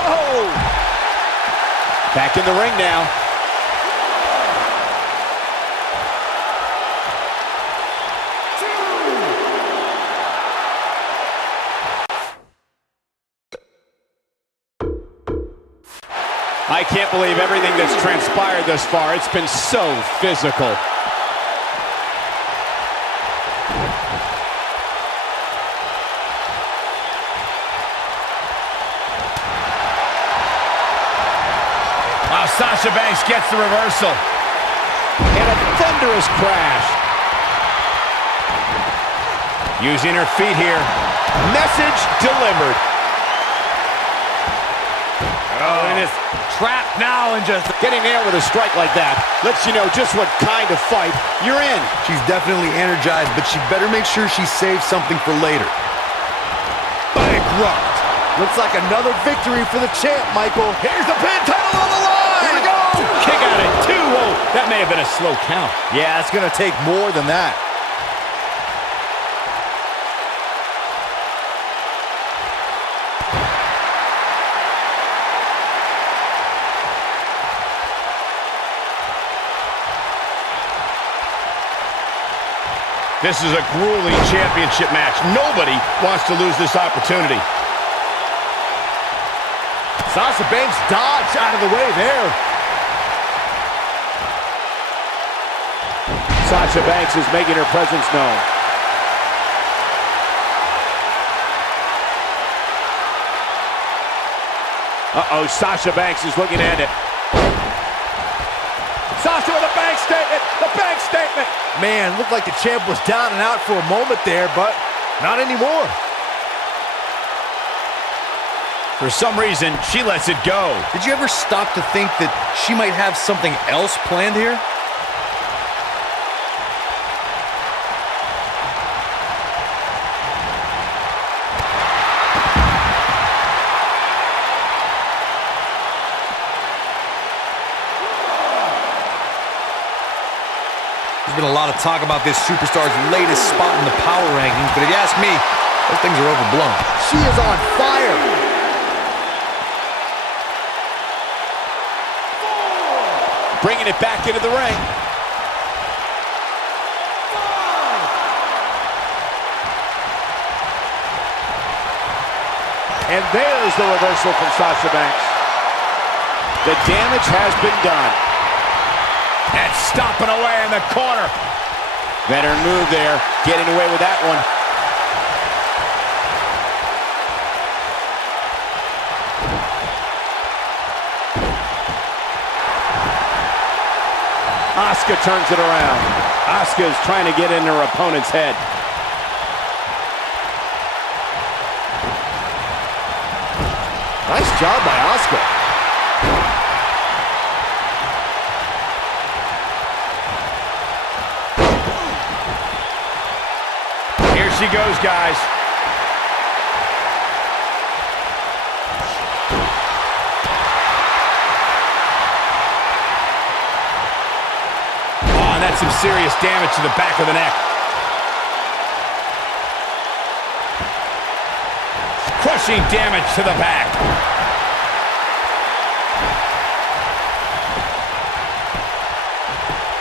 Oh! Back in the ring now. I can't believe everything that's transpired thus far. It's been so physical. Wow, Sasha Banks gets the reversal. And a thunderous crash. Using her feet here. Message delivered. Oh, it is trapped now and just... Getting there with a strike like that lets you know just what kind of fight you're in. She's definitely energized, but she better make sure she saves something for later. bankrupt. Looks like another victory for the champ, Michael. Here's the pin title on the line. Here we go. Kick out at 2. Whoa, that may have been a slow count. Yeah, it's going to take more than that. This is a grueling championship match. Nobody wants to lose this opportunity. Sasha Banks dodged out of the way there. Sasha Banks is making her presence known. Uh-oh, Sasha Banks is looking at it. Sasha with a bank statement, the bank statement. Man, looked like the champ was down and out for a moment there, but not anymore. For some reason, she lets it go. Did you ever stop to think that she might have something else planned here? There's been a lot of talk about this superstar's latest spot in the power rankings, but if you ask me, those things are overblown. She is on fire. Bringing it back into the ring. And there's the reversal from Sasha Banks. The damage has been done. And stomping away in the corner. Veteran move there, getting away with that one. Asuka turns it around. Asuka is trying to get in her opponent's head. Nice job by Asuka. Here she goes, guys. Oh, and that's some serious damage to the back of the neck. Crushing damage to the back.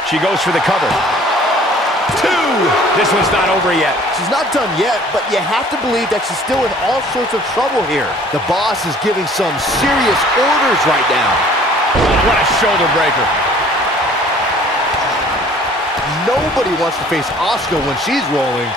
She goes for the cover. 2! This one's not over yet. She's not done yet, but you have to believe that she's still in all sorts of trouble here. The boss is giving some serious orders right now. What a shoulder breaker. Nobody wants to face Asuka when she's rolling.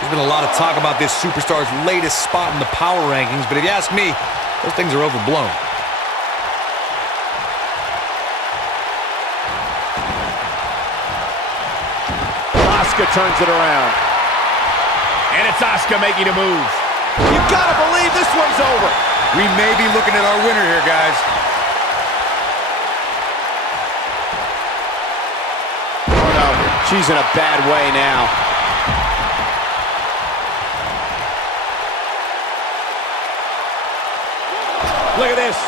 There's been a lot of talk about this superstar's latest spot in the power rankings, but if you ask me, those things are overblown. Asuka turns it around. And it's Asuka making a move. You gotta believe this one's over. We may be looking at our winner here, guys. Oh no, she's in a bad way now. Look at this.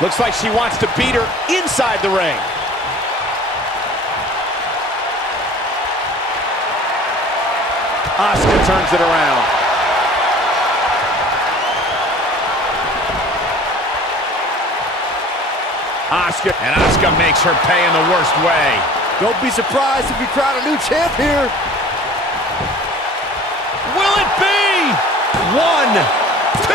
Looks like she wants to beat her inside the ring. Asuka turns it around. And Asuka makes her pay in the worst way. Don't be surprised if we crown a new champ here. Will it be? 1, 2.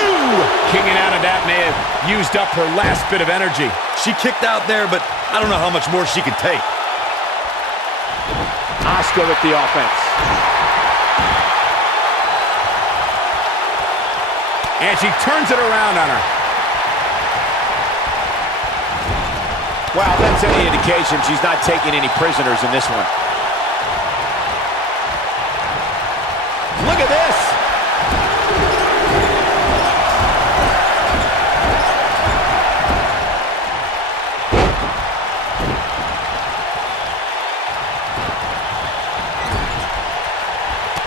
Kicking out of that may have used up her last bit of energy. She kicked out there, but I don't know how much more she could take. Asuka with the offense. And she turns it around on her. Wow, that's any indication she's not taking any prisoners in this one. Look at this.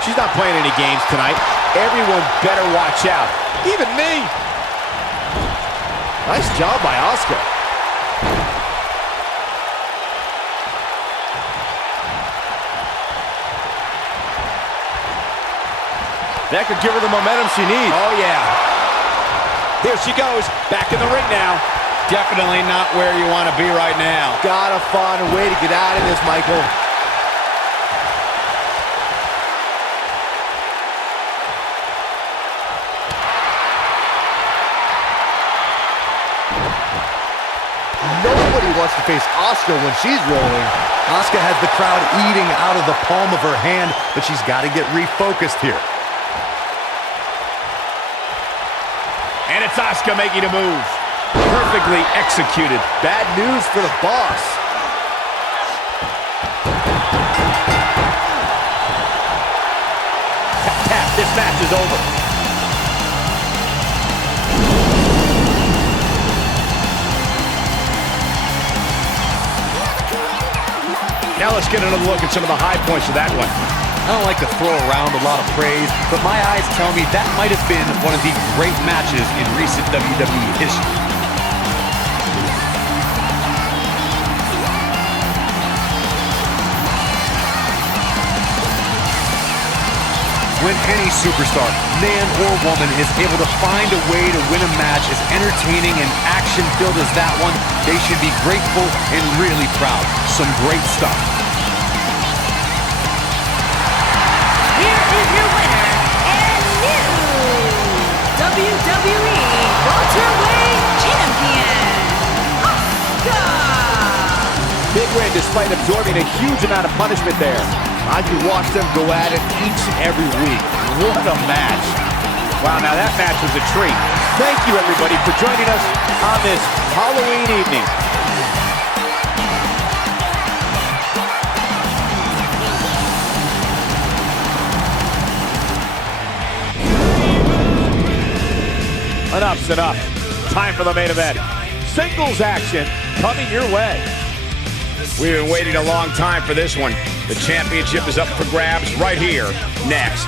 She's not playing any games tonight. Everyone better watch out. Even me. Nice job by Asuka. That could give her the momentum she needs. Oh, yeah. Here she goes. Back in the ring now. Definitely not where you want to be right now. Gotta find a way to get out of this, Michael. Nobody wants to face Asuka when she's rolling. Asuka has the crowd eating out of the palm of her hand, but she's got to get refocused here. And it's Asuka making a move. Perfectly executed. Bad news for the boss. Tap, this match is over. Now let's get another look at some of the high points of that one. I don't like to throw around a lot of praise, but my eyes tell me that might have been one of the great matches in recent WWE history. When any superstar, man or woman, is able to find a way to win a match as entertaining and action-filled as that one, they should be grateful and really proud. Some great stuff. Here is your winner and new WWE Welterweight Champion, Asuka! Big win despite absorbing a huge amount of punishment there. I could watch them go at it each and every week. What a match. Wow, now that match was a treat. Thank you, everybody, for joining us on this Halloween evening. Enough's enough. Time for the main event. Singles action coming your way. We've been waiting a long time for this one. The championship is up for grabs right here, next.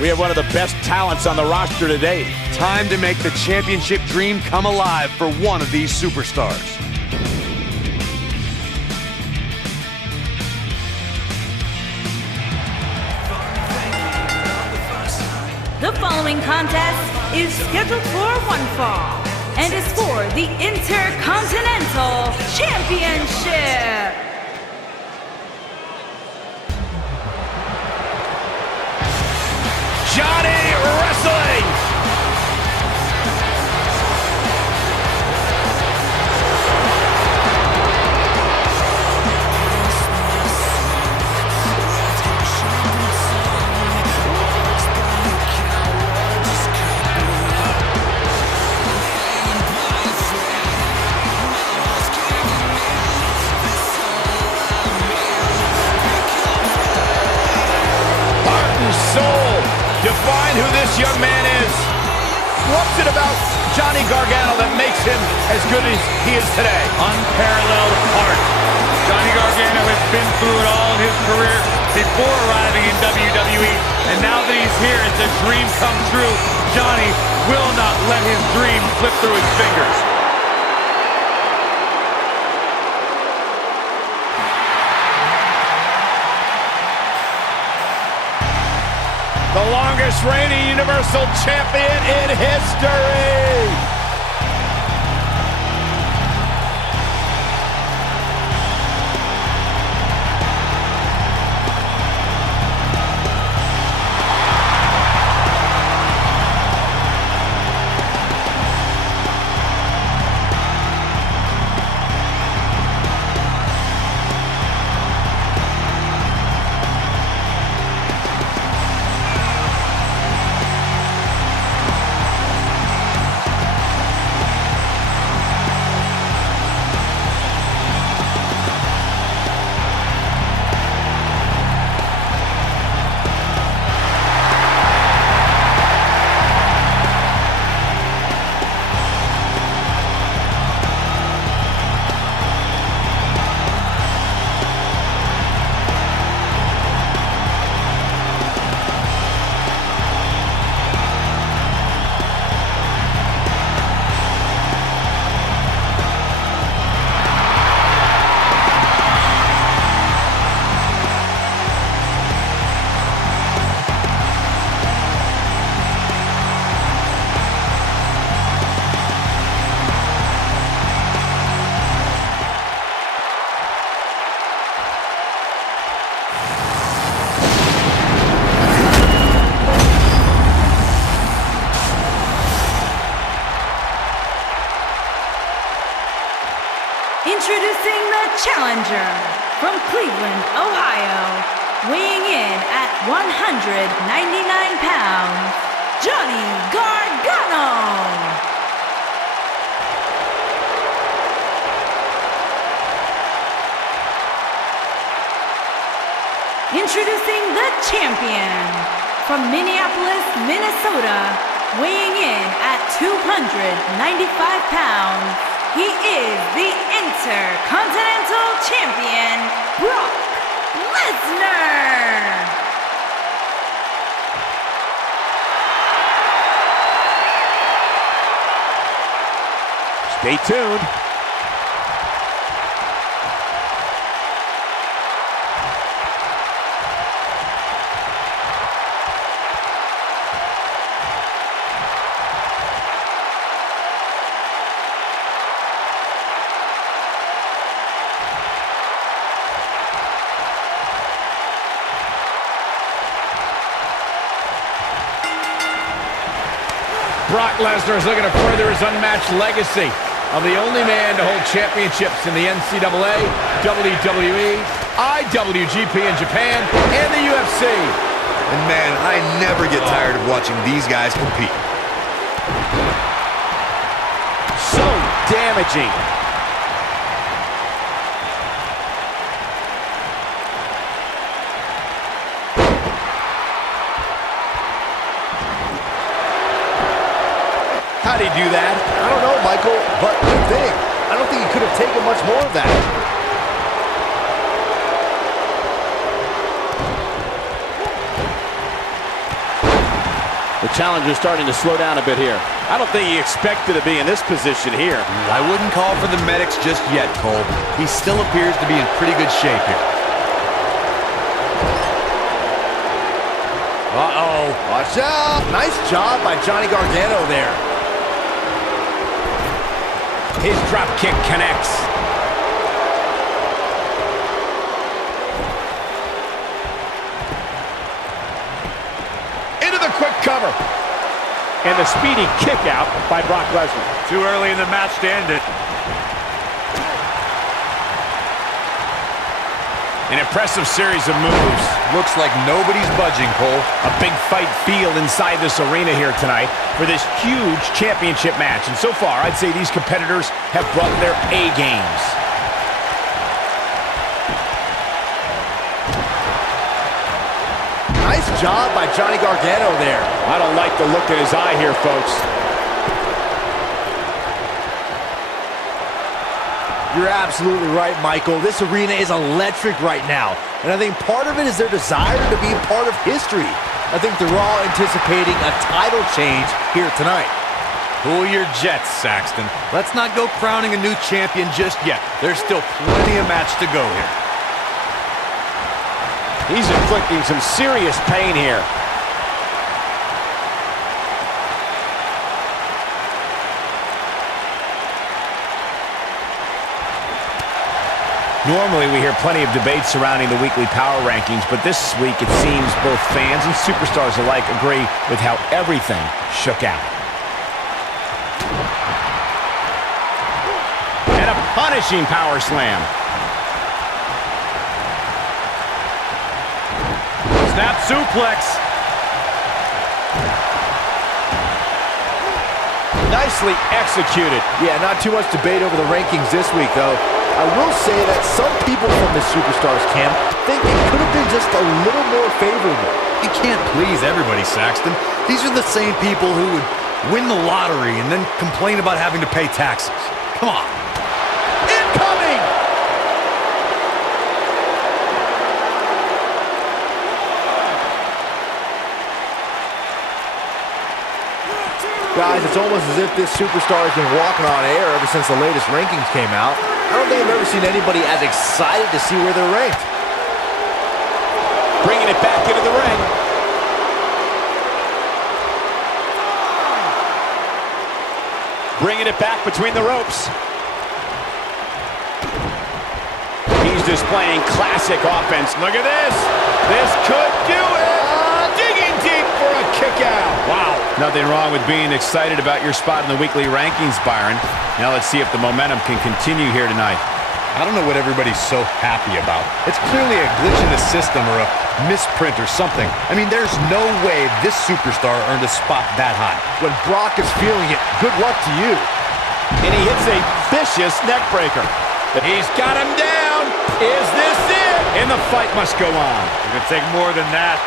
We have one of the best talents on the roster today. Time to make the championship dream come alive for one of these superstars. The following contest is scheduled for one fall and is for the Intercontinental Championship. Johnny Wrestling! Soul. Define who this young man is. What's it about Johnny Gargano that makes him as good as he is today? Unparalleled heart. Johnny Gargano has been through it all in his career before arriving in WWE, and now that he's here, it's a dream come true. Johnny will not let his dream slip through his fingers. The longest reigning Universal Champion in history. Introducing the challenger from Cleveland, Ohio, weighing in at 199 pounds, Johnny Gargano. Introducing the champion from Minneapolis, Minnesota, weighing in at 295 pounds. He is the Intercontinental Champion, Brock Lesnar. Stay tuned. Brock Lesnar is looking to further his unmatched legacy of the only man to hold championships in the NCAA, WWE, IWGP in Japan, and the UFC. And man, I never get tired of watching these guys compete. So damaging. How'd he do that? I don't know, Michael, but good thing. I don't think he could have taken much more of that. The challenger's starting to slow down a bit here. I don't think he expected to be in this position here. I wouldn't call for the medics just yet, Cole. He still appears to be in pretty good shape here. Uh-oh. Watch out. Nice job by Johnny Gargano there. His drop kick connects. Into the quick cover. And the speedy kick out by Brock Lesnar. Too early in the match to end it. An impressive series of moves. Looks like nobody's budging, Cole. A big fight field inside this arena here tonight for this huge championship match. And so far, I'd say these competitors have brought their A games. Nice job by Johnny Gargano there. I don't like the look in his eye here, folks. You're absolutely right, Michael. This arena is electric right now. And I think part of it is their desire to be a part of history. I think they're all anticipating a title change here tonight. Cool your jets, Saxton. Let's not go crowning a new champion just yet. There's still plenty of match to go here. He's inflicting some serious pain here. Normally, we hear plenty of debate surrounding the weekly power rankings, but this week it seems both fans and superstars alike agree with how everything shook out. And a punishing power slam. Snap suplex. Nicely executed. Yeah, not too much debate over the rankings this week, though. I will say that some people from the Superstars camp think it could have been just a little more favorable. You can't please everybody, Saxton. These are the same people who would win the lottery and then complain about having to pay taxes. Come on. Incoming! Guys, it's almost as if this superstar has been walking on air ever since the latest rankings came out. I don't think I've ever seen anybody as excited to see where they're ranked. Bringing it back into the ring. Bringing it back between the ropes. He's displaying classic offense. Look at this. This could do it. Digging deep for a kick out. Wow. Nothing wrong with being excited about your spot in the weekly rankings, Byron. Now let's see if the momentum can continue here tonight. I don't know what everybody's so happy about. It's clearly a glitch in the system or a misprint or something. I mean, there's no way this superstar earned a spot that high. When Brock is feeling it, good luck to you. And he hits a vicious neck breaker. He's got him down. Is this it? And the fight must go on. It's going to take more than that.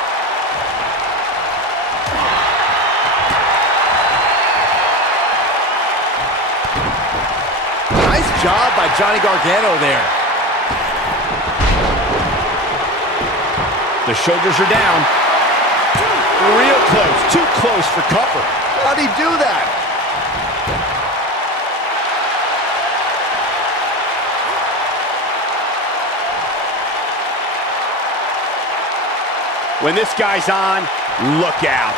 Nice job by Johnny Gargano there. The shoulders are down. Real close. Too close for comfort. How'd he do that? When this guy's on, look out.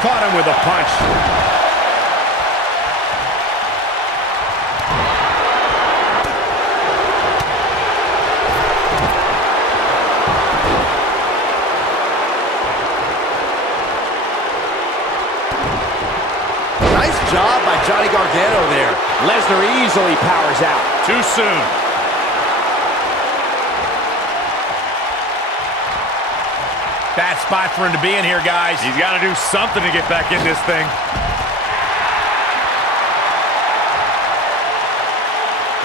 Caught him with a punch. Nice job by Johnny Gargano there. Lesnar easily powers out. Too soon. Bad spot for him to be in here, guys. He's got to do something to get back in this thing.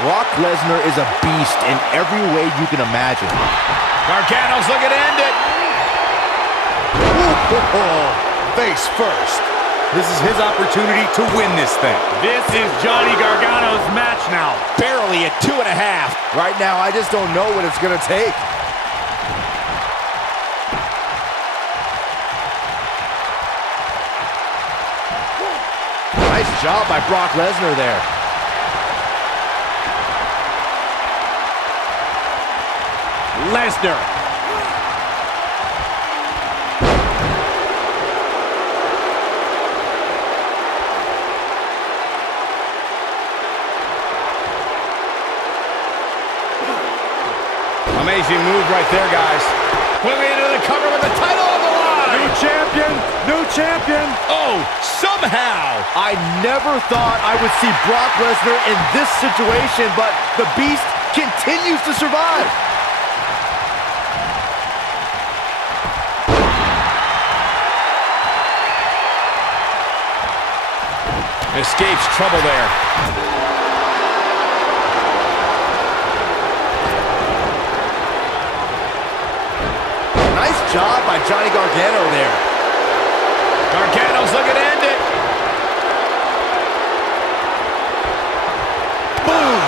Brock Lesnar is a beast in every way you can imagine. Gargano's looking to end it. Face first. This is his opportunity to win this thing. This is Johnny Gargano's match now. Barely at 2.5. Right now, I just don't know what it's going to take. Nice job by Brock Lesnar there. Lesnar. Amazing move right there, guys. Quickly into the cover with the title on the line. New champion. New champion. Oh, somehow. I never thought I would see Brock Lesnar in this situation, but the Beast continues to survive. Escapes trouble there. Nice job by Johnny Gargano there. Gargano's looking to end it. Boom!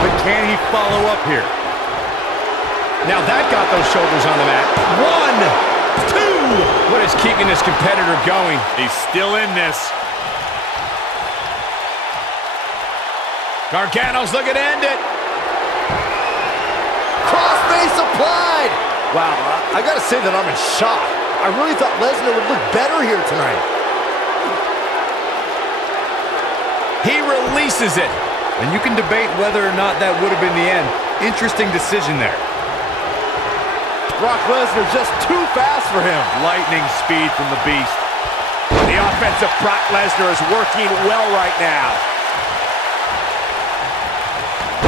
But can he follow up here? Now that got those shoulders on the mat. 1, 2. What is keeping this competitor going? He's still in this. Gargano's looking to end it. Crossface applied. Wow, I gotta say that I'm in shock. I really thought Lesnar would look better here tonight. He releases it. And you can debate whether or not that would have been the end. Interesting decision there. Brock Lesnar just too fast for him. Lightning speed from the Beast. The offensive Brock Lesnar is working well right now.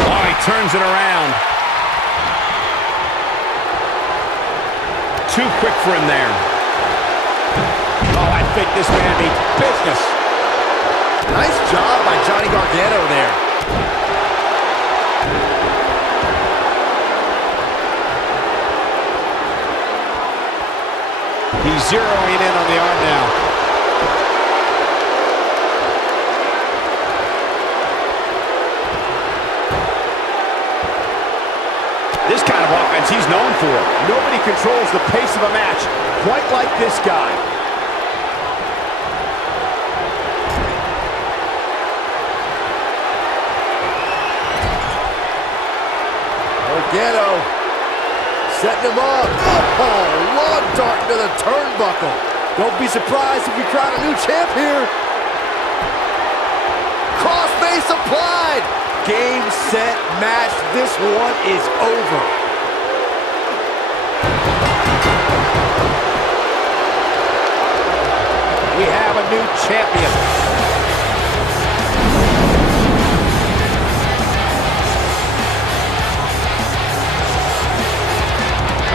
Oh, he turns it around. Too quick for him there. Oh, I think this man means business. Nice job by Johnny Gargano there. He's zeroing in on the arm now. This kind of offense he's known for. Nobody controls the pace of a match quite like this guy. Gargano setting him up. Oh, long dart into the turnbuckle. Don't be surprised if we crown a new champ here. Crossface applied. Game, set, match. This one is over. a new champion.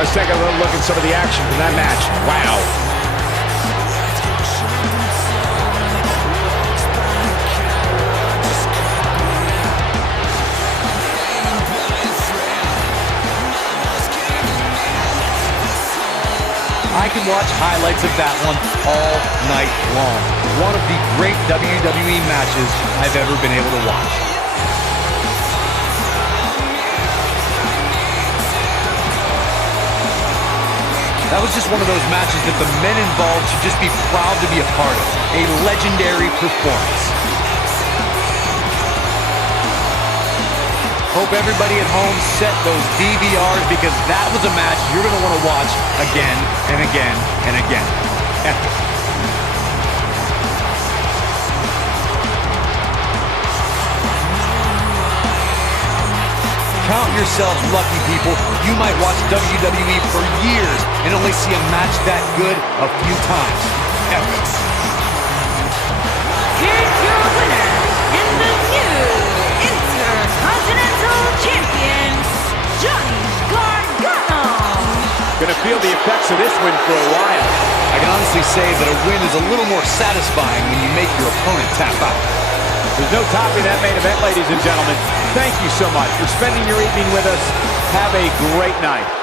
Let's take a little look at some of the action from that match. Wow. I can watch highlights of that one all night long. One of the great WWE matches I've ever been able to watch. That was just one of those matches that the men involved should just be proud to be a part of. A legendary performance. Hope everybody at home set those DVRs because that was a match you're going to want to watch again and again and again. Epic. Count yourselves lucky, people. You might watch WWE for years and only see a match that good a few times. Epic. Here's your winner and the new Intercontinental Champion, Johnny Gargano. Gonna feel the effects of this win for a while. I can honestly say that a win is a little more satisfying when you make your opponent tap out. There's no topping that main event, ladies and gentlemen. Thank you so much for spending your evening with us. Have a great night.